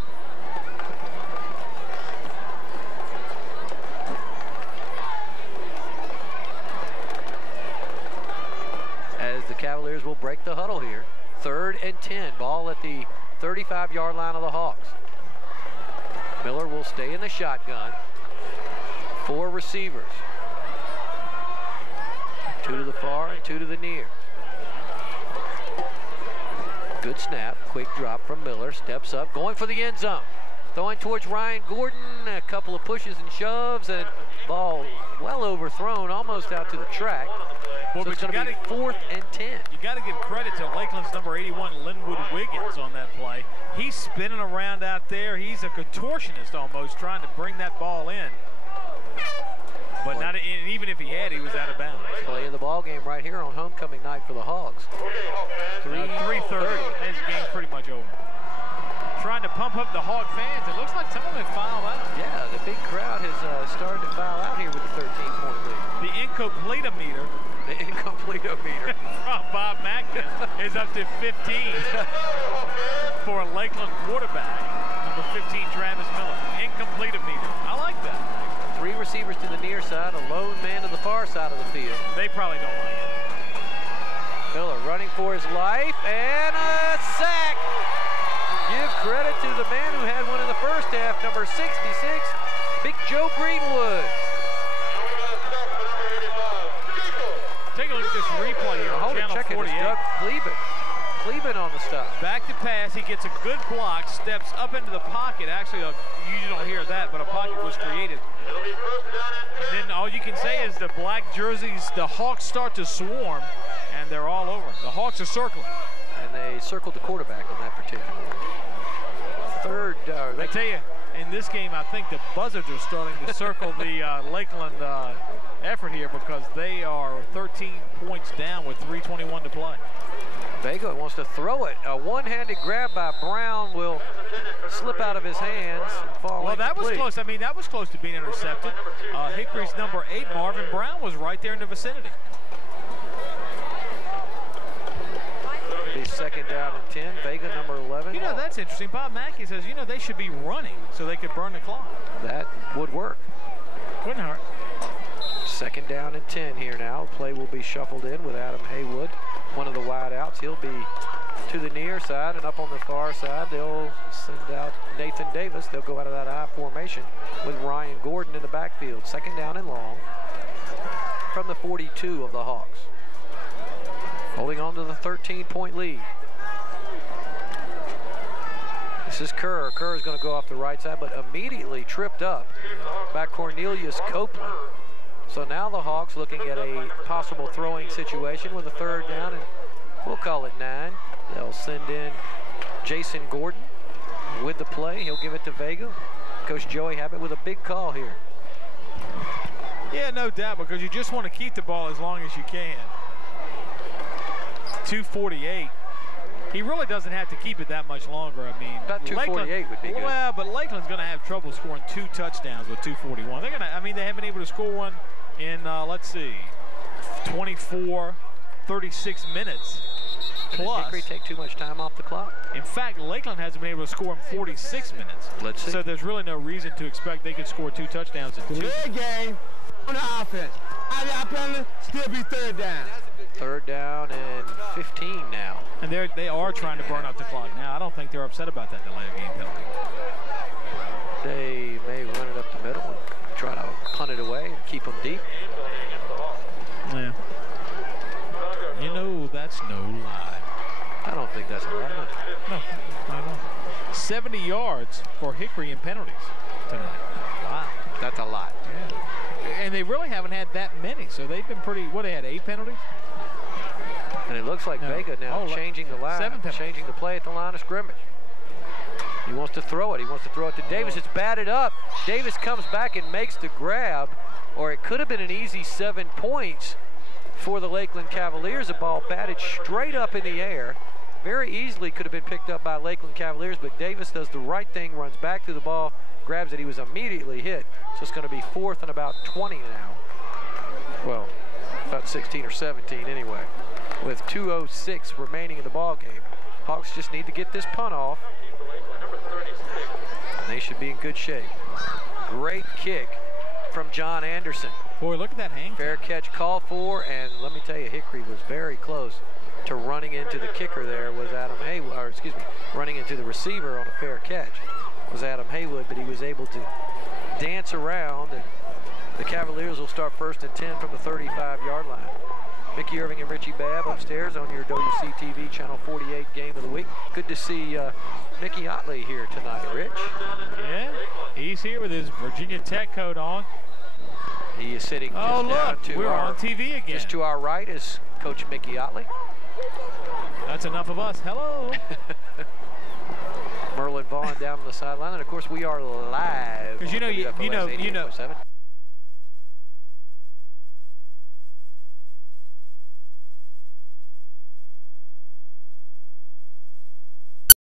As the Cavaliers will break the huddle here. 3rd and 10, ball at the 35-yard line of the Hawks. Miller will stay in the shotgun. 4 receivers. 2 to the far and 2 to the near. Good snap, quick drop from Miller, steps up, going for the end zone. Throwing towards Ryan Gordon, a couple of pushes and shoves, and ball well overthrown, almost out to the track. Well, so it's going to be 4th and 10. You got to give credit to Lakeland's number 81, Linwood Wiggins, on that play. He's spinning around out there. He's a contortionist almost, trying to bring that ball in. But not, and even if he had, he was out of bounds. Play of the ball game right here on homecoming night for the Hawks. 3:30. This game's pretty much over. trying to pump up the Hog fans. It looks like some of them have filed out. Yeah, the big crowd has started to file out here with the 13-point lead. The incomplete-o-meter. The incomplete-o-meter. From Bob Mackin is up to 15 for a Lakeland quarterback. Number 15, Travis Miller. Incomplete-o-meter. I like that. 3 receivers to the near side, a lone man to the far side of the field. They probably don't like it. Miller running for his life, and a sack. Give credit to the man who had one in the first half, number 66, Big Joe Greenwood. Take a look at this replay here on Channel 48. Doug Kleben on the stop. Back to pass, he gets a good block, steps up into the pocket. Actually, you usually don't hear that, but a pocket was created. And then all you can say is the black jerseys, the Hawks start to swarm, and they're all over. The Hawks are circling. And they circled the quarterback on that particular one. Third, I tell you, in this game, I think the Buzzards are starting to circle the Lakeland effort here because they are 13 points down with 3:21 to play. Vega wants to throw it. A one-handed grab by Brown will slip out of his hands. Well, that was close. I mean, that was close to being intercepted. Hickory's number 8, Marvin Brown, was right there in the vicinity. Be second down and 10. Vega, number 11. You know, that's interesting. Bob Mackey says, you know, they should be running so they could burn the clock. That would work. Wouldn't hurt. Second down and 10 here now. Play will be shuffled in with Adam Haywood, one of the wideouts. He'll be to the near side, and up on the far side, they'll send out Nathan Davis. They'll go out of that I formation with Ryan Gordon in the backfield. Second down and long from the 42 of the Hawks. Holding on to the 13-point lead. This is Kerr. Kerr is going to go off the right side, but immediately tripped up by Cornelius Copeland. So now the Hawks looking at a possible throwing situation with a third down, and we'll call it 9. They'll send in Jason Gordon with the play. He'll give it to Vega. Coach Joey Habit with a big call here. Yeah, no doubt, because you just want to keep the ball as long as you can. 2:48. He really doesn't have to keep it that much longer. I mean, about 2:48 would be good. Well, but Lakeland's going to have trouble scoring 2 touchdowns with 2:41. They're going to. I mean, they haven't been able to score one in let's see, 24, 36 minutes plus. Did Hickory take too much time off the clock? In fact, Lakeland hasn't been able to score in 46 minutes. Let's see. So there's really no reason to expect they could score 2 touchdowns in 2. Good game on the offense. Out penalty, still be third down. Third down and 15 now. And they are trying to burn up the clock now. I don't think they're upset about that delay of game penalty. They may run it up the middle and try to punt it away and keep them deep. Yeah. You know, that's no lie. I don't think that's a lie. No, not at all. 70 yards for Hickory in penalties tonight. Wow. That's a lot. Yeah. And they really haven't had that many, so they've been pretty, what, they had 8 penalties? And it looks like Vega now changing the line, changing the play at the line of scrimmage. He wants to throw it. He wants to throw it to Davis. It's batted up. Davis comes back and makes the grab, or it could have been an easy 7 points for the Lakeland Cavaliers. The ball batted straight up in the air. Very easily could have been picked up by Lakeland Cavaliers, but Davis does the right thing, runs back through the ball, grabs it. He was immediately hit. So it's going to be 4th and about 20 now. Well, about 16 or 17 anyway, with 2:06 remaining in the ball game. Hawks just need to get this punt off, and they should be in good shape. Great kick from John Anderson. Boy, look at that hang. Fair catch called for, and let me tell you, Hickory was very close to running into the kicker there was Adam Haywood, or excuse me, running into the receiver on a fair catch was Adam Haywood, but he was able to dance around, and the Cavaliers will start 1st and 10 from the 35-yard line. Mickey Irving and Richie Babb upstairs on your WCTV Channel 48 game of the week. Good to see Mickey Otley here tonight, Rich. Yeah, he's here with his Virginia Tech coat on. He is sitting just down to we're on TV again. Just to our right is Coach Mickey Otley. That's enough of us. Hello. Merlin Vaughn down on the sideline, and of course we are live. Because you know,